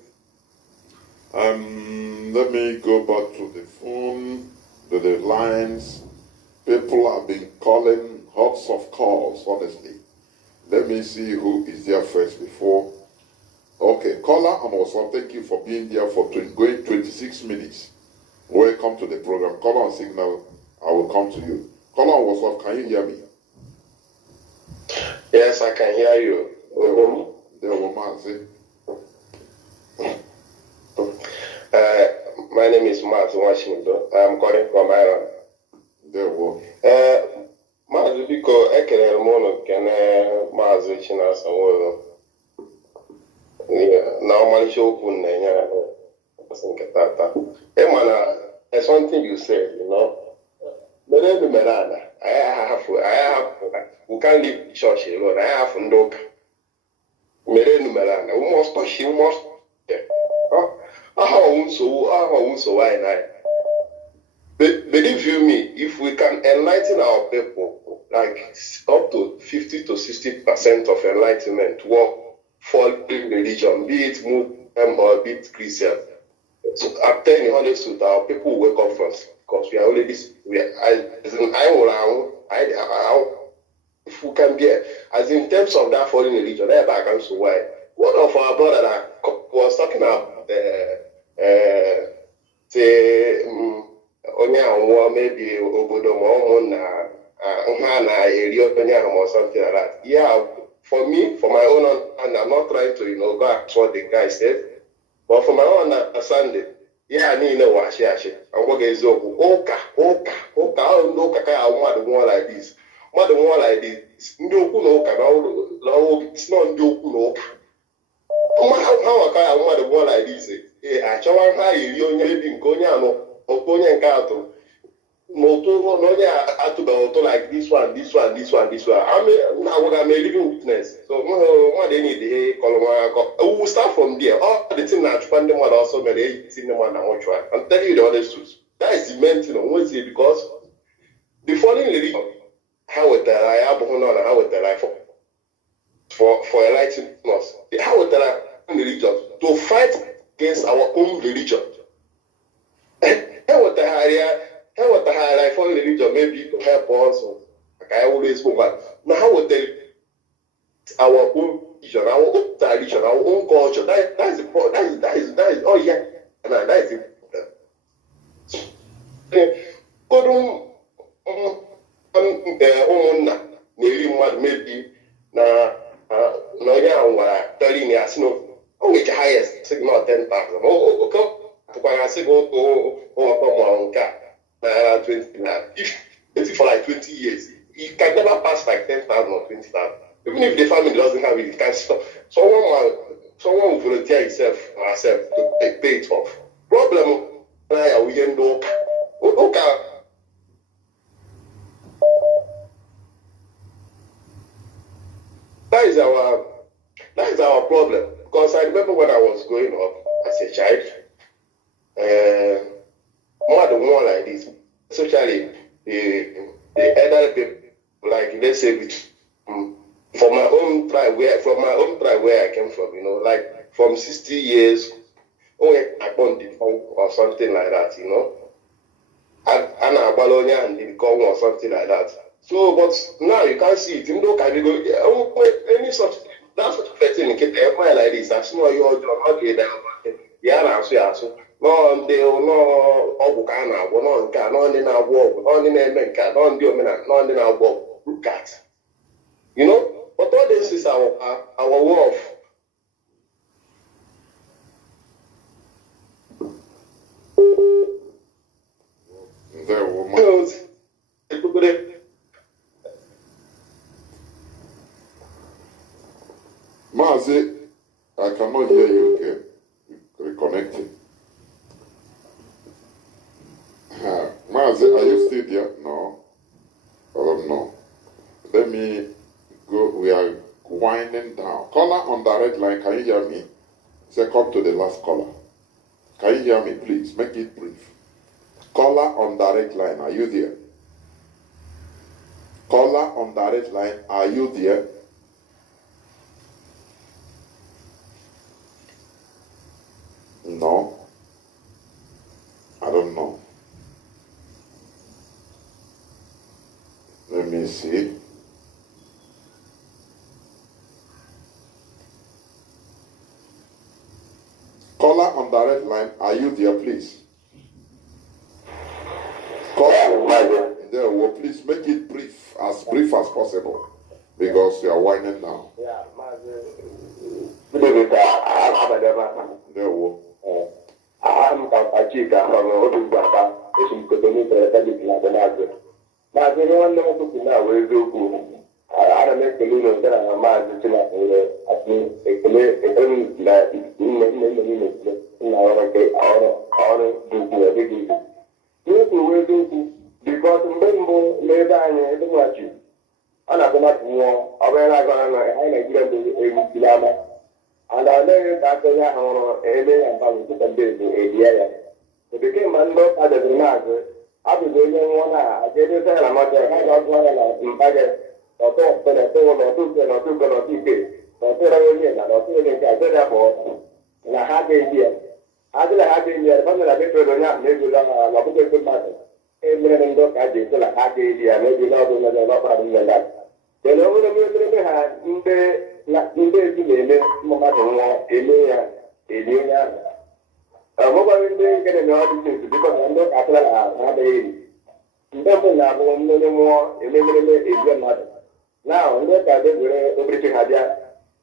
Let me go back to the phone, to the lines. People have been calling, lots of calls, honestly. Let me see who is there first before. Okay, caller and also thank you for being there for going 26 minutes. Welcome to the program. Caller on Signal, I will come to you. Caller on WhatsApp, can you hear me? Yes, I can hear you. There, woman say. My name is Matt Washington. I'm calling from Ireland. There, wo. Maazị biko ekelere m ụnụ kene Maazị Chinasa Nwodo na ọmalịcha okwu na-enye ahụ nke tata. Ịma na there's something you said, you know. Mere ana, we can't leave the church alone. I have ndị ụka. Mere ana, we must touch him, we must. Believe you me, if we can enlighten our people, like up to 50 to 60% of enlightenment will fall in religion, be it Muslim or be it Christian. So I'm telling you honestly, our people will wake up first because we are already, if we can be, as in terms of that falling religion, I can see why. One of our brother that was talking about say onye anwụọ maybe obodo ma ụmụ na ha na-eri onye ahụ or something like that. Yeah, for me, for my own, and I'm not trying to, go at what the guy said, but for my own understanding, yeah, I need to wash it. I'm going to go, ụka ka mmadụ nwụọ like this. Mmadụ nwụọ like this. Ndị okwu na ụka na it's not ndị okwu na ụka. How can I want to go like this? I shall have you only going on onye nke atụ moto onye atụba like this one. I'm a living witness. So what they need the we will start from there. All the thing that find them also made 18 one and try. I'm telling you the honest truth. That is the main thing on Wednesday because the following religion, how would I have how would I for enlightening us? How would I religion to fight against our own religion? What the highlight for religion maybe to help us, like I always go back. Now how would they our own religion, our own tradition, our own culture? That is oh yeah, that is it. Maybe na telling me as no which highest signal 10,000. Okay. I say go to 20. If for like 20 years, it can never pass like 10,000 or 20,000. Even if the family doesn't have it, it can stop. Someone will volunteer himself or herself to pay it off. Problem we end up. Okay. That is our problem. Because I remember when I was growing up as a child, more like this, especially the elderly people, like let's say from my own tribe where I came from, like from 60 years, I born or something like that, and Abalonia and the Congo or something like that. So, but now you can't see it. You know, can you go any such that's what person in everywhere like this. That's not your job. Okay, so no, they no Obukana, no can, no in our walk, no in America, no in the Omena, no in our walk. Look at, but all this is our wolf. There, woman. Mazi, I cannot hear you connecting. Mazi, are you still there? No. I don't know. Let me go. We are winding down. Caller on direct line, can you hear me? Say, come to the last caller. Can you hear me, please? Make it brief. Caller on direct line, are you there? Caller on direct line, are you there? No. I don't know. Let me see. Caller on direct line, are you there, please? Caller, there. Well, please make it brief as possible, because you are winding down. Yeah, There. Well. I'm Pachika from Odubaka. It's Cotonou, the but everyone knows who now will do. I don't make the Luno that I'm a man to like a clear that in our do you will do because Mbo later and the watching. And I'm not more. I will not go and I get a Lama. And I know that they are on a and put a bit in a it became Mando at the Renato. I was doing one. I gave it a lot of head of one in Paget, or talk for the phone or two or two or two or two I said about and I had the idea. I did have the idea, but I did not maybe a good matter. A million dog I did till I had the idea, maybe not problem than that. Then over the military had in the Mama, Elia. What are we getting all these things? Because I'm not at all. No more, a little now, look at the everything had ya.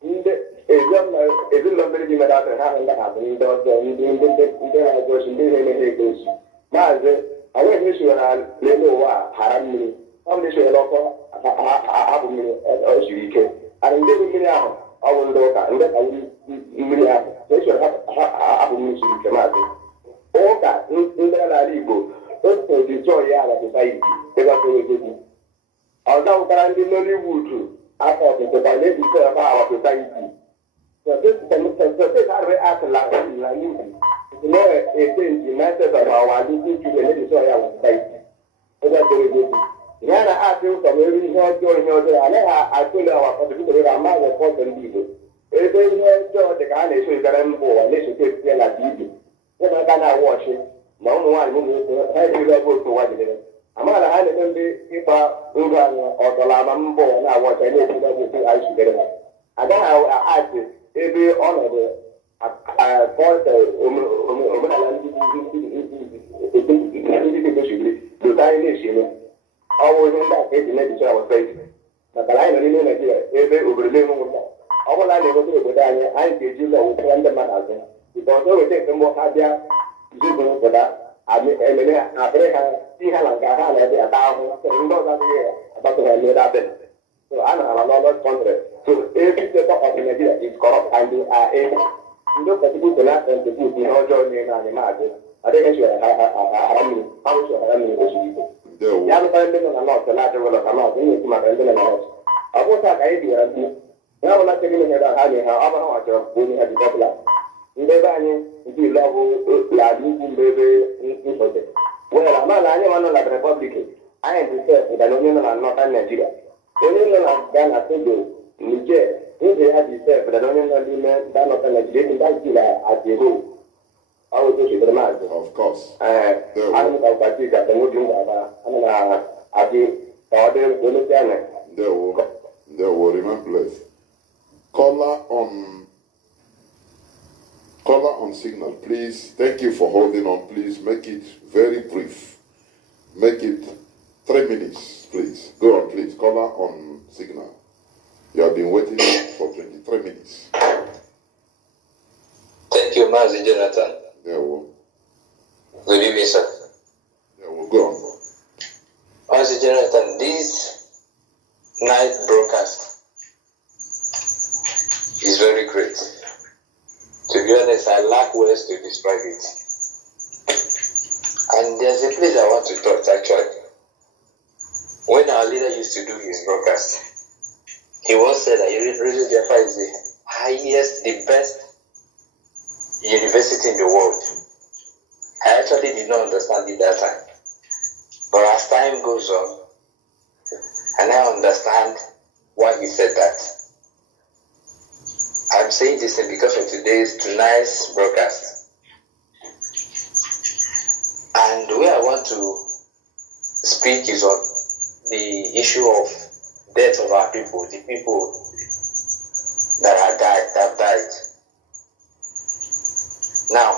In the isn't nobody made out and having that happen. In the version, they Maze, I went to you and Lenoa, Harami, on the show local, Abu or Shirike. And in the Milia, I will look and then I will Milia. They should have Abu Shirike. All that in the Libo, also destroy our society. They got to do. Although currently Nollywood, I thought that the lady of our society. So this is how we act like you. You know, a thing united of our duty to the lady of our society. So that's very good. Then I asked you from every here, I told our particular amount of important people. Every here, the kind of show that I'm born, they should take care of people. Then I cannot wash it. No one will have you able to watch it. I'm not a hundred and if or the Lambo and I watch any of the I should get it. And then I asked every honor the point to die nation. I was in that case in the I was saying. But I don't know every over the living. All I never do with I did you know when the man because we take the more hard for that. I mean, I see how long I had a thousand, about to have made up. So I don't have a lot of contract. So every step of Nigeria is corrupt and they are able. You look at the good and the good, you know, joining and imagine. I think I should have how should I mean, also. The other time, I'm not the latter will come out, you my friend in the house. I was that idea. Now, let's take a look at how you have other water when you have the popular. Ndebanye love la baby well, I'm not anyone like Republican. I am prepared that no one are not Nigeria. Only one Ghana to Niger. If they had deserved that only one not Nigeria, that's at the whole. I will do the man. Of course. I'm a Patricia, the Muslim, I think, they will remain blessed. Caller on signal, please. Thank you for holding on. Please make it very brief. Make it 3 minutes, please. Go on, please. Caller on signal. You have been waiting for 23 minutes. Thank you, Mazi Jonathan. There we go. Good evening, sir. There we go. On. Mazi Jonathan, this night broadcast is very great. To be be honest, I lack words to describe it. And there's a place I want to touch actually. When our leader used to do his broadcast, he once said that Radio Biafra is the highest, the best university in the world. I actually did not understand it that time. But as time goes on, and I understand why he said that. I'm saying this because of tonight's broadcast. And the way I want to speak is on the issue of death of our people, the people that have died. Now,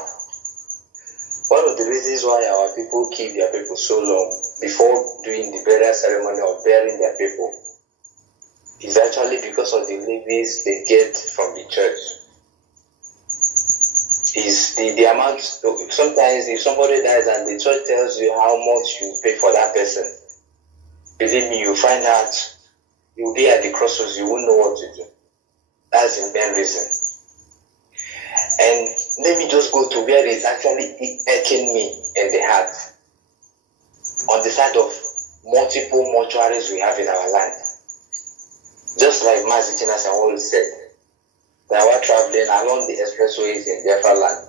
one of the reasons why our people keep their people so long before doing the burial ceremony of burying their people is actually because of the levies they get from the church. Is the amount, sometimes if somebody dies and the church tells you how much you pay for that person, believe me, you find out, you'll be at the crossroads, you won't know what to do. That's the main reason. And let me just go to where it's actually aching me in the heart. On the side of multiple mortuaries we have in our land. Just like Mazi Chinas always said, that we're traveling along the expressways in Biafra land.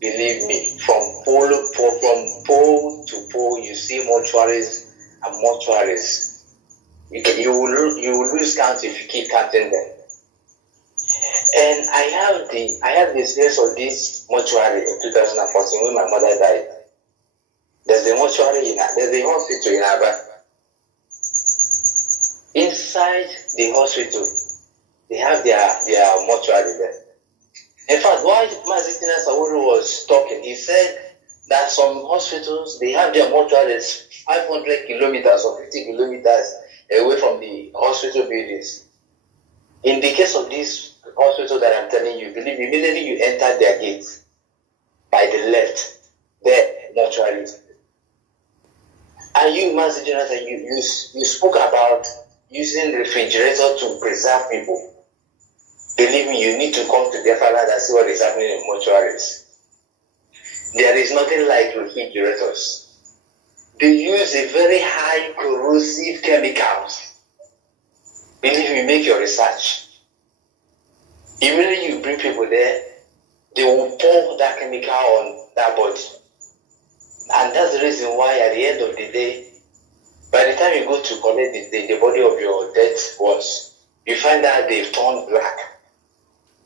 Believe me, from pole to pole, you see mortuaries and mortuaries. You will lose count if you keep counting them. And I have the experience of this mortuary in 2014 when my mother died. There's a mortuary there's a hospital in Aba. Inside the hospital, they have their mortuary there. In fact, while Mazitina Sawuru was talking, he said that some hospitals, they have their mortuaries 500 kilometers or 50 kilometers away from the hospital buildings. In the case of this hospital that I'm telling you, believe me, immediately you enter their gates by the left, there, mortuary. And you, Master Jonathan, you spoke about using refrigerator to preserve people. Believe me, you need to come to Biafra land and see what is happening in mortuaries. There is nothing like refrigerators. They use a very high corrosive chemicals. Believe me, make your research. Immediately you bring people there, they will pour that chemical on that body. And that's the reason why at the end of the day, by the time you go to collect the body of your dead ones, you find that they've turned black.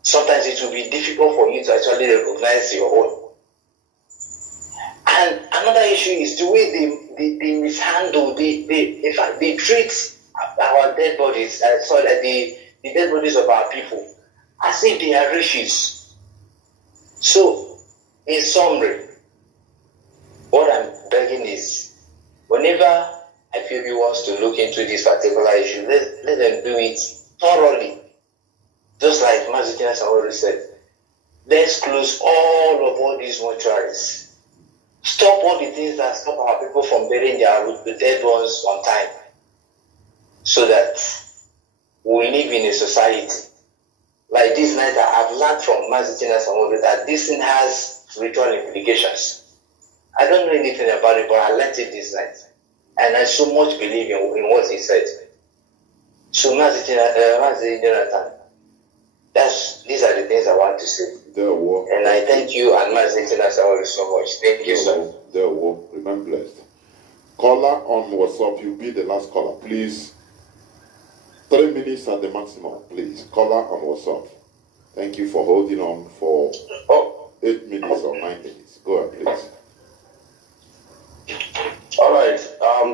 Sometimes it will be difficult for you to actually recognize your own. And another issue is the way they mishandle, in fact, they treat our dead bodies, the dead bodies of our people, as if they are riches. So, in summary, what I'm begging is, whenever IPOB wants to look into this particular issue, let them do it thoroughly. Just like Mazitina already said, let's close all these mortuaries. Stop all the things that stop our people from burying the dead ones on time. So that we live in a society. Like this night, I've learned from Mazitina that this thing has spiritual implications. I don't know anything about it, but I learned it this night. And I so much believe in what he said. So Mazi Jonathan, these are the things I want to say. And I thank you and Mazi Jonathan so much. Thank you, sir. Remember blessed. Caller on WhatsApp, you'll be the last caller. Please, 3 minutes at the maximum, please. Caller on WhatsApp. Thank you for holding on for 8 minutes or 9 minutes. Go ahead, please. All right,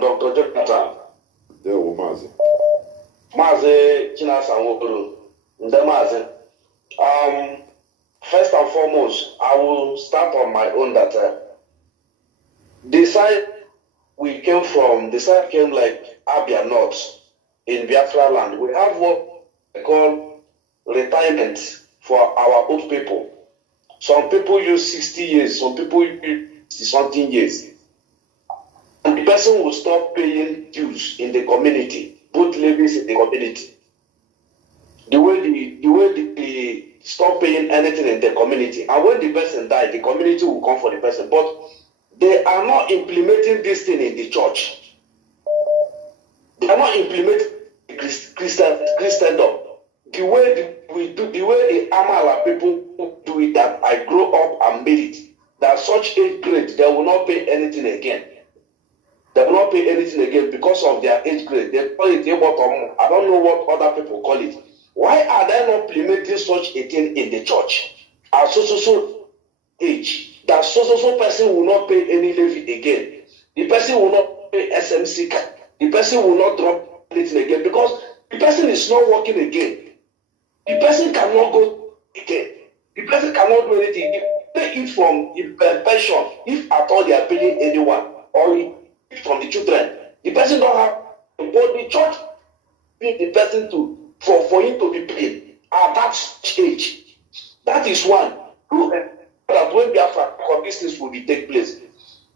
Dr. Jonathan. There we Mazi. Mazi Chinasa Nwokolo. Mazi. First and foremost, I will start on my own that the side we came from, the side came like Abia North in Biafra land. We have what we call retirement for our old people. Some people use 60 years, some people use 60-something years. And the person will stop paying dues in the community, both levies in the community. The way the stop paying anything in the community. And when the person dies, the community will come for the person. But they are not implementing this thing in the church. They are not implementing Christendom. The way we do, the way they arm our people do it, that I grow up and made it, that such age grade, they will not pay anything again. They will not pay anything again because of their age grade. They call it I don't know what other people call it. Why are they not implementing such a thing in the church? At so age, that so person will not pay any levy again. The person will not pay SMC. The person will not drop anything again because the person is not working again. The person cannot go again. The person cannot do anything. They pay it from pension, if at all they are paying anyone, or from the children. The person don't have, but the church pay the person for him to be paid at that age. That is one. That when Biafra business will be take place,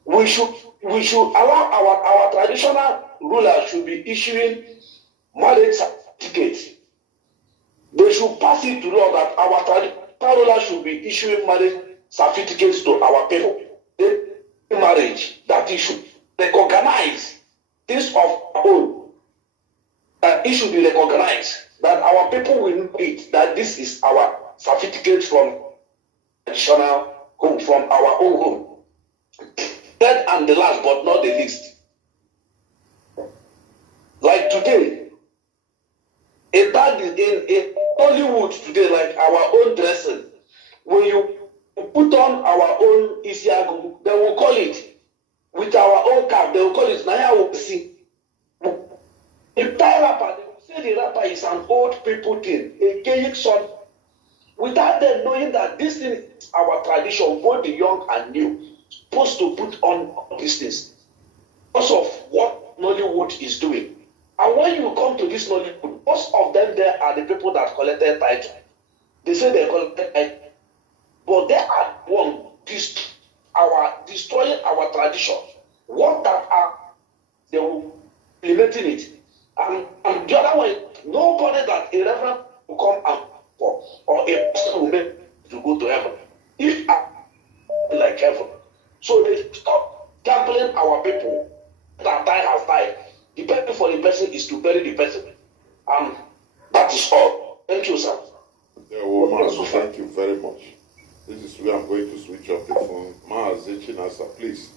we should allow our traditional rulers should be issuing marriage certificates. They should pass it to law that our traditional rulers should be issuing marriage certificates to our people. Marriage that it should recognize this of our own. That it should be recognized that our people will know it, that this is our certificate from traditional home, from our own home. Third and the last, but not the least. Like today, in Hollywood today, like our own dressing, when you put on our own isiagu, they will call it, with our own cap, they will call it Naya Wopsi. The tie rapper, they will say the rapper is an old people thing, a gay son. Without them knowing that this thing is our tradition, both the young and new, supposed to put on all these things because of what Nollywood is doing. And when you come to this Nollywood, most of them there are the people that collected title. They say they collected title, but they are one destroying our tradition. What that are, they will implementing it. And the other one, nobody that a reverend will come and for, or a person will make to go to heaven. If I like heaven. So they stop gambling our people that die has died. The payment for the person is to bury the person. That is all. Thank you, sir. Thank you very much. This is where I'm going to switch off the phone. Maazị Chinasa, please.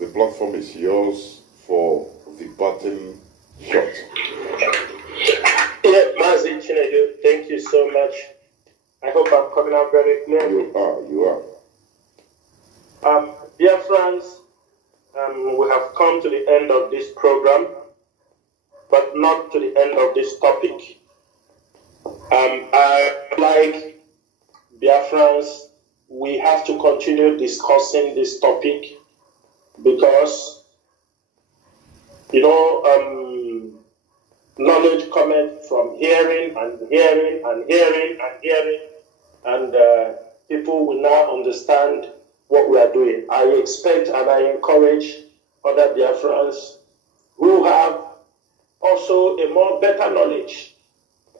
The platform is yours for the button shot. Yeah, Maazị Chinedu, thank you so much. I hope I'm coming out very clearly. You are. Dear friends, we have come to the end of this program, but not to the end of this topic. Like Biafrans, we have to continue discussing this topic because, knowledge cometh from hearing and hearing and hearing and hearing, and people will now understand what we are doing. I expect and I encourage other Biafrans who have also a more better knowledge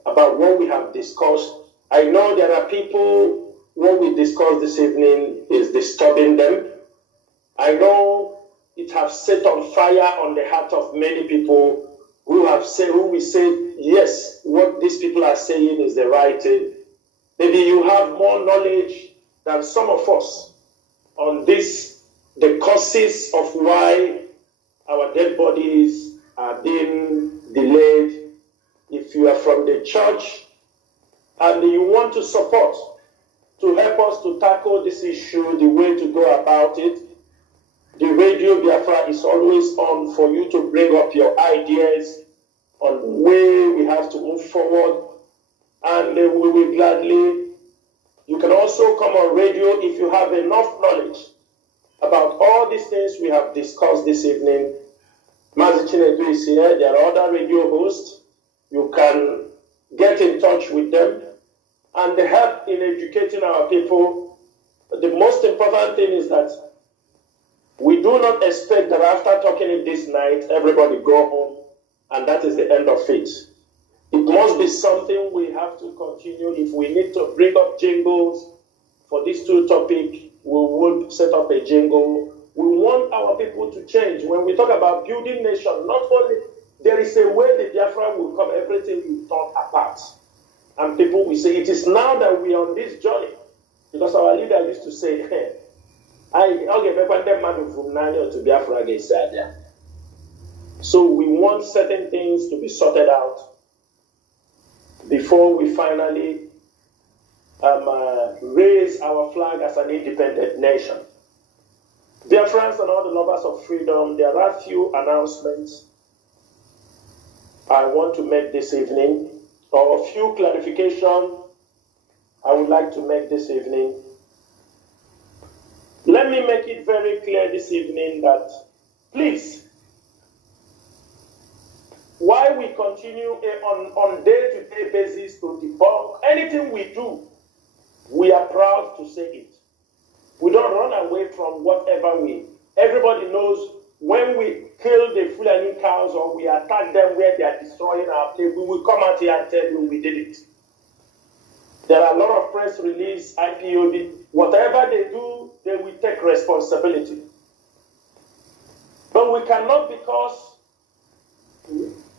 about what we have discussed. I know there are people, what we discussed this evening is disturbing them. I know it has set on fire on the heart of many people who will say, yes, what these people are saying is the right thing. Maybe you have more knowledge than some of us on this, the causes of why our dead bodies are being delayed. If you are from the church and you want to support, to help us to tackle this issue, the way to go about it, the Radio Biafra is always on for you to bring up your ideas on where we have to move forward. And we will gladly, you can also come on radio if you have enough knowledge about all these things we have discussed this evening. Maazị Chinedu is here. There are other radio hosts. You can get in touch with them and help in educating our people. The most important thing is that we do not expect that after talking it this night, everybody go home and that is the end of it. It must be something we have to continue. If we need to bring up jingles for these two topics, we will set up a jingle. We want our people to change. When we talk about building nation, not only there is a way the Biafra will come, everything will turn apart. And people will say, it is now that we are on this journey. Because our leader used to say, hey, so we want certain things to be sorted out before we finally raise our flag as an independent nation. Dear friends and all the lovers of freedom, there are a few announcements I want to make this evening, or a few clarifications I would like to make this evening. Let me make it very clear this evening that, please, while we continue on day-to-day basis to debunk anything we do, we are proud to say it. We don't run away from whatever everybody knows when we kill the Fulani cows or we attack them where they are destroying our place, we will come out here and tell you we did it. There are a lot of press release, IPOB, whatever they do, they will take responsibility. But we cannot, because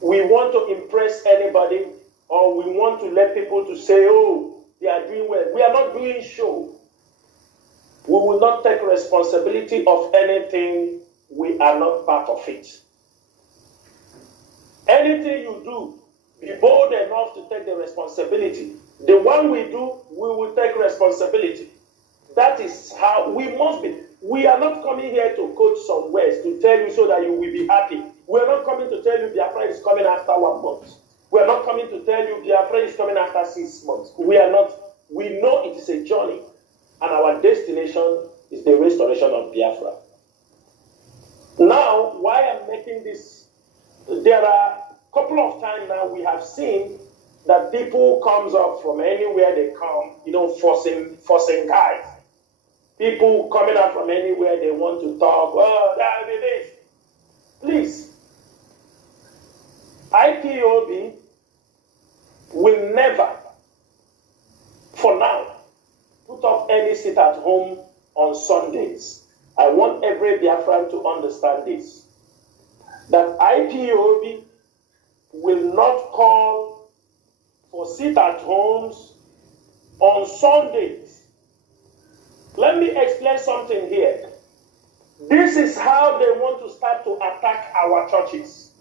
we want to impress anybody or we want to let people to say, oh, they are doing well. We are not doing show. We will not take responsibility of anything. We are not part of it. Anything you do, be bold enough to take the responsibility. The one we do, we will take responsibility. That is how we must be. We are not coming here to quote some words to tell you so that you will be happy. We are not coming to tell you Biafra is coming after 1 month. We are not coming to tell you Biafra is coming after 6 months. We are not. We know it is a journey, and our destination is the restoration of Biafra. Now, why I'm making this, there are a couple of times now we have seen that people comes up from anywhere they come, forcing guys. People coming out from anywhere they want to talk. Oh, that it is. Please, IPOB will never, for now, put up any sit at home on Sundays. I want every Biafran to understand this. That IPOB will not call for sit at homes on Sundays. Let me explain something here. This is how they want to start to attack our churches.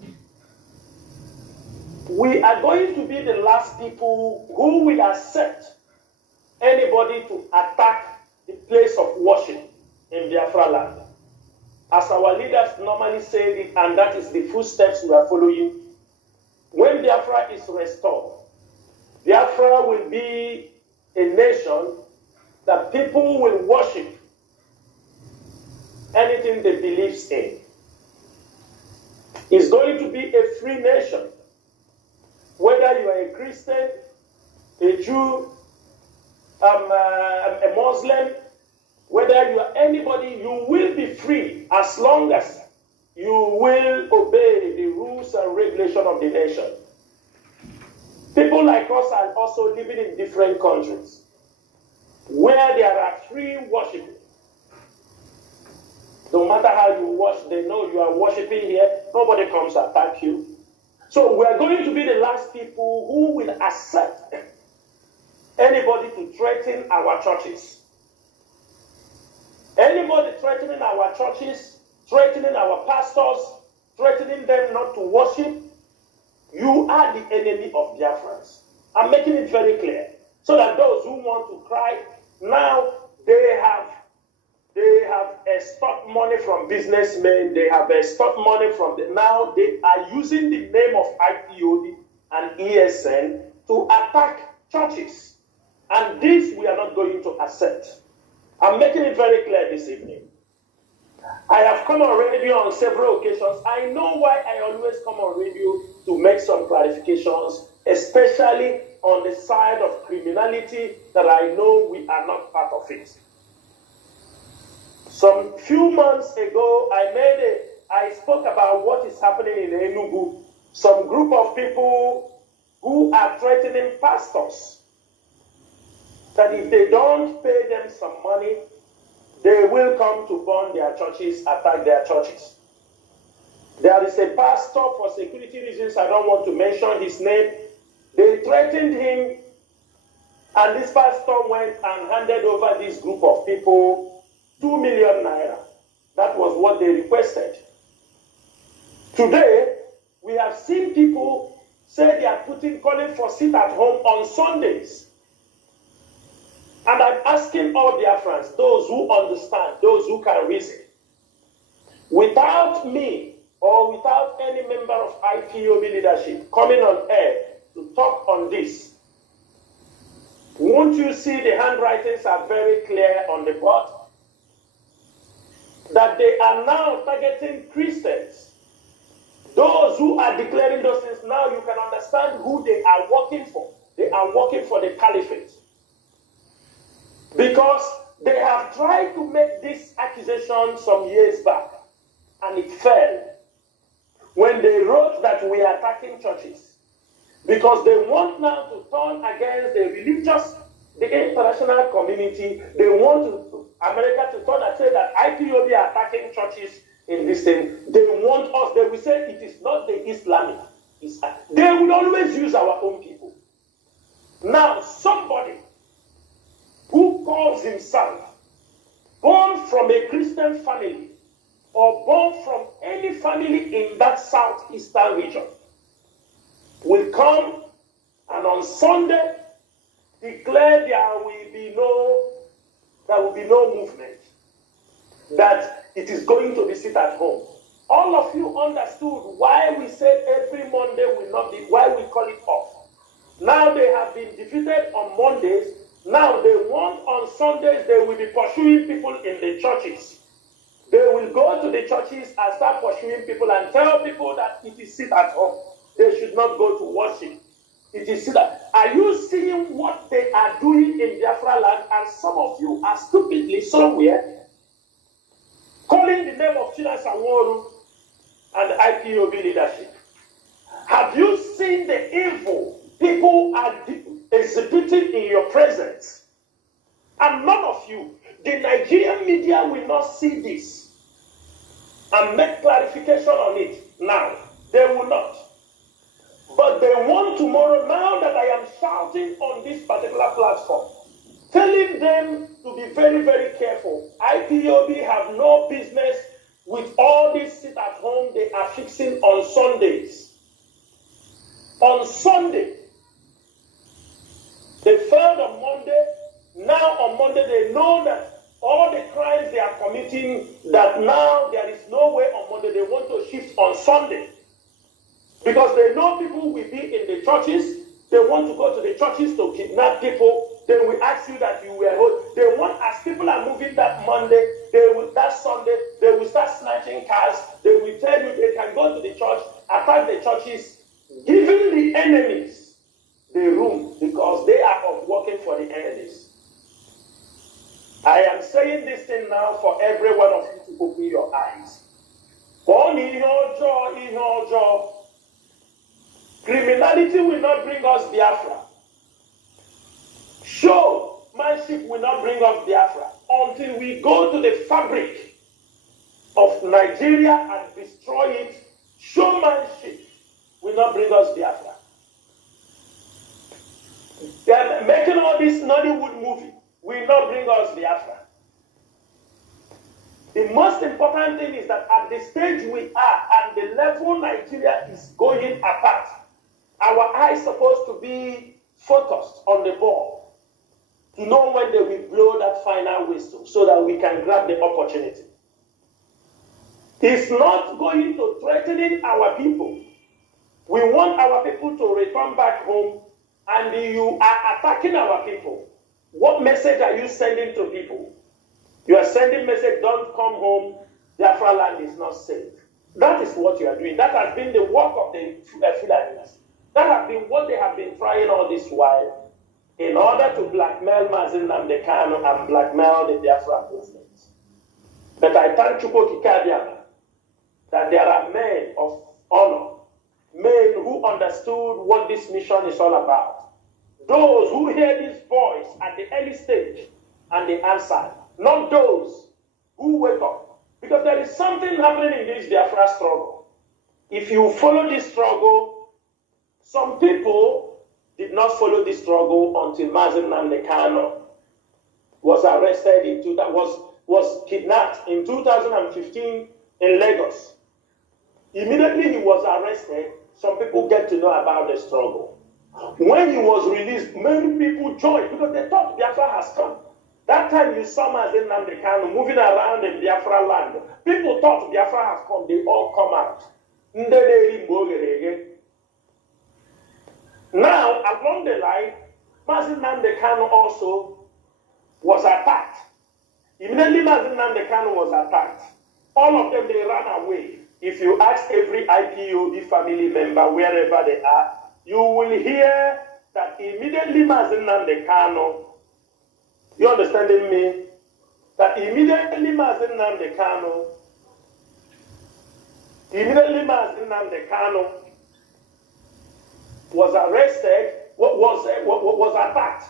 We are going to be the last people who will accept anybody to attack the place of worship in Biafra land. As our leaders normally say it, and that is the footsteps we are following. When Biafra is restored, Biafra will be a nation that people will worship anything they believe in. It's going to be a free nation. Whether you are a Christian, a Jew, a Muslim, whether you are anybody, you will be free as long as you will obey the rules and regulations of the nation. People like us are also living in different countries where there are free worship. No matter how you worship, they know you are worshiping here. Nobody comes to attack you. So we are going to be the last people who will accept anybody to threaten our churches. Anybody threatening our churches, threatening our pastors, threatening them not to worship, you are the enemy of Biafrans. I'm making it very clear. So that those who want to cry, now they have stopped money from businessmen, they have stopped money from now they are using the name of IPOB and ESN to attack churches. And this we are not going to accept. I'm making it very clear this evening. I have come on radio on several occasions. I know why I always come on radio to make some clarifications, especially on the side of criminality that I know we are not part of it. Some few months ago, I spoke about what is happening in Enugu. Some group of people who are threatening pastors that if they don't pay them some money, they will come to burn their churches, attack their churches. There is a pastor, for security reasons, I don't want to mention his name. They threatened him, and this pastor went and handed over this group of people 2 million naira. That was what they requested. Today, we have seen people say they are calling for sit at home on Sundays. And I'm asking all Biafrans, those who understand, those who can reason, without me or without any member of IPOB leadership coming on air to talk on this, won't you see the handwritings are very clear on the board? That they are now targeting Christians. Those who are declaring those things, now you can understand who they are working for. They are working for the caliphate. Because they have tried to make this accusation some years back, and it failed. When they wrote that we are attacking churches, because they want now to turn against the religious, the international community. They want America to turn and say that IPOB are attacking churches in this thing. They want us, they will say it is not the Islamic. They will always use our own people. Now, somebody who calls himself born from a Christian family or born from any family in that southeastern region will come and on Sunday declare there will be no movement, that it is going to be sit at home. All of you understood why we said every Monday will not be, why we call it off. Now they have been defeated on Mondays. Now they want on Sundays they will be pursuing people in the churches. They will go to the churches and start pursuing people and tell people that it is sit at home. They should not go to worship. It is sit at. Are you seeing what they are doing in Biafra land? And some of you are stupidly somewhere calling the name of Chinasa Nworu and the IPOB leadership. Have you seen the evil people are exhibiting in your presence? And none of you, the Nigerian media will not see this and make clarification on it now. They will not. But they want tomorrow, now that I am shouting on this particular platform, telling them to be very, very careful. IPOB have no business with all this sit at home they are fixing on Sundays. On Sunday, they failed on Monday. Now on Monday they know that all the crimes they are committing, that now there is no way on Monday, they want to shift on Sunday. Because they know people will be in the churches. They want to go to the churches to kidnap people. They will ask you that you were home. They want, as people are moving that Monday, that Sunday, they will start snatching cars. They will tell you they can go to the church, attack the churches, giving the enemies the room because they are working for the enemies. I am saying this thing now for every one of you to open your eyes. Criminality will not bring us Biafra. Showmanship will not bring us Biafra until we go to the fabric of Nigeria and destroy it. Showmanship will not bring us Biafra. They are making all this Nollywood movie will not bring us Biafra. The most important thing is that at the stage we are and the level Nigeria is going apart, our eyes supposed to be focused on the ball to know when they will blow that final whistle so that we can grab the opportunity. It's not going to threaten our people. We want our people to return back home, and you are attacking our people. What message are you sending to people? You are sending message, don't come home, Biafra land is not safe. That is what you are doing. That has been the work of the Fulanis. That has been what they have been trying all this while in order to blackmail Mazin Nnamdi Kanu and blackmail the Biafra movement. But I thank Chukwu Kikadiama that there are men of honor men who understood what this mission is all about. Those who hear this voice at the early stage and they answer, not those who wake up. Because there is something happening in this Biafra struggle. If you follow this struggle, some people did not follow this struggle until Mazi Nnamdi Kanu was arrested was kidnapped in 2015 in Lagos. Immediately he was arrested, some people get to know about the struggle. When he was released, many people joined because they thought Biafra has come. That time you saw Mazi Nnamdi Kanu moving around in Biafra land. People thought Biafra has come, they all come out. Now, along the line, Mazi Nnamdi Kanu also was attacked. Immediately Mazi Nnamdi Kanu was attacked. All of them, they ran away. If you ask every IPOB family member, wherever they are, you will hear that immediately Mazi Nnamdi Kanu, you understanding me? That immediately Mazi Nnamdi Kanu was arrested, was attacked.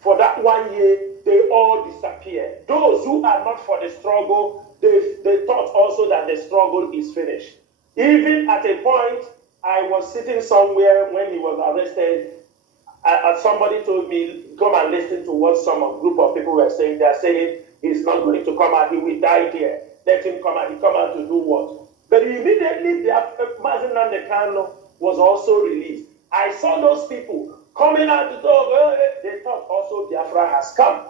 For that 1 year, they all disappeared. Those who are not for the struggle, they thought also that the struggle is finished. Even at a point, I was sitting somewhere when he was arrested, and somebody told me, come and listen to what some group of people were saying. They're saying he's not going to come out, he will die here. Let him come out, he come out to do what? But immediately, Mazi Nnamdi Kanu was also released. I saw those people coming out to talk, they thought also Biafra has come.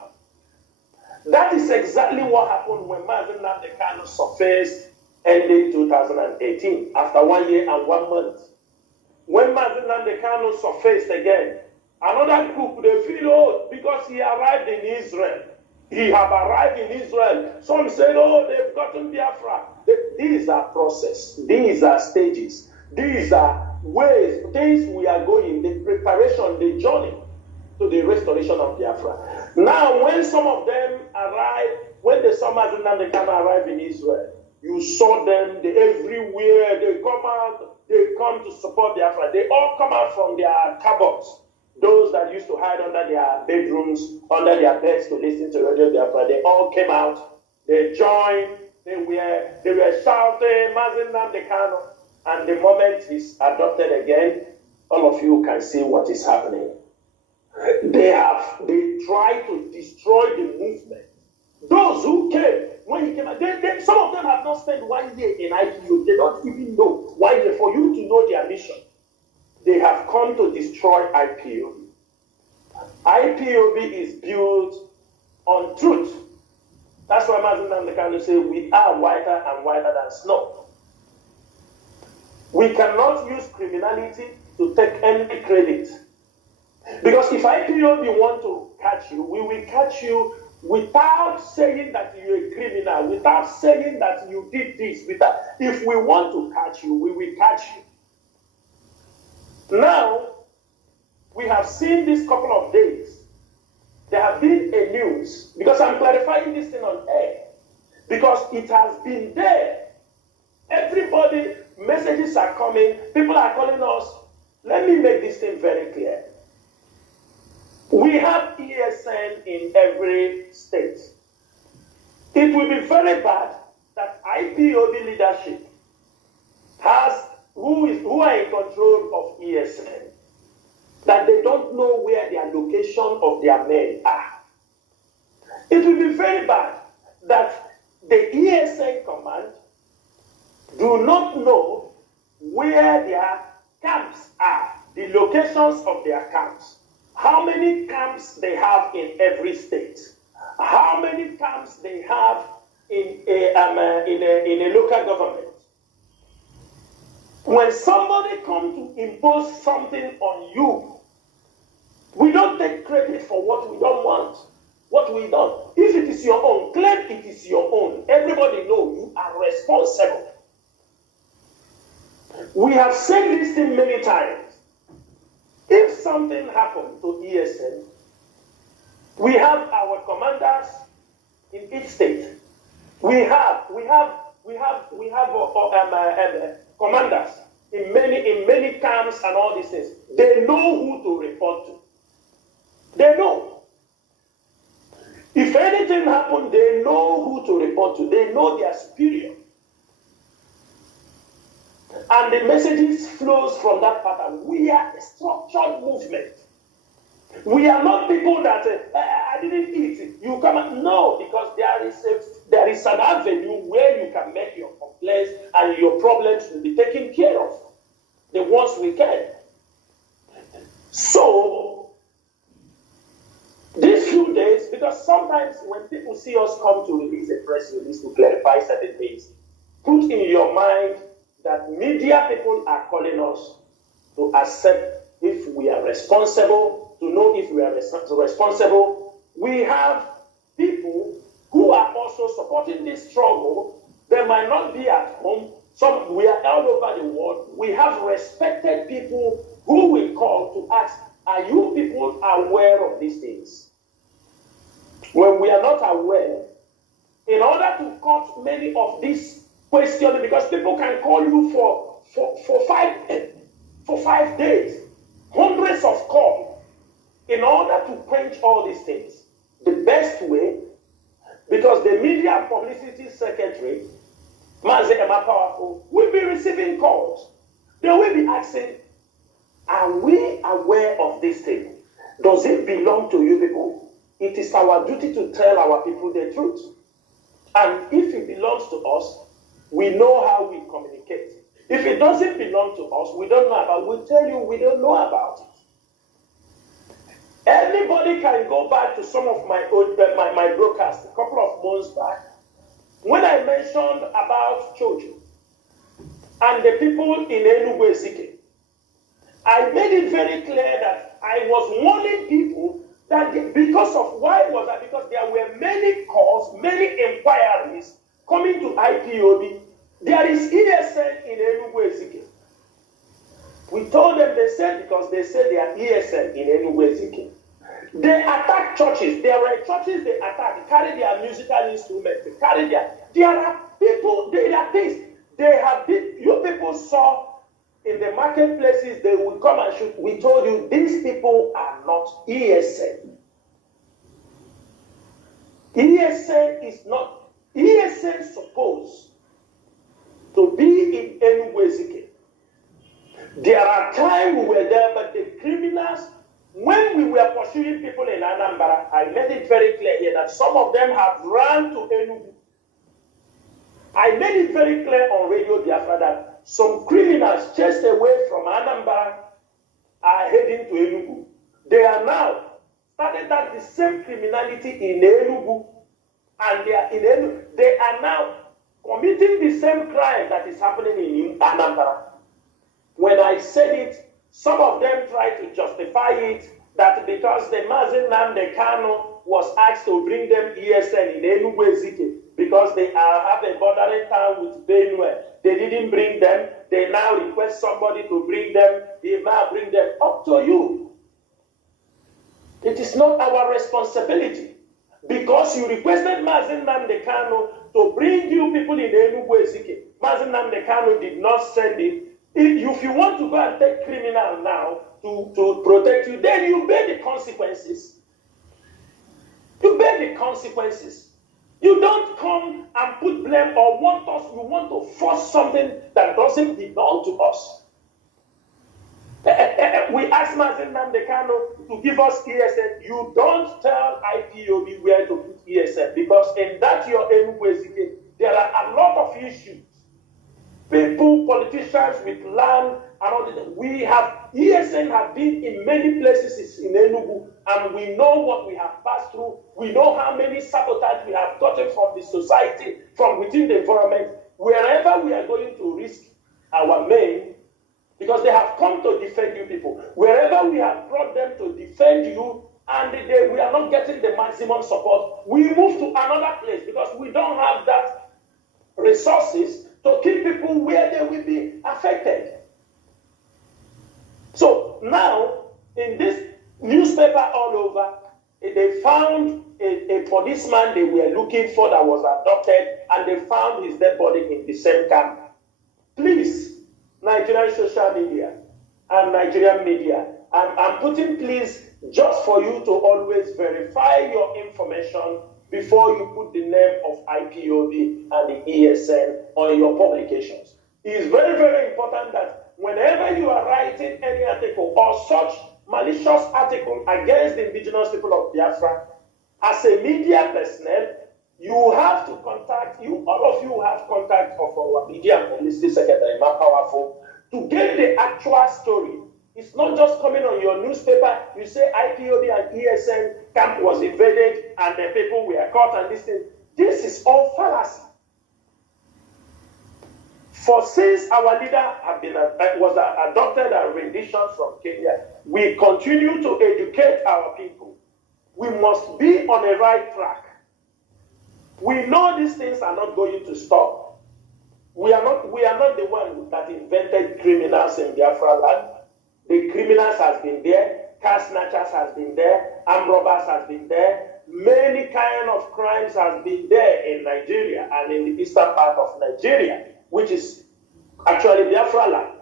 That is exactly what happened when Mazi Nnamdi Kanu surfaced ending 2018, after 1 year and 1 month. When Mazi Nnamdi Kanu surfaced again, another group, they feel, because he arrived in Israel. He have arrived in Israel. Some said, they've gotten Biafra. These are processes. These are stages. These are ways, things we are going, the preparation, the journey to the restoration of Biafra. Now, when some of them arrived, when the Mazi Nnamdi Kanu arrived in Israel, you saw them everywhere. They come out, they come to support Biafra. They all come out from their cupboards. Those that used to hide under their bedrooms, under their beds to listen to Radio Biafra, they all came out. They joined. They were shouting, Mazi Nnamdi Kanu. And the moment he's adopted again, all of you can see what is happening. They try to destroy the movement. Those who came, when he came, some of them have not spent 1 year in IPO. They don't even know 1 year for you to know their mission. They have come to destroy IPOB. IPOB is built on truth. That's why Mazi Nnamdi Kanu say we are whiter and whiter than snow. We cannot use criminality to take any credit. Because if IPOB want to catch you, we will catch you without saying that you're a criminal, without saying that you did this. If we want to catch you, we will catch you. Now, we have seen this couple of days. There have been a news, because I'm clarifying this thing on air, because it has been there. Everybody, messages are coming, people are calling us. Let me make this thing very clear. We have ESN in every state. It will be very bad that IPOB leadership who are in control of ESN, that they don't know where their location of their men are. It will be very bad that the ESN command do not know where their camps are, the locations of their camps, how many camps they have in every state, how many camps they have in a local government. When somebody comes to impose something on you, we don't take credit for what we don't want, what we don't. If it is your own, claim it is your own. Everybody knows you are responsible. We have said this thing many times. If something happened to ESN, we have our commanders in each state. We have commanders in many camps and all these things. They know who to report to. They know. If anything happens, they know who to report to. They know their superior. And the messages flows from that pattern. We are a structured movement. We are not people that I didn't eat. You come and no, because there is an avenue where you can make your complaints and your problems will be taken care of. The ones we can. So these few days, because sometimes when people see us come to release a press release to clarify certain things, put in your mind that media people are calling us to accept if we are responsible, to know if we are responsible. We have people who are also supporting this struggle. They might not be at home. Some we are all over the world. We have respected people who will call to ask, are you people aware of these things? When we are not aware, in order to cut many of these questions, because people can call you for 5 days, hundreds of calls, in order to quench all these things. The best way, because the media publicity secretary, Mazi Emma Powerful, will be receiving calls. They will be asking, are we aware of this thing? Does it belong to you people? It is our duty to tell our people the truth. And if it belongs to us, we know how we communicate. If it doesn't belong to us, we don't know about it. We'll tell you we don't know about it. Anybody can go back to some of my my broadcasts a couple of months back when I mentioned about Chojo and the people in Enugu Ezike. I made it very clear that I was warning people that because of why was that? Because there were many calls, many inquiries coming to IPOB. There is ESN in Enugu Ezike. We told them, they said, because they said they are ESN in Enugu Ezike. They attack churches. There were churches they attack, carry their musical instruments, they carry there are people, there are things. They have been, you people saw in the marketplaces, they will come and shoot. We told you, these people are not ESN. ESN is not, ESN supposed to be in Enugu Ezike. There are times we were there, but the criminals, when we were pursuing people in Anambra, I made it very clear here that some of them have run to Enugu. I made it very clear on Radio Biafra that some criminals chased away from Anambra are heading to Enugu. They are now started that the same criminality in Enugu, and they are in Enugu. They are now committing the same crime that is happening in Anambra. When I said it, some of them tried to justify it that because the Mazi Nnamdi Kanu was asked to bring them ESN in Enugu Ezike because they have a bordering town with Benue. They didn't bring them. They now request somebody to bring them. They now bring them. Up to you. It is not our responsibility. Because you requested Mazi Nnamdi Kanu to bring you people in Enugu Ezike. Mazi Nnamdi Kanu did not send it. If you want to go and take criminal now to protect you, then you bear the consequences. You bear the consequences. You don't come and put blame or you want to force something that doesn't belong to us. We asked Mazi Nnamdi Kanu to give us ESN. You don't tell IPOB where to put ESN because in that your Enugu Ezike, there are a lot of issues. People, politicians with land and all this. We have, ESN have been in many places in Enugu and we know what we have passed through. We know how many sabotage we have gotten from the society, from within the environment. Wherever we are going to risk our men, because they have come to defend you people. Wherever we have brought them to defend you and we are not getting the maximum support, we move to another place because we don't have that resources to keep people where they will be affected. So now, in this newspaper all over, they found a policeman they were looking for that was adopted, and they found his dead body in the same camp. Please, Nigerian social media and Nigerian media. I'm putting please just for you to always verify your information before you put the name of IPOB and the ESN on your publications. It is very, very important that whenever you are writing any article or such malicious article against the indigenous people of Biafra, as a media personnel, you have to contact, all of you have contact of our media and publicity secretary, Mark Powerful, to get the actual story. It's not just coming on your newspaper, you say IPOB and ESN camp was invaded and the people were caught and this thing. This is all fallacy. For since our leader was adopted a rendition from Kenya, we continue to educate our people. We must be on the right track. We know these things are not going to stop. We are not the one that invented criminals in Biafra land. The criminals has been there, car snatchers has been there, armed robbers has been there. Many kind of crimes has been there in Nigeria and in the eastern part of Nigeria, which is actually Biafra land.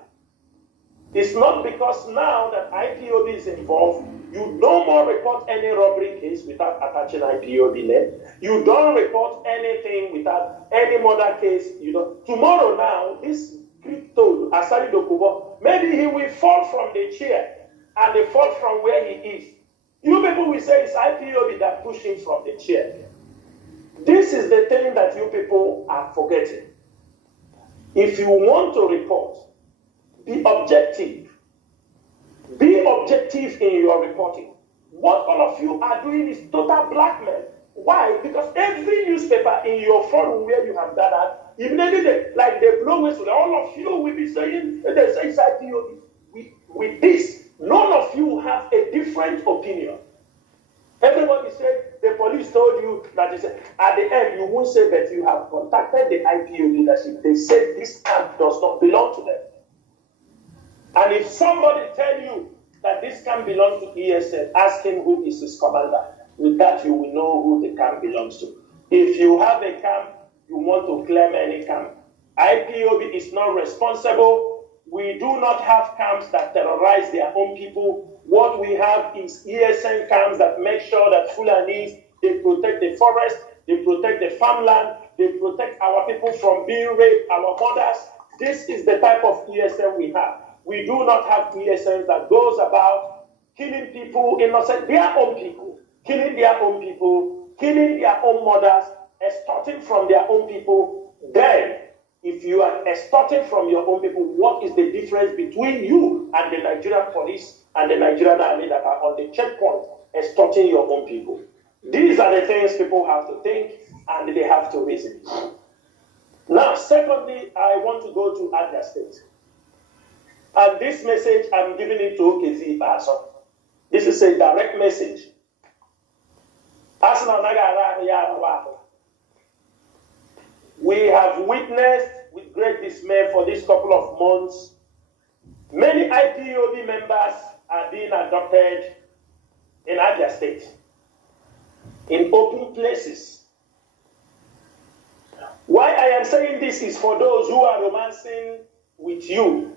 It's not because now that IPOB is involved, you no more report any robbery case without attaching IPOB name. You don't report anything without any murder case. Tomorrow now, this crypto, Asari Dokubo, maybe he will fall from the chair and they fall from where he is. You people will say it's IPOB that pushed him from the chair. This is the thing that you people are forgetting. If you want to report, be objective. Be objective in your reporting. What all of you are doing is total blackmail. Why? Because every newspaper in your forum where you have gathered, immediately, like they blow whistle, all of you will be saying, they say it's IPOB. With this, none of you have a different opinion. Everybody said, the police told you that at the end, you won't say that you have contacted the IPO leadership. They said this camp does not belong to them. And if somebody tell you that this camp belongs to ESN, ask him who is his commander. With that, you will know who the camp belongs to. If you have a camp, you want to claim any camp. IPOB is not responsible. We do not have camps that terrorize their own people. What we have is ESN camps that make sure that Fulanis, they protect the forest, they protect the farmland, they protect our people from being raped, our mothers. This is the type of ESN we have. We do not have ESNs that goes about killing people, innocent, their own people, killing their own people, killing their own mothers, extorting from their own people. Then, if you are extorting from your own people, what is the difference between you and the Nigerian police and the Nigerian army that are on the checkpoint extorting your own people? These are the things people have to think and they have to reason. Now, secondly, I want to go to Abia State. And this message, I'm giving it to OKZ Baso. This is a direct message. We have witnessed with great dismay for this couple of months, many IPOB members are being adopted in Abia State, in open places. Why I am saying this is for those who are romancing with you.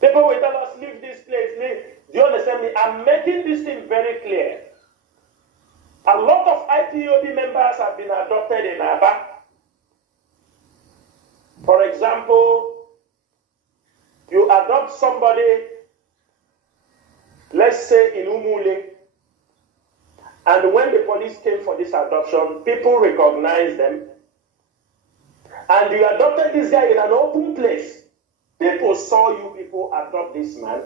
People will tell us, leave this place, leave. Do you understand me? I'm making this thing very clear. A lot of IPOB members have been adopted in Aba. For example, you adopt somebody, let's say in Umule, and when the police came for this adoption, people recognized them, and you adopted this guy in an open place. People saw you people adopt this man.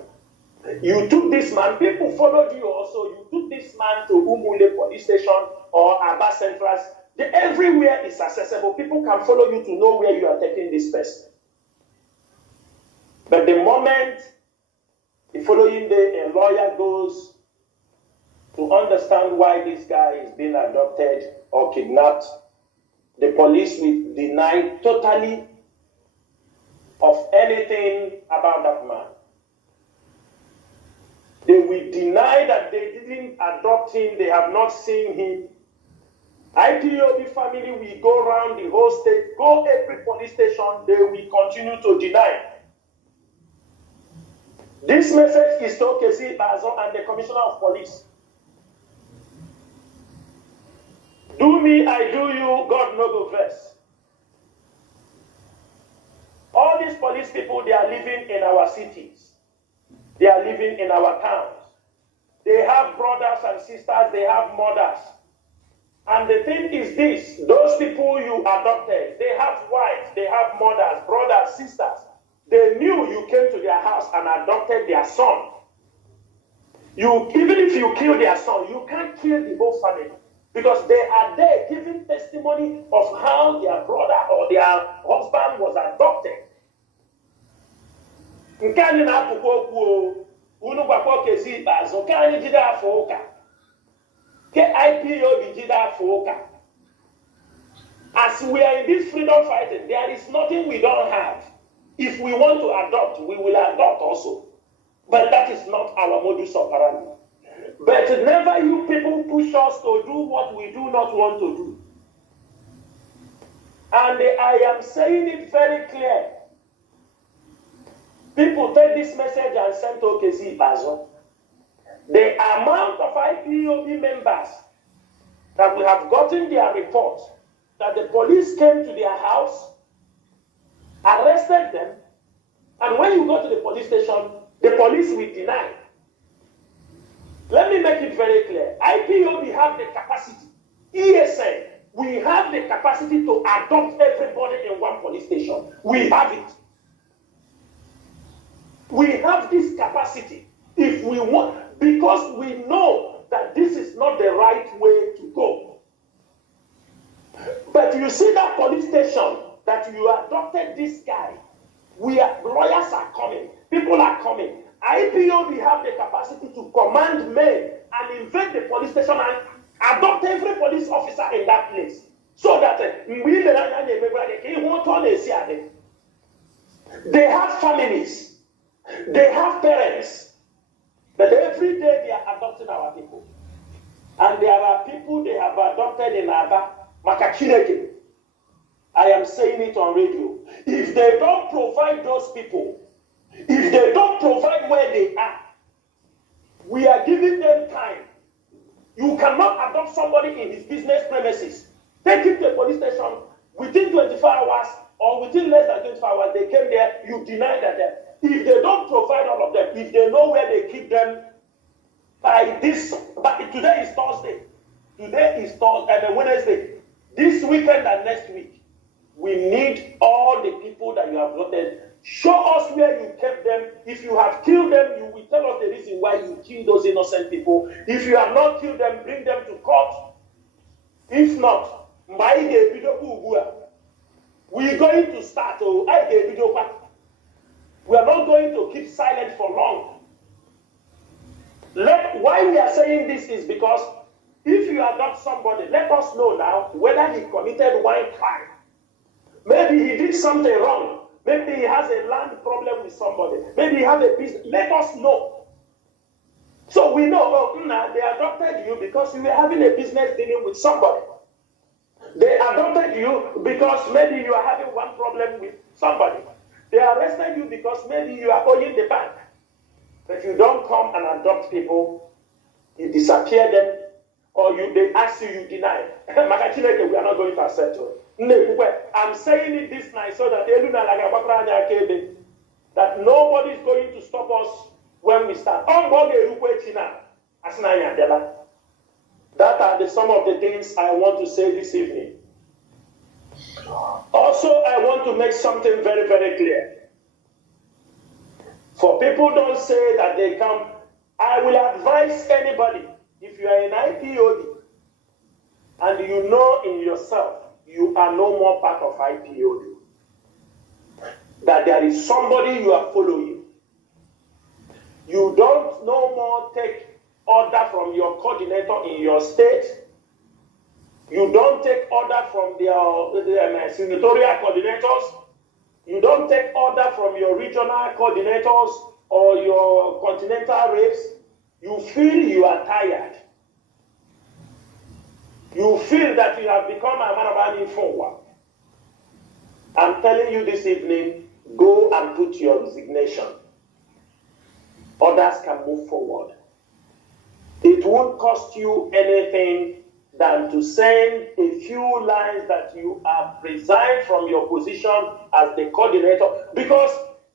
You took this man, people followed you also. You took this man to Umule police station or Aba Central. Everywhere is accessible. People can follow you to know where you are taking this person. But the moment the following day a lawyer goes to understand why this guy is being adopted or kidnapped, the police will deny totally of anything about that man. They will deny that they didn't adopt him, they have not seen him. IPOB family will go around the whole state, go every police station, they will continue to deny. This message is to Kezi Bazo and the Commissioner of Police. Do me, I do you, God no go vex. All these police people, they are living in our cities. They are living in our towns. They have brothers and sisters, they have mothers. And the thing is this, those people you adopted, they have wives, they have mothers, brothers, sisters. They knew you came to their house and adopted their son. Even if you kill their son, you can't kill the whole family. Because they are there giving testimony of how their brother or their husband was adopted. As we are in this freedom fighting, there is nothing we don't have. If we want to adopt, we will adopt also. But that is not our modus operandi. But never you people push us to do what we do not want to do. And I am saying it very clear. People take this message and send to Kezi Bazo. The amount of IPOB members that we have gotten their report that the police came to their house, arrested them, and when you go to the police station, the police will deny. Let me make it very clear. IPOB have the capacity. ESN, we have the capacity to adopt everybody in one police station. We have it. We have this capacity if we want, because we know that this is not the right way to go. But you see that police station that you adopted this guy, lawyers are coming, people are coming. IPOB have the capacity to command men and invade the police station and adopt every police officer in that place. So that they have families, they have parents, but every day they are adopting our people. And there are people they have adopted in Aba, Makachineke. I am saying it on radio. If they don't provide those people, if they don't provide where they are, we are giving them time. You cannot adopt somebody in his business premises. Take him to a police station within 24 hours or within less than 24 hours. They came there, you deny that. If they don't provide all of them, if they know where they keep them, by this, but today is Thursday. Today is Thursday and Wednesday. This weekend and next week, we need all the people that you have voted. Show us where you kept them. If you have killed them, you will tell us the reason why you killed those innocent people. If you have not killed them, bring them to court. If not, we are going to start. We are not going to keep silent for long. Why we are saying this is because if you adopt somebody, let us know now whether he committed one crime. Maybe he did something wrong. Maybe he has a land problem with somebody. Maybe he has a business. Let us know. So we know, they adopted you because you were having a business dealing with somebody. They adopted you because maybe you are having one problem with somebody. They arrested you because maybe you are owing the bank. But you don't come and adopt people, you disappear them, or they ask you, you deny. We are not going to accept you. I'm saying it this night so that nobody is going to stop us when we start. That are some of the things I want to say this evening. Also, I want to make something very, very clear. For people don't say that they come, I will advise anybody, if you are in IPOB and you know in yourself you are no more part of IPOB, that there is somebody you are following. You don't no more take order from your coordinator in your state. You don't take order from their senatorial coordinators. You don't take order from your regional coordinators or your continental reps. You feel you are tired. You feel that you have become a man of an informer, I'm telling you this evening, go and put your resignation. Others can move forward. It won't cost you anything than to send a few lines that you have resigned from your position as the coordinator, because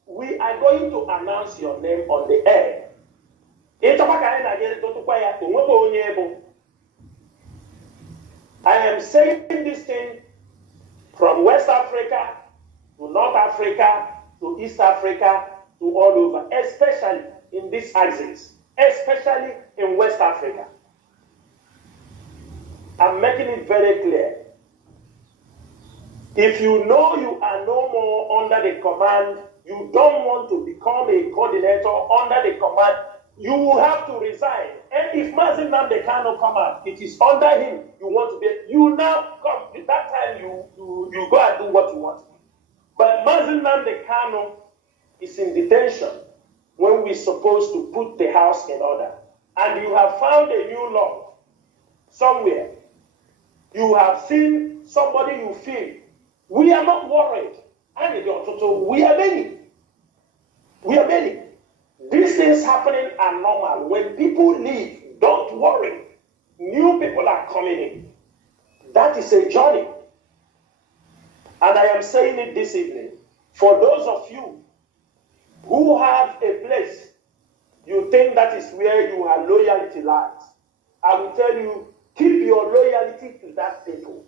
we are going to announce your name on the air. I am saying this thing from West Africa to North Africa to East Africa to all over, especially in this axis, especially in West Africa. I'm making it very clear. If you know you are no more under the command, you don't want to become a coordinator under the command, you will have to resign. And if Mazi Nnamdi Kanu come out, it is under him you want to be. You now come, at that time you go and do what you want. But Mazi Nnamdi Kanu is in detention when we're supposed to put the house in order. And you have found a new law somewhere. You have seen somebody you feel. We are not worried. We are many. We are many. These things happening are normal. When people leave, don't worry. New people are coming in. That is a journey. And I am saying it this evening. For those of you who have a place, you think that is where your loyalty lies, I will tell you, keep your loyalty to that people.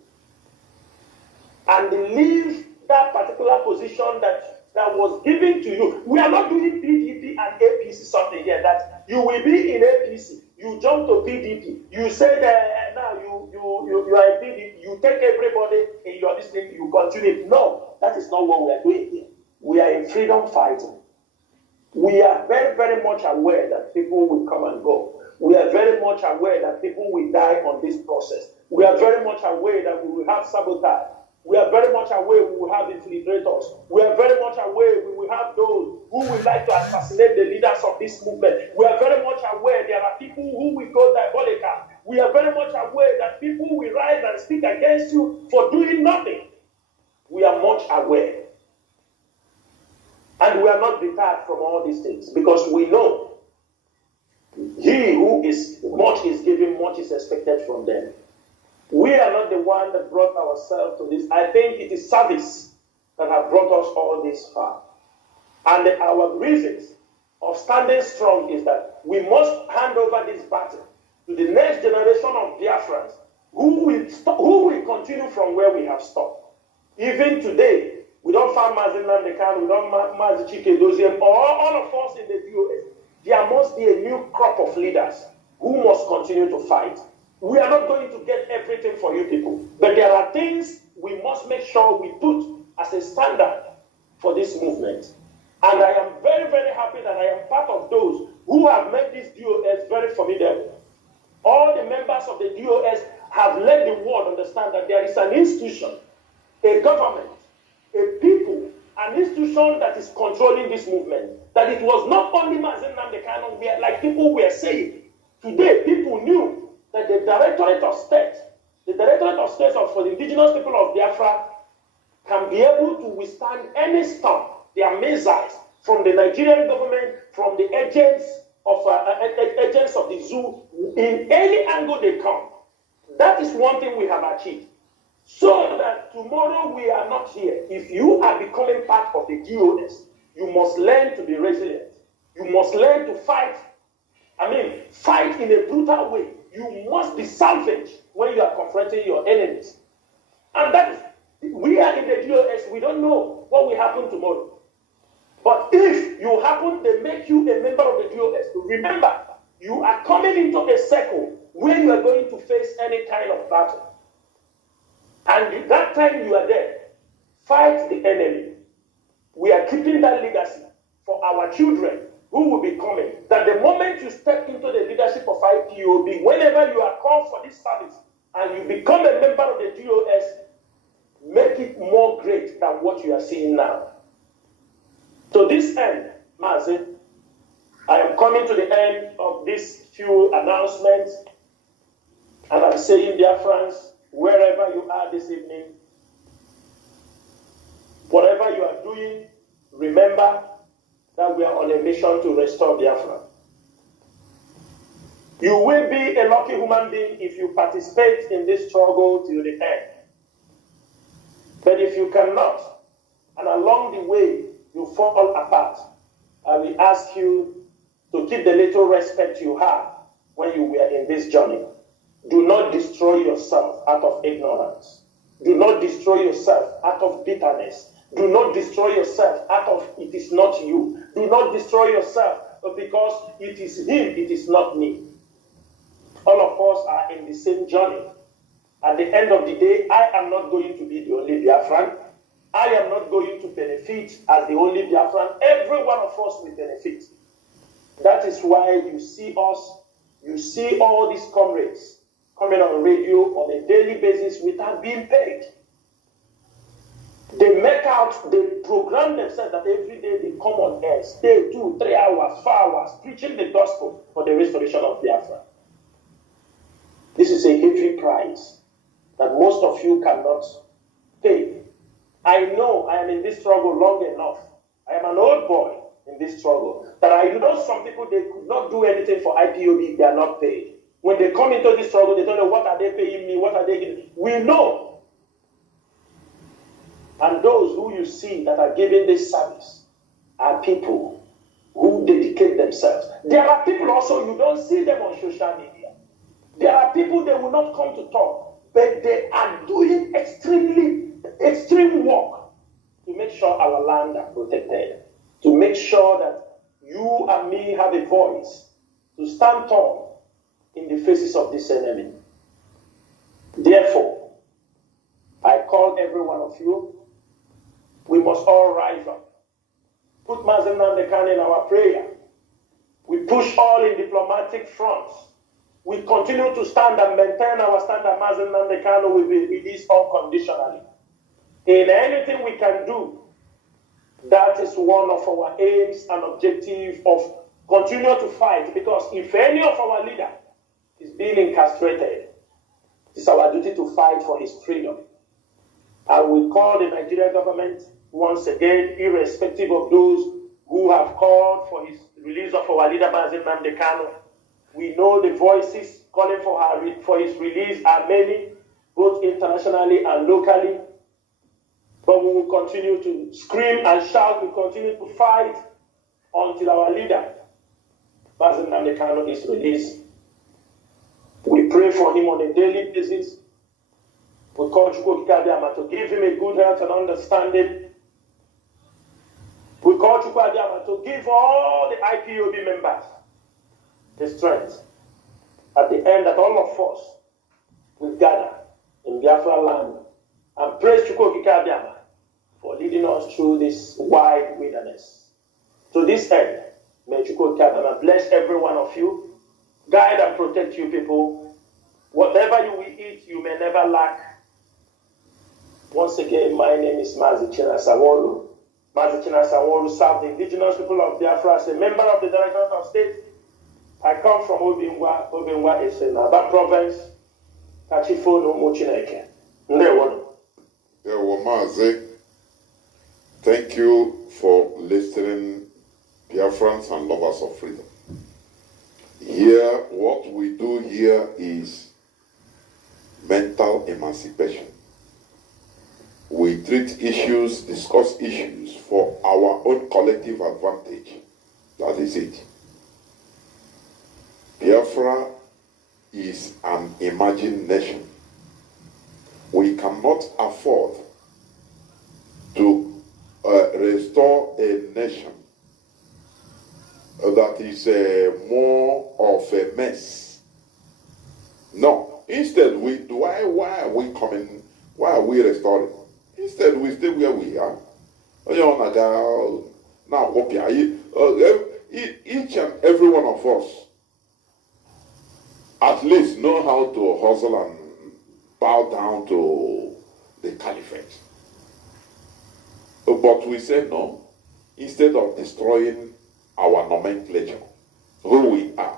And leave that particular position that was given to you. We are not doing PDP and APC something here that you will be in APC, you jump to PDP, you say that now you are in PDP, you take everybody in your district, you continue. No, that is not what we are doing here. We are in freedom fighting. We are very, very much aware that people will come and go. We are very much aware that people will die on this process. We are very much aware that we will have sabotage. We are very much aware we will have infiltrators. We are very much aware we will have those who would like to assassinate the leaders of this movement. We are very much aware there are people who will go diabolical. We are very much aware that people will rise and speak against you for doing nothing. We are much aware. And we are not deterred from all these things because we know he who is much is given, much is expected from them. We are not the one that brought ourselves to this. I think it is service that have brought us all this far. And our reasons of standing strong is that we must hand over this battle to the next generation of Biafrans who will continue from where we have stopped. Even today, we don't find Mazi Nnamdi Kanu, we don't find Mazi Chike Doziem, or all of us in the DOS. There must be a new crop of leaders who must continue to fight. We are not going to get everything for you people, but there are things we must make sure we put as a standard for this movement. And I am very, very happy that I am part of those who have made this DOS very formidable. All the members of the DOS have let the world understand that there is an institution, a government, a people, an institution that is controlling this movement. That it was not only Mazi Nnamdi Kanu, like people were saying. Today, people knew that the Directorate of State for the indigenous people of Biafra can be able to withstand any storm. They are missiles from the Nigerian government, from the agents of the zoo, in any angle they come. That is one thing we have achieved. So that tomorrow we are not here. If you are becoming part of the DOS, you must learn to be resilient. You must learn to fight. Fight in a brutal way. You must be salvaged when you are confronting your enemies. And that is, we are in the DOS, we don't know what will happen tomorrow. But if you happen, they make you a member of the DOS, remember, you are coming into a circle where you are going to face any kind of battle. And that time you are there, fight the enemy. We are keeping that legacy for our children who will be coming. That the moment you step into the leadership of IPOB, whenever you are called for this service and you become a member of the DOS, make it more great than what you are seeing now. To this end, Mazi, I am coming to the end of these few announcements, and I'm saying, dear friends, wherever you are this evening, whatever you are doing, remember that we are on a mission to restore Biafra. You will be a lucky human being if you participate in this struggle till the end. But if you cannot, and along the way you fall apart, I will ask you to keep the little respect you had when you were in this journey. Do not destroy yourself out of ignorance. Do not destroy yourself out of bitterness. Do not destroy yourself out of it is not you. Do not destroy yourself because it is him, it is not me. All of us are in the same journey. At the end of the day, I am not going to be the only Biafran. I am not going to benefit as the only Biafran. Every one of us will benefit. That is why you see us, you see all these comrades coming on radio on a daily basis without being paid. They make out, they program themselves that every day they come on air, stay 2, 3 hours, 4 hours, preaching the gospel for the restoration of Biafra. This is a heavy price that most of you cannot pay. I know I am in this struggle long enough. I am an old boy in this struggle. That I know some people, they could not do anything for IPOB if they are not paid. When they come into this struggle, they don't know what are they paying me, what are they giving. We know. And those who you see that are giving this service are people who dedicate themselves. There are people also, you don't see them on social media. There are people that will not come to talk, but they are doing extreme work to make sure our land are protected, to make sure that you and me have a voice to stand tall in the faces of this enemy. Therefore, I call every one of you, we must all rise up. Put Mazen Nnamdi Kanu in our prayer. We push all in diplomatic fronts. We continue to stand and maintain our stand that Mazen Nnamdi Kanu will be released unconditionally. In anything we can do, that is one of our aims and objectives of continue to fight, because if any of our leader is being incarcerated, it's our duty to fight for his freedom. I will call the Nigerian government once again, irrespective of those who have called for his release of our leader Mazen Nnamdi Kanu. We know the voices calling for his release are many, both internationally and locally. But we will continue to scream and shout, we continue to fight until our leader, Mazen Nnamdi Kanu, is released. We pray for him on a daily basis. We call Chukwu Okike Abiama to give him a good health and understanding. We call Chukwu Abiama to give all the IPOB members the strength at the end that all of us will gather in Biafra land and praise Chukwu Okike Abiama for leading us through this wide wilderness. To this end, may Chukwu Okike Abiama bless every one of you, guide and protect you people. Whatever you will eat, you may never lack. Once again, my name is Mazi Chinasa Nworu. Mazi Chinasa Nworu served the indigenous people of Biafra as a member of the Directorate of State. I come from Obingwa Esenaba province, Kachifo no Mochineke. Ndewono. Mazi, thank you for listening, Biafrans and lovers of freedom. Here, what we do here is mental emancipation. We treat issues, discuss issues for our own collective advantage. That is it. Biafra is an emerging nation. We cannot afford to restore a nation that is more of a mess. No. Instead, why are we coming? Why are we restoring? Instead, we stay where we are. Each and every one of us at least know how to hustle and bow down to the caliphate. But we say no. Instead of destroying our nomenclature, who we are,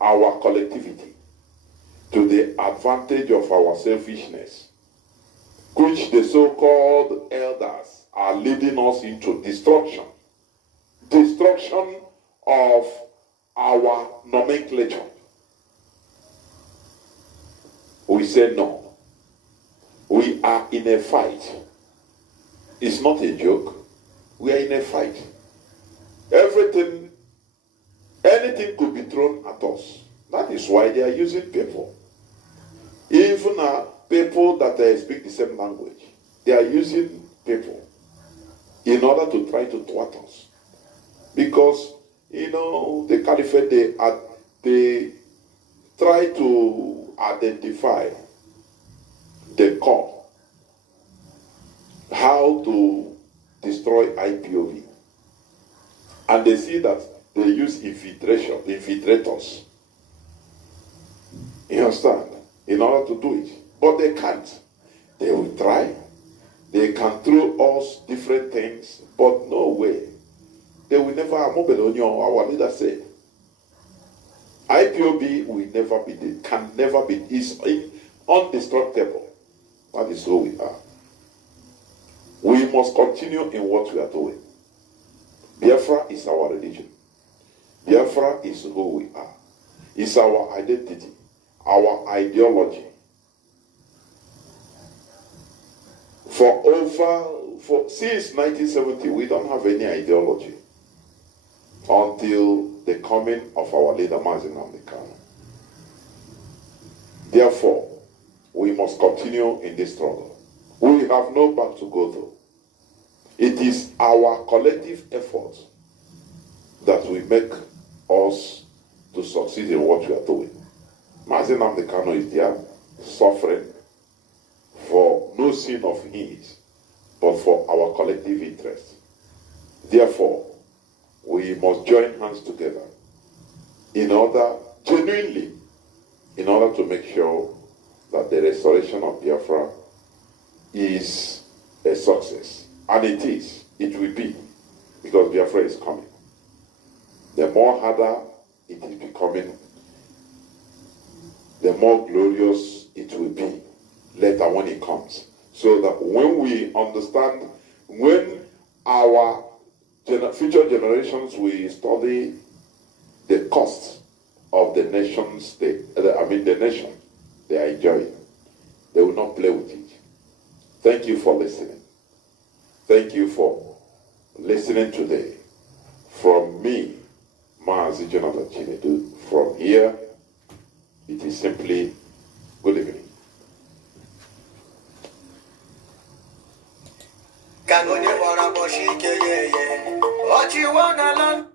our collectivity, to the advantage of our selfishness, which the so-called elders are leading us into destruction. Destruction of our nomenclature. We say no. We are in a fight. It's not a joke. We are in a fight. Anything could be thrown at us. That is why they are using people. Even people that speak the same language, they are using people in order to try to thwart us. Because, the caliphate, they try to identify the core, how to destroy IPOB. And they see that they use infiltrators. You understand? In order to do it. But they can't. They will try. They can throw us different things, but no way. They will never, our leader said, IPOB will never be, can never be, is indestructible. That is who we are. We must continue in what we are doing. Biafra is our religion. Biafra is who we are. It's our identity, our ideology. Since 1970, we don't have any ideology until the coming of our leader, Mazi Nnamdi Kanu. Therefore, we must continue in this struggle. We have no back to go to. It is our collective effort that will make us to succeed in what we are doing. Mazi Nnamdi Kanu is there suffering for no sin of his, but for our collective interest. Therefore, we must join hands together genuinely, in order to make sure that the restoration of Biafra is a success. And it is. It will be. Because Biafra is coming. The more harder it is becoming, the more glorious it will be later when it comes. So that when we understand, when our future generations will study the cost of the nations, the nation they are enjoying, they will not play with it. Thank you for listening. Thank you for listening today. From me, Mazi Jonathan Chinedu, from here, it is simply good evening. What you wanna learn?